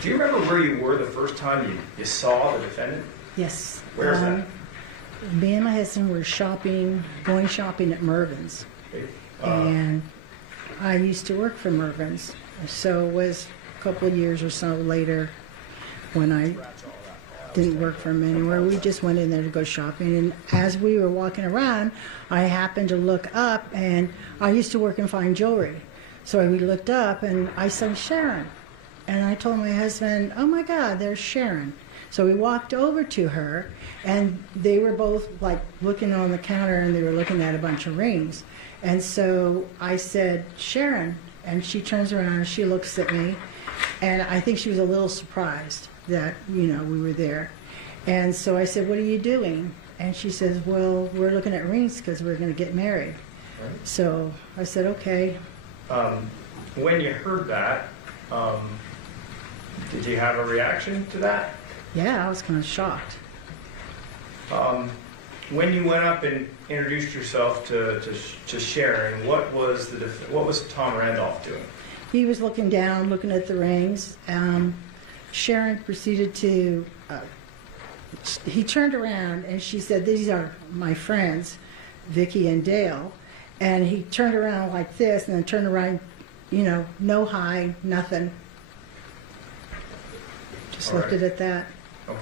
Do you remember where you were the first time you saw the defendant? Yes. Where is that? Me and my husband were going shopping at Mervyn's. And I used to work for Mervyn's. So it was a couple of years or so later when I didn't work for him anywhere. We just went in there to go shopping. And as we were walking around, I happened to look up, and I used to work in fine jewelry. So we looked up, and I saw Sharon. And I told my husband, oh my God, there's Sharon. So we walked over to her, and they were both like looking on the counter, and they were looking at a bunch of rings. And so I said, Sharon, and she turns around and she looks at me, and I think she was a little surprised that, you know, we were there. And so I said, what are you doing? And she says, well, we're looking at rings because we're going to get married. Right. So I said, okay. When you heard that, did you have a reaction to that? Yeah, I was kind of shocked. When you went up and introduced yourself to Sharon, what was Tom Randolph doing? He was looking down, looking at the rings. Sharon proceeded to, he turned around and she said, these are my friends, Vicky and Dale. And he turned around like this and then turned around, you know, no hi, nothing. Just left it at that. Okay.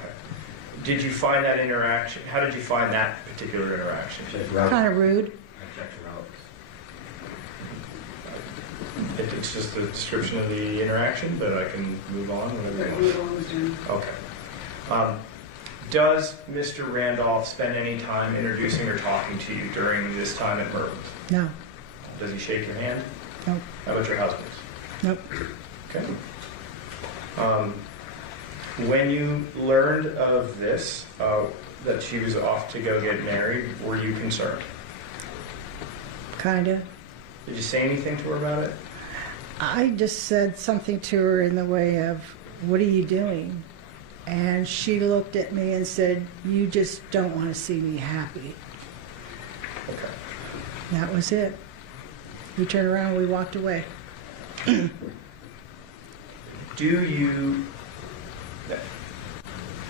Did you find that interaction, how did you find that particular interaction? Kind of rude. It's just a description of the interaction, but I can move on whenever you want. Okay. Does Mr. Randolph spend any time introducing or talking to you during this time at Mervyn's? No. Does he shake your hand? Nope. How about your husband's? Nope. Okay. When you learned of this, that she was off to go get married, were you concerned? Kinda. Did you say anything to her about it? I just said something to her in the way of, what are you doing? And she looked at me and said, you just don't want to see me happy. Okay. That was it. We turned around and we walked away.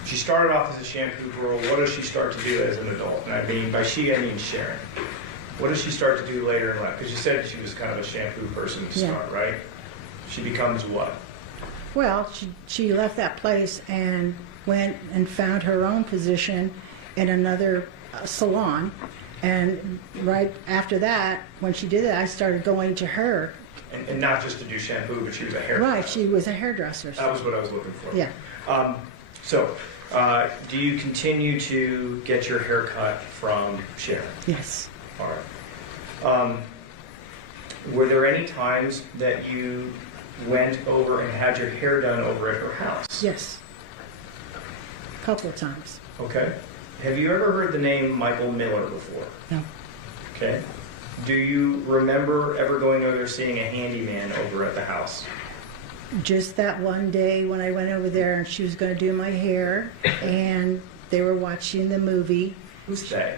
She started off as a shampoo girl. What does she start to do as an adult? And I mean, by she, I mean Sharon. What does she start to do later in life? Because you said she was kind of a shampoo person to start, right? She becomes what? Well, she left that place and went and found her own position in another salon. And right after that, when she did that, I started going to her. And not just to do shampoo, but she was a hairdresser. Right, she was a hairdresser. That was what I was looking for. Yeah. Do you continue to get your hair cut from Sharon? Yes. All right. Were there any times that you went over and had your hair done over at her house? Yes. A couple of times. Okay. Have you ever heard the name Michael Miller before? No. Okay. Do you remember ever going over there seeing a handyman over at the house? Just that one day when I went over there and she was going to do my hair and they were watching the movie. Who's they?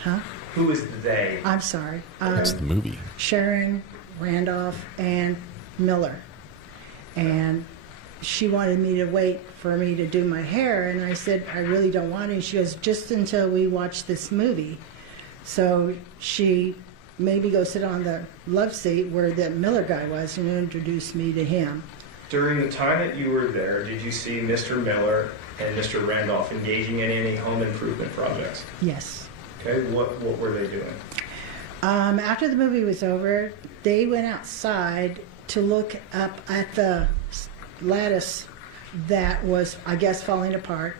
Huh? Who is they? I'm sorry. That's the movie. Sharon, Randolph, and Miller. And she wanted me to wait for me to do my hair, and I said, I really don't want to. She goes, just until we watch this movie. So she made me go sit on the love seat where that Miller guy was and introduced me to him. During the time that you were there, did you see Mr. Miller and Mr. Randolph engaging in any home improvement projects? Yes. Okay, what were they doing? After the movie was over, they went outside to look up at the lattice that was, I guess, falling apart.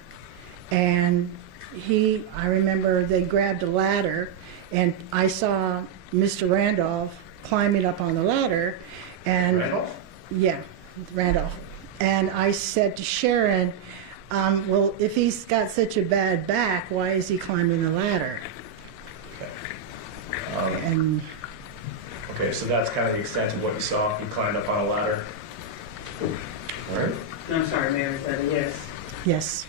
And I remember they grabbed a ladder, and I saw Mr. Randolph climbing up on the ladder. And Randolph? Yeah, Randolph. And I said to Sharon, well, if he's got such a bad back, why is he climbing the ladder? Okay, so that's kind of the extent of what you saw. You climbed up on a ladder. All right. I'm sorry, Mayor, is that a yes? Yes.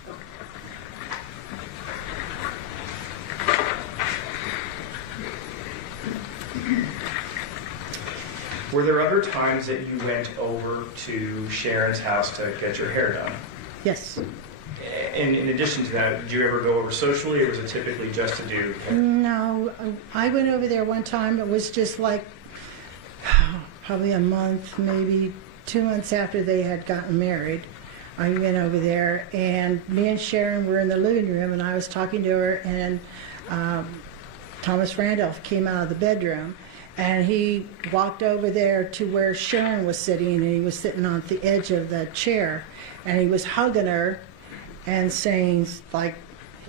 Were there other times that you went over to Sharon's house to get your hair done? Yes. And in addition to that, did you ever go over socially, or was it typically just to do hair? No, I went over there one time. It was just like probably a month, maybe 2 months after they had gotten married. I went over there, and me and Sharon were in the living room, and I was talking to her, and Thomas Randolph came out of the bedroom, and he walked over there to where Sharon was sitting, and he was sitting on the edge of the chair, and he was hugging her and saying, like,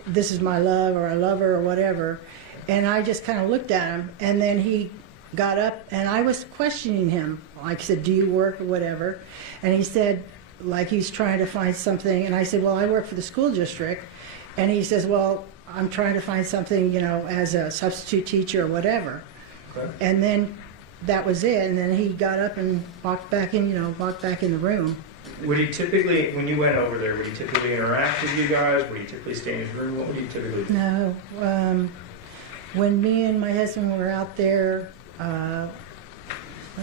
this is my love, or I love her, or whatever. And I just kind of looked at him, and then he got up, and I was questioning him. Like I said, do you work or whatever? And he said, like he's trying to find something. And I said, well, I work for the school district. And he says, well, I'm trying to find something, you know, as a substitute teacher or whatever. Okay. And then that was it. And then he got up and walked back in, walked back in the room. Would he typically, when you went over there, would he typically interact with you guys? Would he typically stay in his room? What would he typically do? No. When me and my husband were out there, I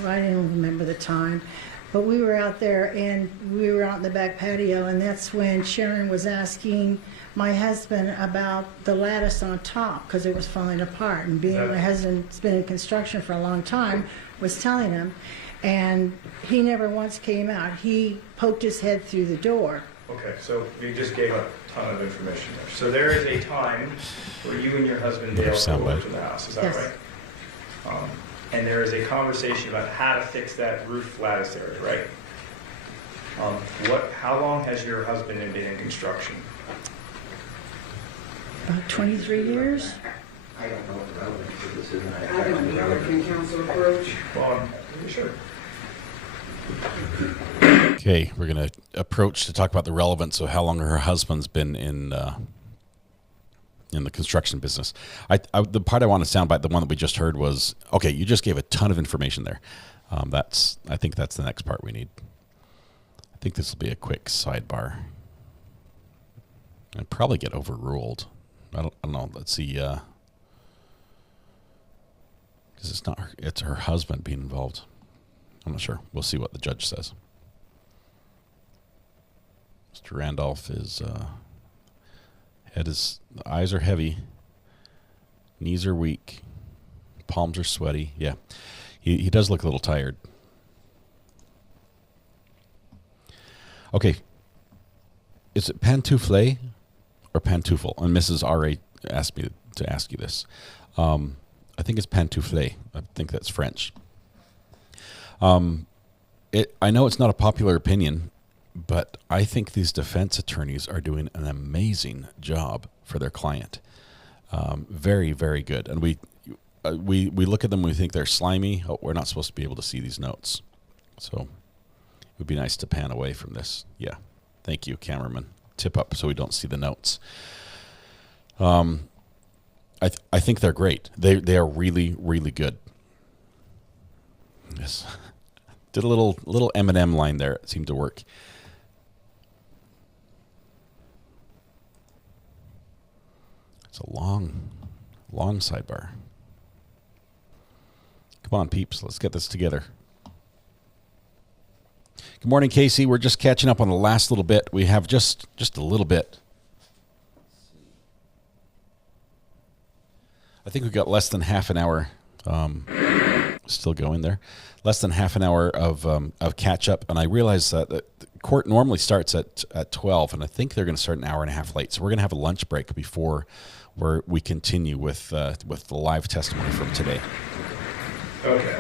don't remember the time, but we were out there, and we were out in the back patio, and that's when Sharon was asking my husband about the lattice on top, because it was falling apart. And being my husband's been in construction for a long time, was telling him, and he never once came out. He poked his head through the door. Okay, so you just gave a ton of information there. So there is a time where you and your husband Dale go over to the house, is that Yes. right? And there is a conversation about how to fix that roof lattice area, right? How long has your husband been in construction? About 23 years. I don't know what the relevance of this is. I don't know. Can council approach? Well, sure. Okay, we're going to approach to talk about the relevance of how long her husband's been in the construction business. The part I want to soundbite, the one that we just heard was, okay, you just gave a ton of information there. I think that's the next part we need. I think this will be a quick sidebar. I'd probably get overruled. I don't know. Let's see. Because it's not her, it's her husband being involved. I'm not sure. We'll see what the judge says. Mr. Randolph is the eyes are heavy, knees are weak, palms are sweaty. Yeah, he does look a little tired. Okay, is it pantoufle or pantoufle? And Mrs. R.A. asked me to ask you this. I think it's pantoufle. I think that's French. I know it's not a popular opinion, but I think these defense attorneys are doing an amazing job for their client. Very, very good. And we look at them and we think they're slimy. Oh, we're not supposed to be able to see these notes. So it would be nice to pan away from this. Yeah. Thank you, cameraman. Tip up so we don't see the notes. I think they're great. They are really, really good. Yes. Did a little Eminem line there. It seemed to work. It's a long sidebar. Come on, peeps. Let's get this together. Good morning, Casey. We're just catching up on the last little bit. We have just a little bit. I think we've got less than half an hour still going there. Less than half an hour of catch up, and I realize that the court normally starts at 12, and I think they're going to start an hour and a half late. So we're going to have a lunch break before we continue with the live testimony from today. Okay.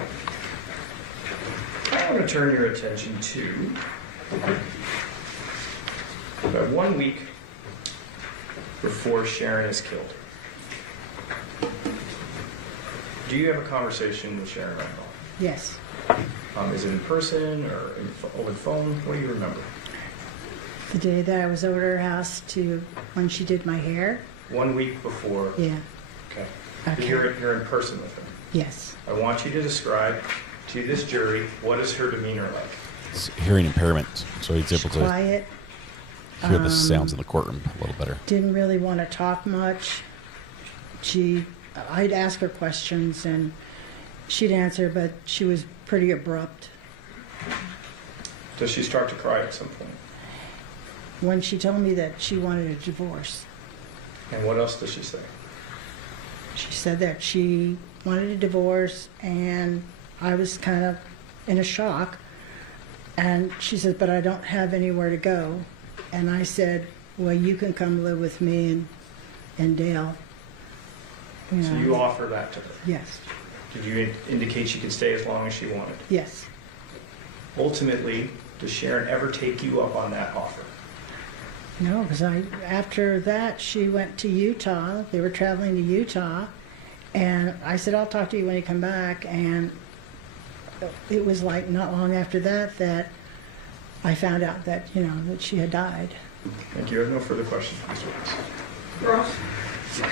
I want to turn your attention to about 1 week before Sharon is killed. Do you have a conversation with Sharon Randolph? Yes. Is it in person or over the phone? What do you remember? The day that I was over at her house when she did my hair. 1 week before? Yeah. Okay. Okay. You're in person with her? Yes. I want you to describe to this jury what is her demeanor like. It's hearing impairment, so he's able to Quiet. hear the sounds in the courtroom a little better. Didn't really want to talk much. I'd ask her questions and she'd answer, but she was pretty abrupt. Does she start to cry at some point? When she told me that she wanted a divorce. And what else does she say? She said that she wanted a divorce, and I was kind of in a shock. And she said, but I don't have anywhere to go. And I said, well, you can come live with me and Dale. You So know. you offer that to her? Yes. Did you indicate she could stay as long as she wanted? Yes. Ultimately, does Sharon ever take you up on that offer? No, because after that, she went to Utah. They were traveling to Utah. And I said, I'll talk to you when you come back. And it was like not long after that that I found out that, you know, that she had died. Thank you. I have no further questions for Mr. Witness. Ross? Yes.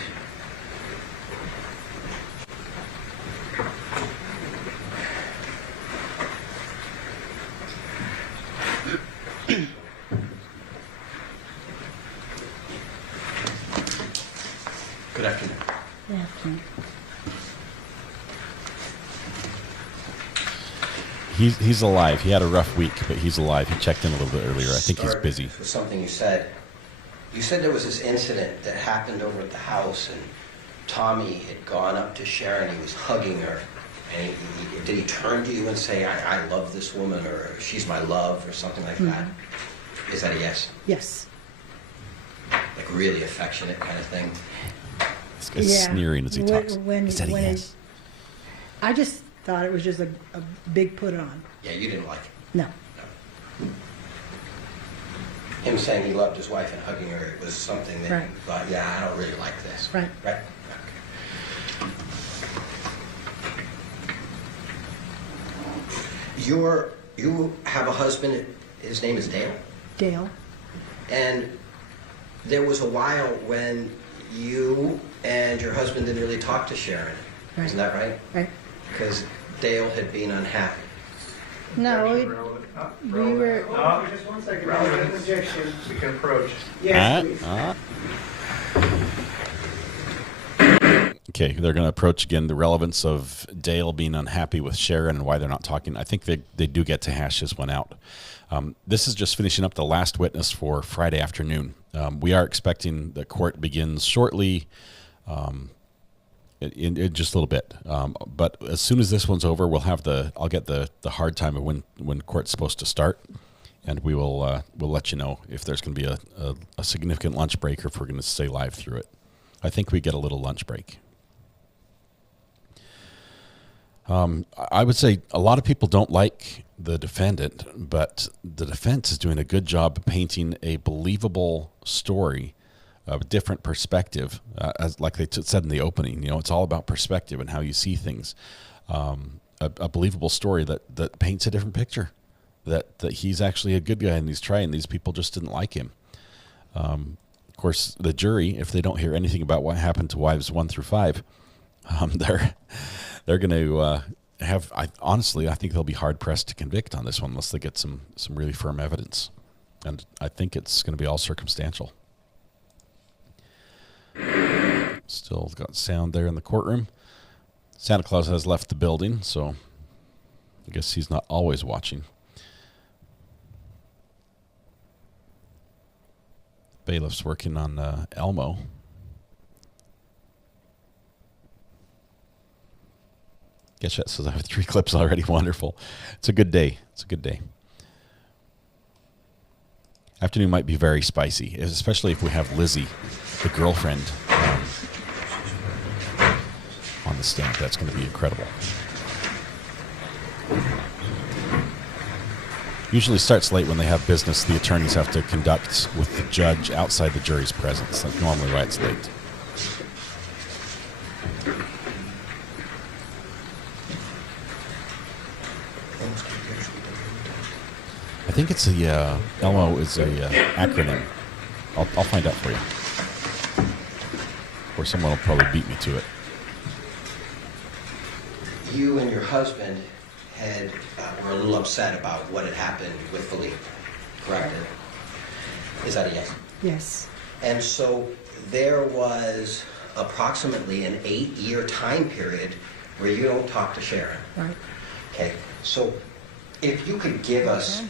Good afternoon. Good afternoon. He's alive. He had a rough week, but he's alive. He checked in a little bit earlier. I think he's Start busy. with something you said. You said there was this incident that happened over at the house, and Tommy had gone up to Sharon. He was hugging her. And did he turn to you and say, I love this woman, or she's my love, or something like that? Is that a yes? Yes. Like really affectionate kind of thing? This guy's sneering as he talks. Is that a yes? I just thought it was just a big put on. Yeah, you didn't like it. No. Him saying he loved his wife and hugging her, it was something that Right. you thought, yeah, I don't really like this. Right. Right? You have a husband, his name is Dale? Dale. And there was a while when you and your husband didn't really talk to Sharon. Right. Isn't that right? Right. Because Dale had been unhappy. No, we were. Oh, just one second. Relevant. Objection. We can approach. Yes, please. Okay, they're going to approach again the relevance of Dale being unhappy with Sharon and why they're not talking. I think they do get to hash this one out. This is just finishing up the last witness for Friday afternoon. We are expecting the court begins shortly, in just a little bit. But as soon as this one's over, I'll get the hard time of when court's supposed to start, and we'll let you know if there's going to be a significant lunch break or if we're going to stay live through it. I think we get a little lunch break. I would say a lot of people don't like the defendant, but the defense is doing a good job painting a believable story, a different perspective, as like they said in the opening. You know, it's all about perspective and how you see things. A believable story that paints a different picture, that he's actually a good guy and he's trying. These people just didn't like him. Of course, the jury, if they don't hear anything about what happened to wives 1 through 5, they're going to have. Honestly, I think they'll be hard pressed to convict on this one unless they get some really firm evidence, and I think it's going to be all circumstantial. Still got sound there in the courtroom. Santa Claus has left the building, so I guess he's not always watching. Bailiff's working on Elmo. Guess that says I have 3 clips already. Wonderful. It's a good day. It's a good day. Afternoon might be very spicy, especially if we have Lizzie, the girlfriend, on the stand. That's going to be incredible. Usually starts late when they have business the attorneys have to conduct with the judge outside the jury's presence. That's normally why it's late. I think it's Elmo is a acronym. I'll find out for you. Or someone will probably beat me to it. You and your husband were a little upset about what had happened with Philippe, correct? Is that a yes? Yes. And so there was approximately an 8-year time period where you don't talk to Sharon. Right. Okay, so if you could give us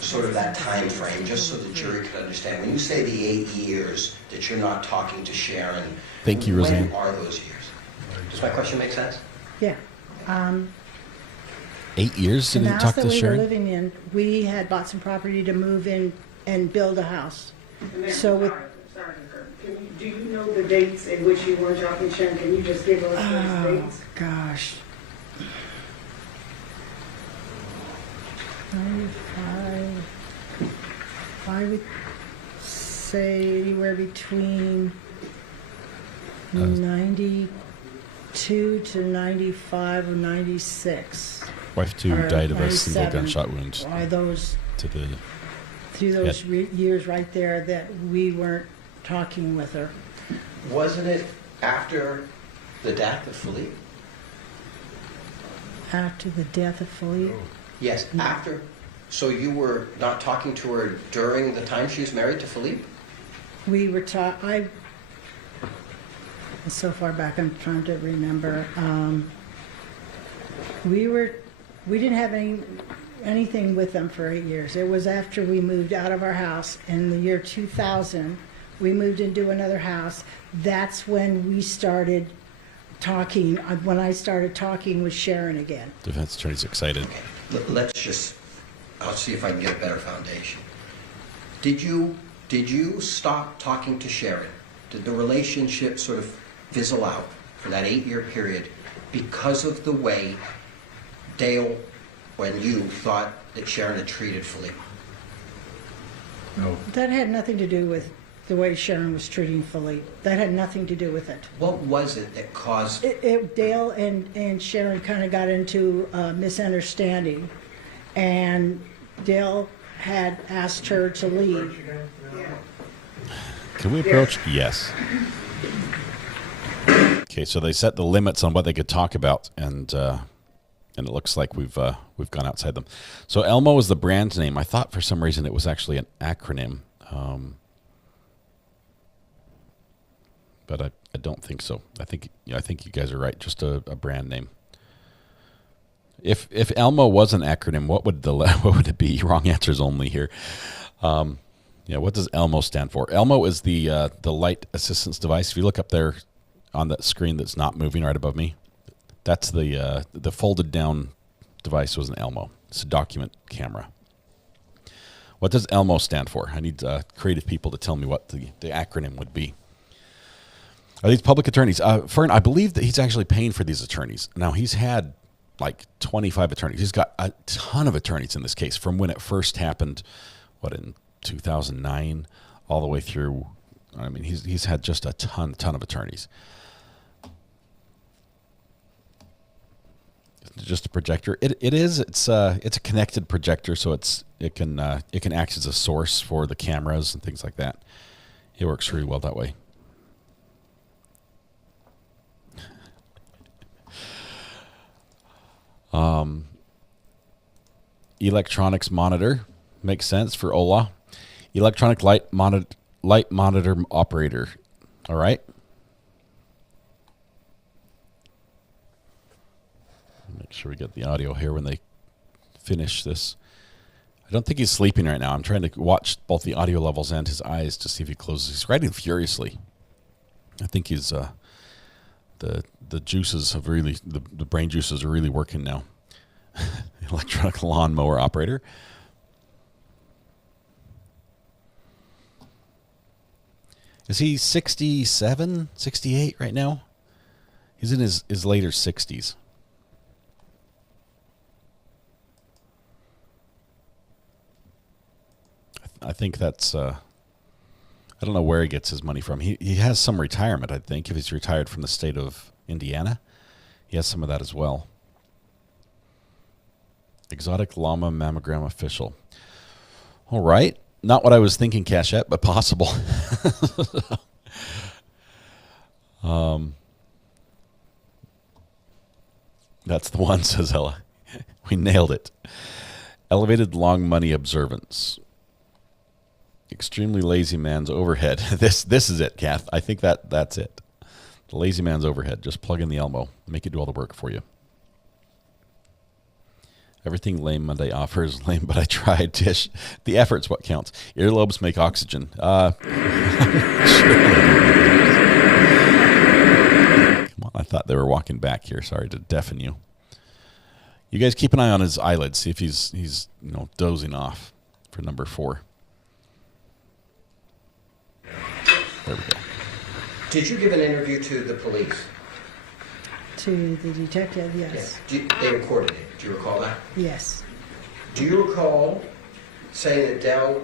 sort of that time frame, just so the jury could understand. When you say the 8 years that you're not talking to Sharon, thank you, Roseanne. When are those years? Does my question make sense? Yeah. 8 years? In the Didn't house talk that to we were Sharon? living in, we had bought some property to move in and build a house. So with Do you know the dates in which you were talking, Sharon? Can you just give us those dates? Gosh. 95. I would say anywhere between 92 to 95 or 96. Wife too Or died of a single 97. gunshot wound Are those to the through those head. years right there that we weren't talking with her? Wasn't it after the death of Philippe? After the death of Philippe? Yes, after. So you were not talking to her during the time she was married to Philippe? We were it's so far back, I'm trying to remember. We didn't have anything with them for 8 years. It was after we moved out of our house in the year 2000. We moved into another house. That's when we started talking, when I started talking with Sharon again. Defense attorney's excited. I'll see if I can get a better foundation. Did you stop talking to Sharon? Did the relationship sort of fizzle out for that 8-year period because of the way Dale, when you thought that Sharon had treated Philippe? No. That had nothing to do with the way Sharon was treating Philippe. That had nothing to do with it. What was it that caused... Dale and Sharon kind of got into a misunderstanding, and Dale had asked her to leave. Can we approach? Yes. Okay, so they set the limits on what they could talk about, and it looks like we've gone outside them. So Elmo is the brand name. I thought for some reason it was actually an acronym, but I don't think so. I think you guys are right. Just a brand name. If Elmo was an acronym, what would it be? Wrong answers only here. What does Elmo stand for? Elmo is the light assistance device. If you look up there on that screen that's not moving right above me, that's the folded down device was an Elmo. It's a document camera. What does Elmo stand for? I need creative people to tell me what the acronym would be. Are these public attorneys? Fern, I believe that he's actually paying for these attorneys. Now, he's had like 25 attorneys. He's got a ton of attorneys in this case from when it first happened, in 2009, all the way through. I mean, he's had just a ton of attorneys. Just a projector. It's a connected projector, so it can act as a source for the cameras and things like that. It works really well that way. Electronics monitor makes sense for Ola. Electronic light monitor operator. All right. Make sure we get the audio here when they finish this. I don't think he's sleeping right now. I'm trying to watch both the audio levels and his eyes to see if he closes. He's writing furiously. I think he's the juices have really the brain juices are really working now. Electronic lawnmower operator. Is he 67, 68 right now? He's in his later 60s. I think that's, I don't know where he gets his money from. He has some retirement, I think. If he's retired from the state of Indiana, he has some of that as well. Exotic llama mammogram official. All right. Not what I was thinking, Cachette, but possible. That's the one, says Ella. We nailed it. Elevated long money observance. Extremely lazy man's overhead. This is it, Kath. I think that's it. The lazy man's overhead. Just plug in the Elmo. Make it do all the work for you. Everything Lame Monday offers lame, but I tried. Tish, the effort's what counts. Earlobes make oxygen. Come on, I thought they were walking back here. Sorry to deafen you. You guys keep an eye on his eyelids. See if he's dozing off for number 4. There we go. Did you give an interview to the police? To the detective, yes. They recorded it. Do you recall that? Yes. Do you recall saying that Dell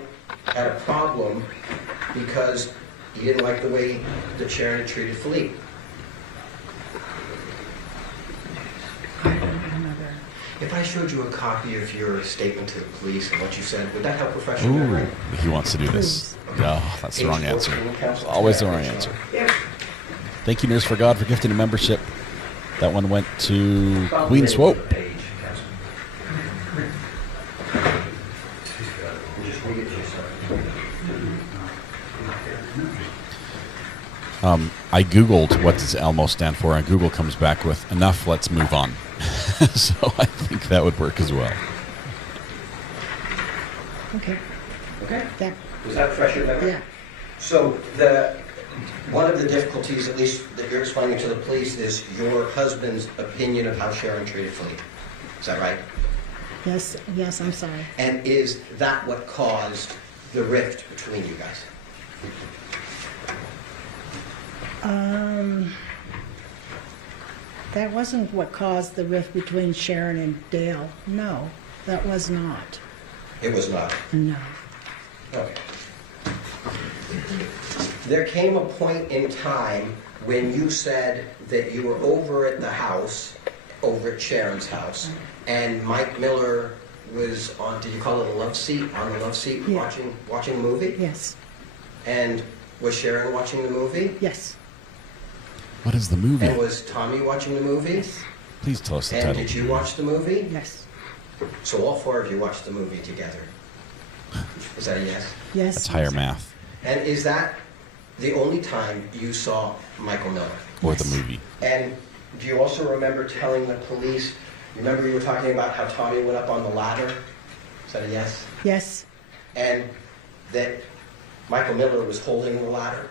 had a problem because he didn't like the way that Sharon had treated Philippe? If I showed you a copy of your statement to the police and what you said, would that help refresh your memory? He wants to do this. Oh, that's the wrong answer. Always the wrong answer. Thank you, Nurse for God, for gifting a membership. That one went to Queen Swope. I Googled what does Elmo stand for, and Google comes back with enough, let's move on. So I think that would work as well. Okay. Okay. That, was that fresh in memory? Yeah. So one of the difficulties, at least that you're explaining to the police, is your husband's opinion of how Sharon treated Philippe. Is that right? yes, I'm sorry. And is that what caused the rift between you guys? That wasn't what caused the rift between Sharon and Dale. No, that was not. It was not. No. Okay. There came a point in time when you said that you were over at the house, over at Sharon's house, and Mike Miller was on, did you call it a love seat? On the love seat, Yeah. watching a movie? Yes. And was Sharon watching the movie? Yes. What is the movie? And was Tommy watching the movie? Please tell us the And title. did you watch the movie? Yes. So all 4 of you watched the movie together. Is that a yes? Yes. That's higher math. And is that the only time you saw Michael Miller? Or the movie. And do you also remember telling the police, remember you were talking about how Tommy went up on the ladder? Is that a yes? Yes. And that Michael Miller was holding the ladder?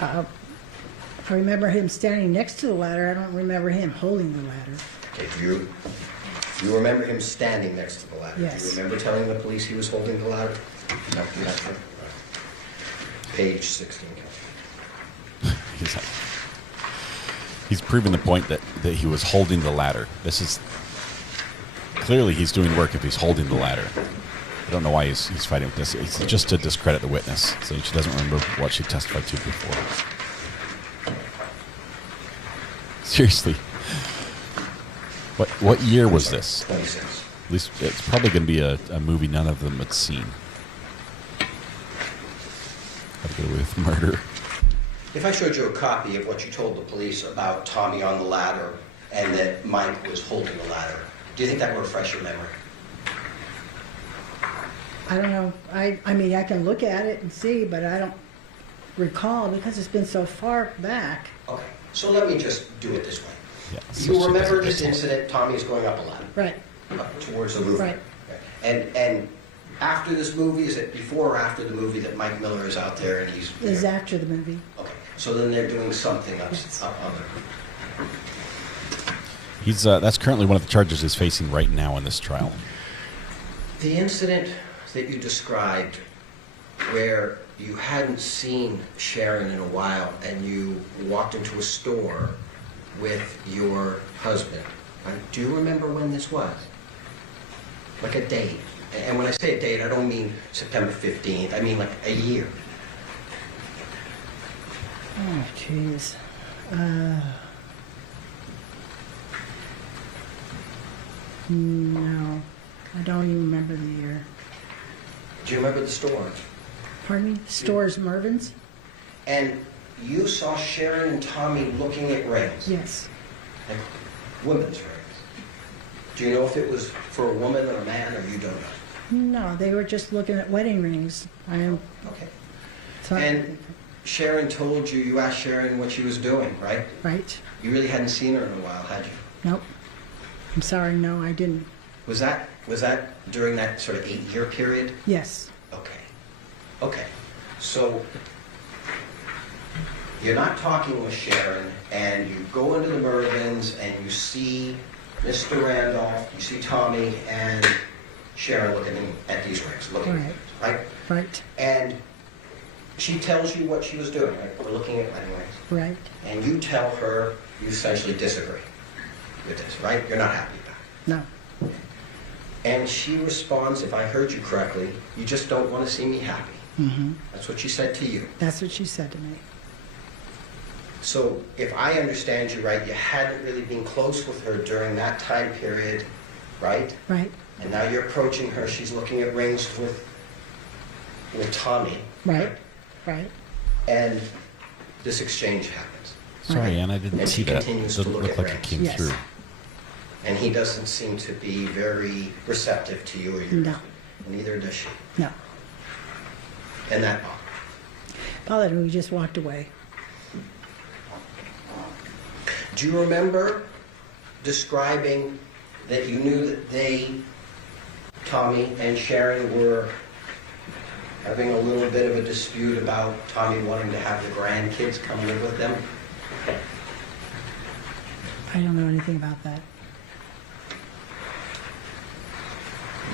I remember him standing next to the ladder. I don't remember him holding the ladder. Okay, do you remember him standing next to the ladder? Yes. Do you remember telling the police he was holding the ladder? No, you're not sure. Page 16. He's proven the point that he was holding the ladder. This is clearly he's doing work if he's holding the ladder. I don't know why he's fighting with this. It's just to discredit the witness, so she doesn't remember what she testified to before. Seriously, what year was this? 26. At least it's probably going to be a movie none of them had seen. Have to go with murder. If I showed you a copy of what you told the police about Tommy on the ladder and that Mike was holding the ladder, do you think that would refresh your memory? I don't know. I mean, I can look at it and see, but I don't recall because it's been so far back. Okay, so let me just do it this way. Yeah, You remember this incident, Tommy is going up a ladder. Right. Up towards the roof. Right. And after this movie, is it before or after the movie that Mike Miller is out there and he's... It was after the movie. Okay, so then they're doing something up on the... He's that's currently one of the charges he's facing right now in this trial. The incident that you described where you hadn't seen Sharon in a while and you walked into a store with your husband, right? Do you remember when this was? Like a date. And when I say a date, I don't mean September 15th. I mean like a year. Oh, jeez. No, I don't even remember the year. Do you remember the store? Pardon me? Stores Mervin's? And you saw Sharon and Tommy looking at rings? Yes. Like women's rings. Do you know if it was for a woman or a man, or you don't know? No, they were just looking at wedding rings. Okay. And Sharon told you, you asked Sharon what she was doing, right? Right. You really hadn't seen her in a while, had you? Nope. I'm sorry, no, I didn't. Was that during that sort of 8-year period? Yes. Okay. Okay. So you're not talking with Sharon, and you go into the Mervyn's and you see Mr. Randolph, you see Tommy and Sharon looking at these rings, right? Right. And she tells you what she was doing, right? We're looking at wedding rings. Right. And you tell her you essentially disagree with this, right? You're not happy about it. No. And she responds, if I heard you correctly, you just don't want to see me happy. Mm-hmm. That's what she said to you. That's what she said to me. So if I understand you right, you hadn't really been close with her during that time period, right? Right. And now you're approaching her, she's looking at rings with Tommy. Right. Right. And this exchange happens. Sorry, Ann, I didn't And see she that. continues Doesn't to look look at like it rings. came through. And he doesn't seem to be very receptive to you or your No. husband. Neither does she. No. And that Bothered me. We just walked away. Do you remember describing that you knew that they, Tommy and Sharon, were having a little bit of a dispute about Tommy wanting to have the grandkids come live with them? I don't know anything about that.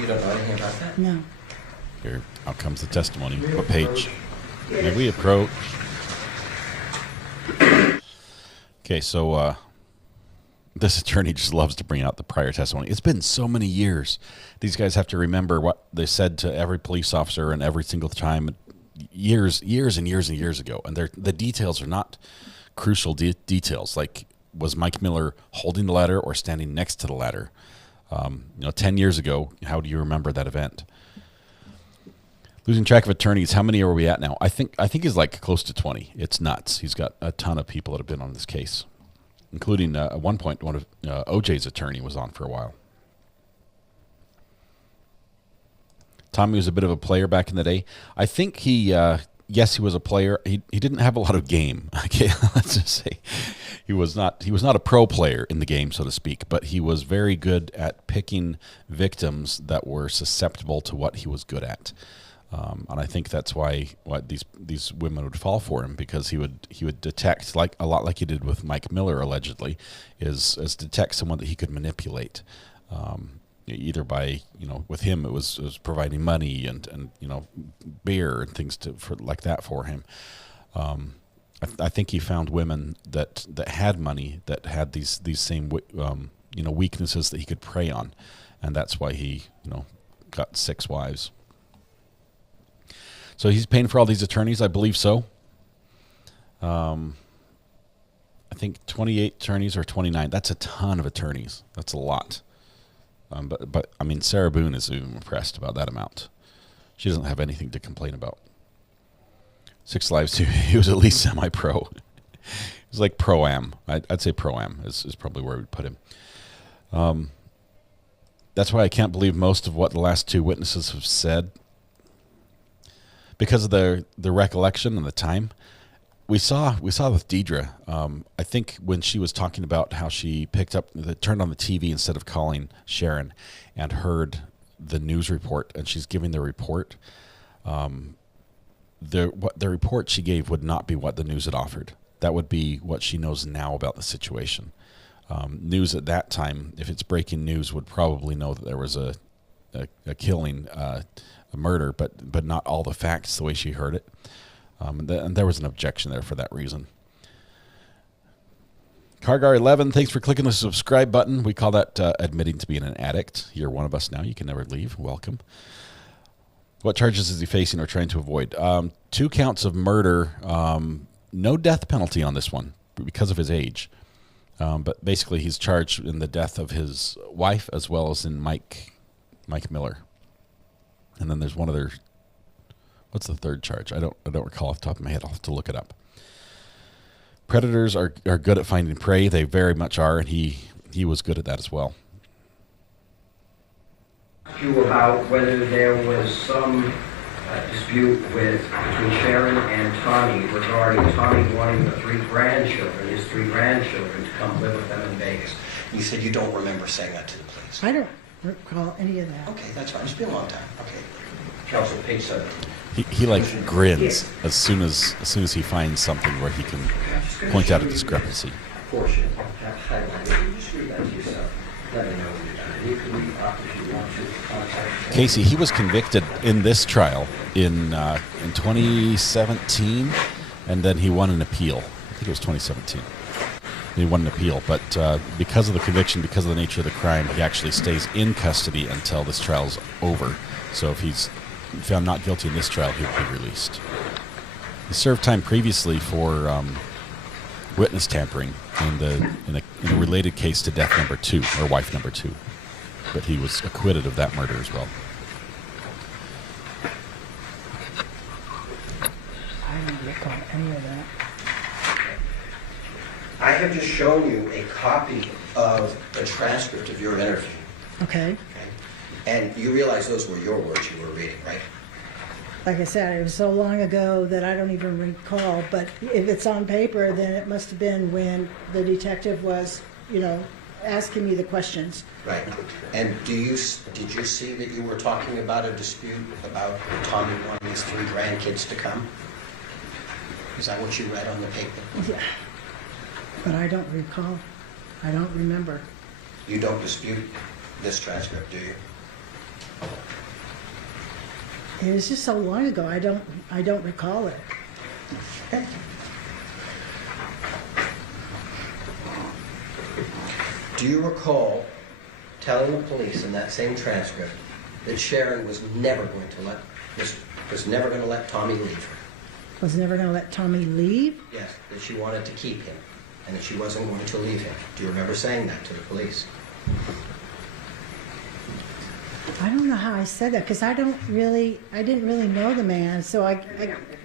You don't know anything about that? No. Here, out comes the testimony. What page? May we approach? Okay, so this attorney just loves to bring out the prior testimony. It's been so many years. These guys have to remember what they said to every police officer and every single time, years and years and years ago. And the details are not crucial details. Like, was Mike Miller holding the ladder or standing next to the ladder? 10 years ago, how do you remember that event? Losing track of attorneys. How many are we at now? I think he's like close to 20. It's nuts. He's got a ton of people that have been on this case, including at one point one of OJ's attorney was on for a while. Tommy was a bit of a player back in the day. I think he was a player. He didn't have a lot of game. Okay, let's just say he was not a pro player in the game, so to speak. But he was very good at picking victims that were susceptible to what he was good at. And I think that's why these women would fall for him, because he would detect, like a lot like he did with Mike Miller allegedly, is detect someone that he could manipulate, either by with him it was providing money and beer and things like that for him. I think he found women that had money, that had these same weaknesses that he could prey on, and that's why he got 6 wives. So he's paying for all these attorneys, I believe so. I think 28 attorneys or 29. That's a ton of attorneys. That's a lot. But I mean, Sarah Boone is even impressed about that amount. She doesn't have anything to complain about. 6 lives too. He was at least semi-pro. He was like pro-am. I'd say pro-am is probably where we'd put him. That's why I can't believe most of what the last 2 witnesses have said, because of the recollection and the time. We saw with Deidre, I think when she was talking about how she turned on the TV instead of calling Sharon and heard the news report, and she's giving the report, the report she gave would not be what the news had offered. That would be what she knows now about the situation. News at that time, if it's breaking news, would probably know that there was a killing, a murder, but not all the facts the way she heard it. And there was an objection there for that reason. Cargar11, thanks for clicking the subscribe button. We call that admitting to being an addict. You're one of us now. You can never leave. Welcome. What charges is he facing or trying to avoid? 2 counts of murder. No death penalty on this one because of his age. But basically, he's charged in the death of his wife as well as in Mike Miller. And then there's one other. What's the third charge? I don't recall off the top of my head. I'll have to look it up. Predators are good at finding prey. They very much are, and he was good at that as well. You about whether there was some dispute between Sharon and Tommy regarding Tommy wanting his 3 grandchildren to come live with them in Vegas. You said you don't remember saying that to the police. I don't recall any of that. Okay, that's fine. It's been a long time. Okay. Counsel, page 7. He like grins as soon as he finds something where he can point out a discrepancy. Portion, that highlighted. You just read that to yourself. let me know when you're done. You can leave off if you want to contact. Casey, he was convicted in this trial in 2017, and then he won an appeal. I think it was 2017. He won an appeal, but because of the conviction, because of the nature of the crime, he actually stays in custody until this trial's over. So if he's found not guilty in this trial, he'll be released. He served time previously for witness tampering in a related case to death number 2, or wife number 2. But he was acquitted of that murder as well. I don't recall any of that. I have just shown you a copy of a transcript of your interview. Okay. And you realize those were your words you were reading, right? Like I said, it was so long ago that I don't even recall, but if it's on paper, then it must have been when the detective was, asking me the questions. Right. And did you see that you were talking about a dispute about Tommy wanting his 3 grandkids to come? Is that what you read on the paper? Yeah. But I don't recall. I don't remember. You don't dispute this transcript, do you? It was just so long ago. I don't recall it. Do you recall telling the police in that same transcript that Sharon was never going to let Tommy leave her? Was never going to let Tommy leave? Yes, that she wanted to keep him and that she wasn't going to leave him. Do you remember saying that to the police? I don't know how I said that because I didn't really know the man. So If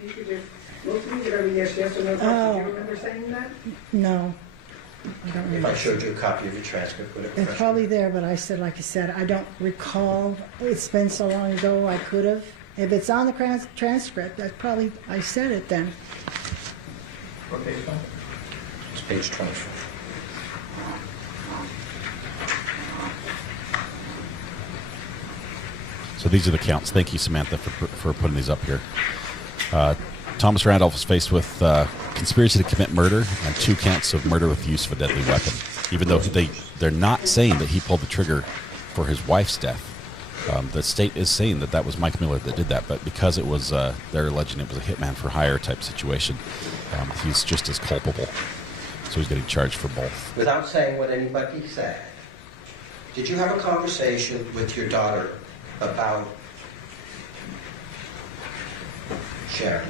you could just, most of you are yes or no. Do you remember saying that? No. I don't remember. If I showed you a copy of your transcript, would it It's refresh probably there, but like I said, I don't recall. It's been so long ago, I could have. If it's on the transcript, I said it then. What page, Tom? It's page 24. So these are the counts. Thank you, Samantha, for putting these up here. Thomas Randolph was faced with conspiracy to commit murder and 2 counts of murder with the use of a deadly weapon. Even though they're not saying that he pulled the trigger for his wife's death. The state is saying that was Mike Miller that did that, but because it was, they're alleging it was a hitman for hire type situation, he's just as culpable. So he's getting charged for both. Without saying what anybody said, did you have a conversation with your daughter about Sharon?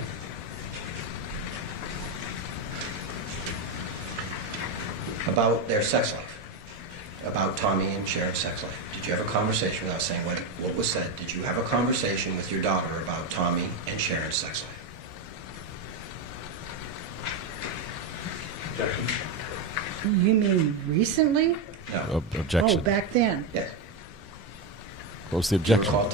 About their sex life? About Tommy and Sharon's sex life? Did you have a conversation without saying what was said? Did you have a conversation with your daughter about Tommy and Sharon's sex life? Objection. You mean recently? No. Objection. Oh, back then. Yes. What was the objection? I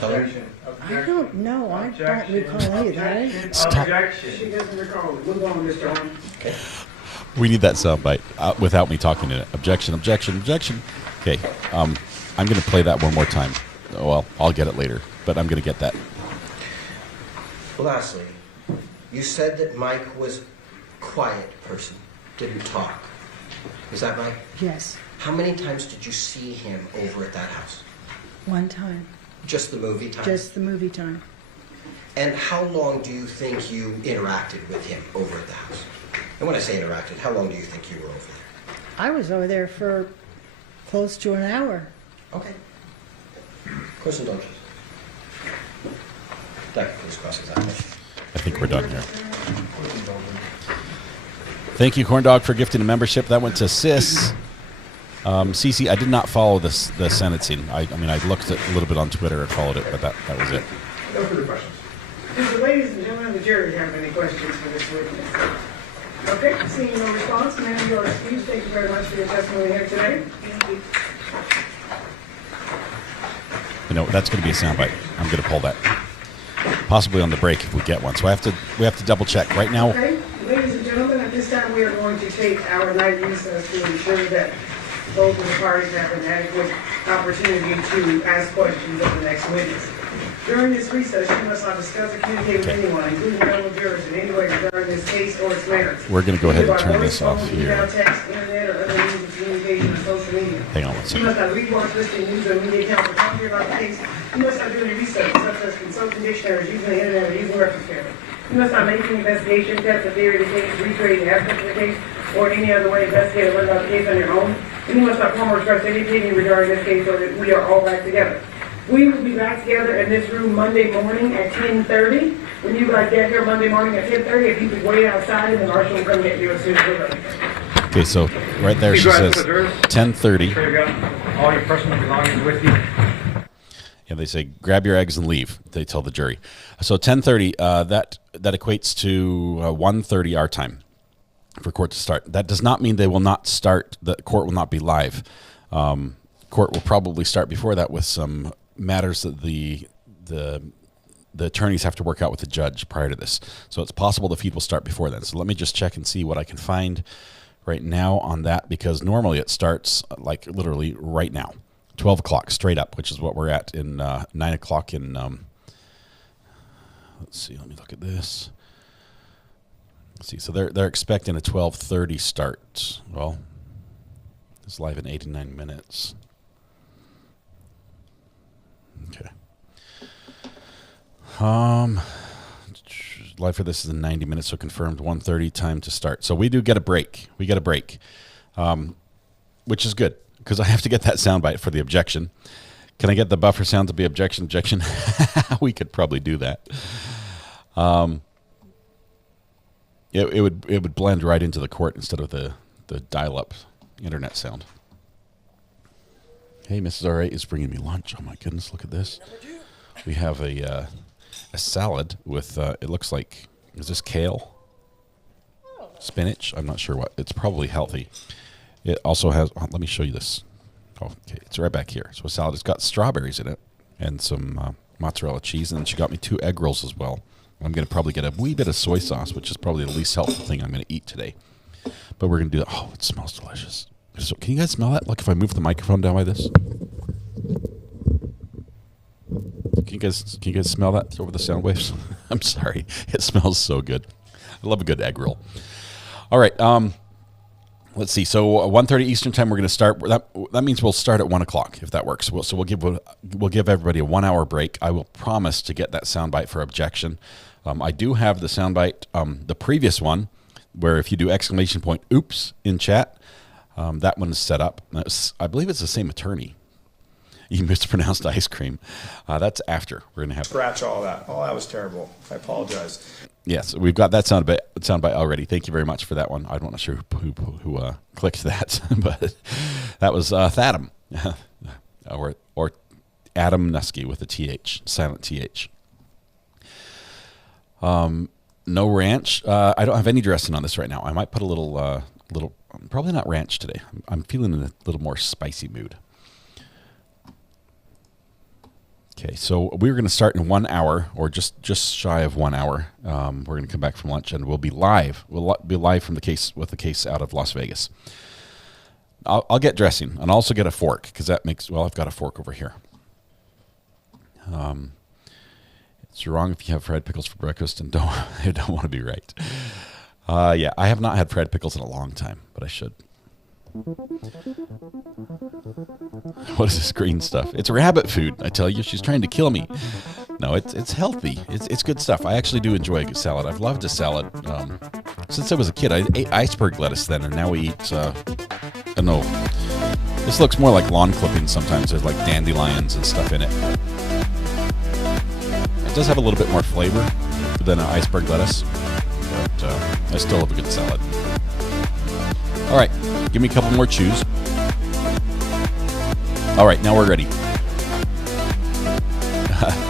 don't know. I don't recall any of that. Stop. She doesn't recall it. Move on, Mr. Holmes. Okay. We need that soundbite without me talking in it. Objection, objection, objection. Okay, I'm going to play that one more time. Well, I'll get it later, but I'm going to get that. Lastly, you said that Mike was a quiet person, didn't talk. Is that right? Yes. How many times did you see him over at that house? One time. Just the movie time? Just the movie time. And how long do you think you interacted with him over at the house? And when I say interacted, how long do you think you were over there? I was over there for close to an hour. Okay. Course indulgence. That concludes cross-examination. I think we're done here. Thank you, Corndog, for gifting a membership. That went to Sis. Cece, I did not follow the sentencing. I mean, I looked at a little bit on Twitter and followed it, but that was it. No further questions. Do the ladies and gentlemen of the jury have any questions for this witness? Okay, seeing no response, ma'am, you are excused. Thank you very much for your testimony here today. Thank you. You know, that's going to be a soundbite. I'm going to pull that. Possibly on the break if we get one. So we have to double check right now. Okay, ladies and gentlemen, at this time we are going to take our night recess to ensure that both of the parties have an adequate opportunity to ask questions of the next witness. During this recess, you must not discuss or communicate with anyone, including fellow jurors, in any way regarding this case or its merits. We're going to go ahead and Either by turn voice, this off phone, here. email, text, internet, or other means of communication or social media. Hang on one You second. must have rewatched listing news and media accounts of talking about the case. You must have doing research, such as consulting dictionaries, using the internet, or using reference cameras. You must not making investigation, test the theory of the case, recreating aspects of the case, or in any other way investigate or learn about the case on your own. And you must not form or express any opinion regarding this case, or that we are all back together. We will be back together in this room Monday morning at 10:30. When you guys get here Monday morning at 10:30, if you could wait outside, and the marshal will come get you as soon as we're ready. Okay, so right there she says 10:30. Sure you got all your personal belongings with you. Yeah, they say grab your eggs and leave. They tell the jury. So 10:30. That equates to 1:30 our time for court to start. That does not mean they will not start. The court will not be live. Court will probably start before that with some matters that the attorneys have to work out with the judge prior to this. So it's possible the feed will start before then. So let me just check and see what I can find right now on that, because normally it starts like literally right now, 12 o'clock straight up, which is what we're at in 9 o'clock in, let's see, let me look at this. Let's see, so they're expecting a 12:30 start. Well, it's live in 89 minutes. Okay. Live for this is in 90 minutes, so confirmed 1:30 time to start. So we do get a break. We get a break, which is good because I have to get that soundbite for the objection. Can I get the buffer sound to be objection? We could probably do that. It would blend right into the court instead of the dial-up internet sound. Hey, Mrs. R.A. is bringing me lunch. Oh my goodness, look at this. We have a salad with, it looks like, is this kale? Spinach? I'm not sure what. It's probably healthy. It also has, let me show you this. Oh, okay, it's right back here. So a salad has got strawberries in it and some mozzarella cheese, and she got me 2 egg rolls as well. I'm going to probably get a wee bit of soy sauce, which is probably the least helpful thing I'm going to eat today. But we're going to do that. Oh, it smells delicious. So, can you guys smell that? Like if I move the microphone down by this? Can you guys smell that over the sound waves? I'm sorry. It smells so good. I love a good egg roll. All right. Let's see. So 1:30 Eastern time, we're going to start. That means we'll start at 1 o'clock if that works. So we'll give everybody a 1 hour break. I will promise to get that soundbite for objection. I do have the soundbite, the previous one, where if you do exclamation point oops in chat, that one is set up. I believe it's the same attorney. You mispronounced ice cream. That's after. We're going to have Scratch all that. Oh, that was terrible. I apologize. Yes, we've got that soundbite already. Thank you very much for that one. I'm not sure who clicked that, but that was Thadam, or Adam Nusky with a TH, silent TH. No ranch. I don't have any dressing on this right now. I might put a little, probably not ranch today. I'm feeling in a little more spicy mood. Okay, so we're going to start in 1 hour, or just shy of 1 hour. We're going to come back from lunch, and we'll be live. We'll be live from the case with the case out of Las Vegas. I'll get dressing, and I'll also get a fork because that makes. Well, I've got a fork over here. It's wrong if you have fried pickles for breakfast and don't want to be right. Yeah, I have not had fried pickles in a long time, but I should. What is this green stuff? It's rabbit food. I tell you, she's trying to kill me. No, it's healthy. It's good stuff. I actually do enjoy a good salad. I've loved a salad since I was a kid. I ate iceberg lettuce then, and now we eat. I don't know. This looks more like lawn clippings sometimes. There's like dandelions and stuff in it. It does have a little bit more flavor than an iceberg lettuce, but I still have a good salad. All right, give me a couple more chews. All right, now we're ready.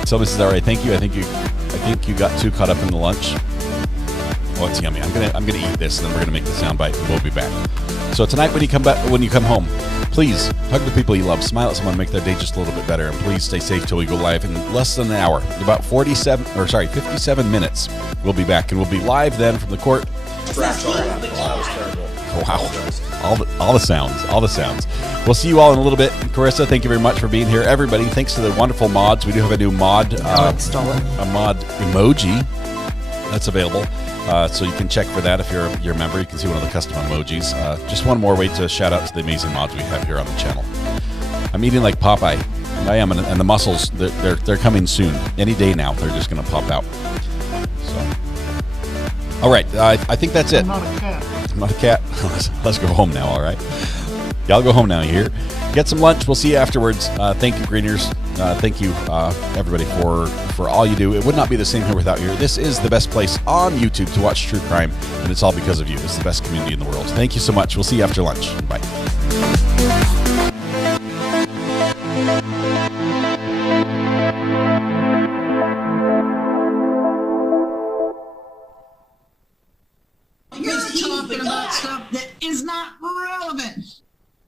So this is all right. Thank you. I think you got too caught up in the lunch. Oh, it's yummy. I'm gonna eat this, and then we're gonna make the soundbite, and we'll be back. So tonight, when you come home, please hug the people you love, smile at someone, make their day just a little bit better, and please stay safe till we go live in less than an hour. About 57 minutes. We'll be back, and we'll be live then from the court. Scratch all that. Oh, that was terrible. Wow. All the sounds. We'll see you all in a little bit. Carissa, thank you very much for being here. Everybody, thanks to the wonderful mods. We do have a new mod. A mod emoji. that's available. So you can check for that if you're a member. You can see one of the custom emojis. Just one more way to shout out to the amazing mods we have here on the channel. I'm eating like Popeye. I am, and the muscles, they're coming soon. Any day now, they're just going to pop out. So, all right, I think that's it. I'm not a cat. I'm not a cat. Let's go home now, all right? Y'all go home now, you hear? Get some lunch. We'll see you afterwards. Thank you, Greeners. Thank you, everybody, for all you do. It would not be the same here without you. This is the best place on YouTube to watch true crime, and it's all because of you. It's the best community in the world. Thank you so much. We'll see you after lunch. Bye.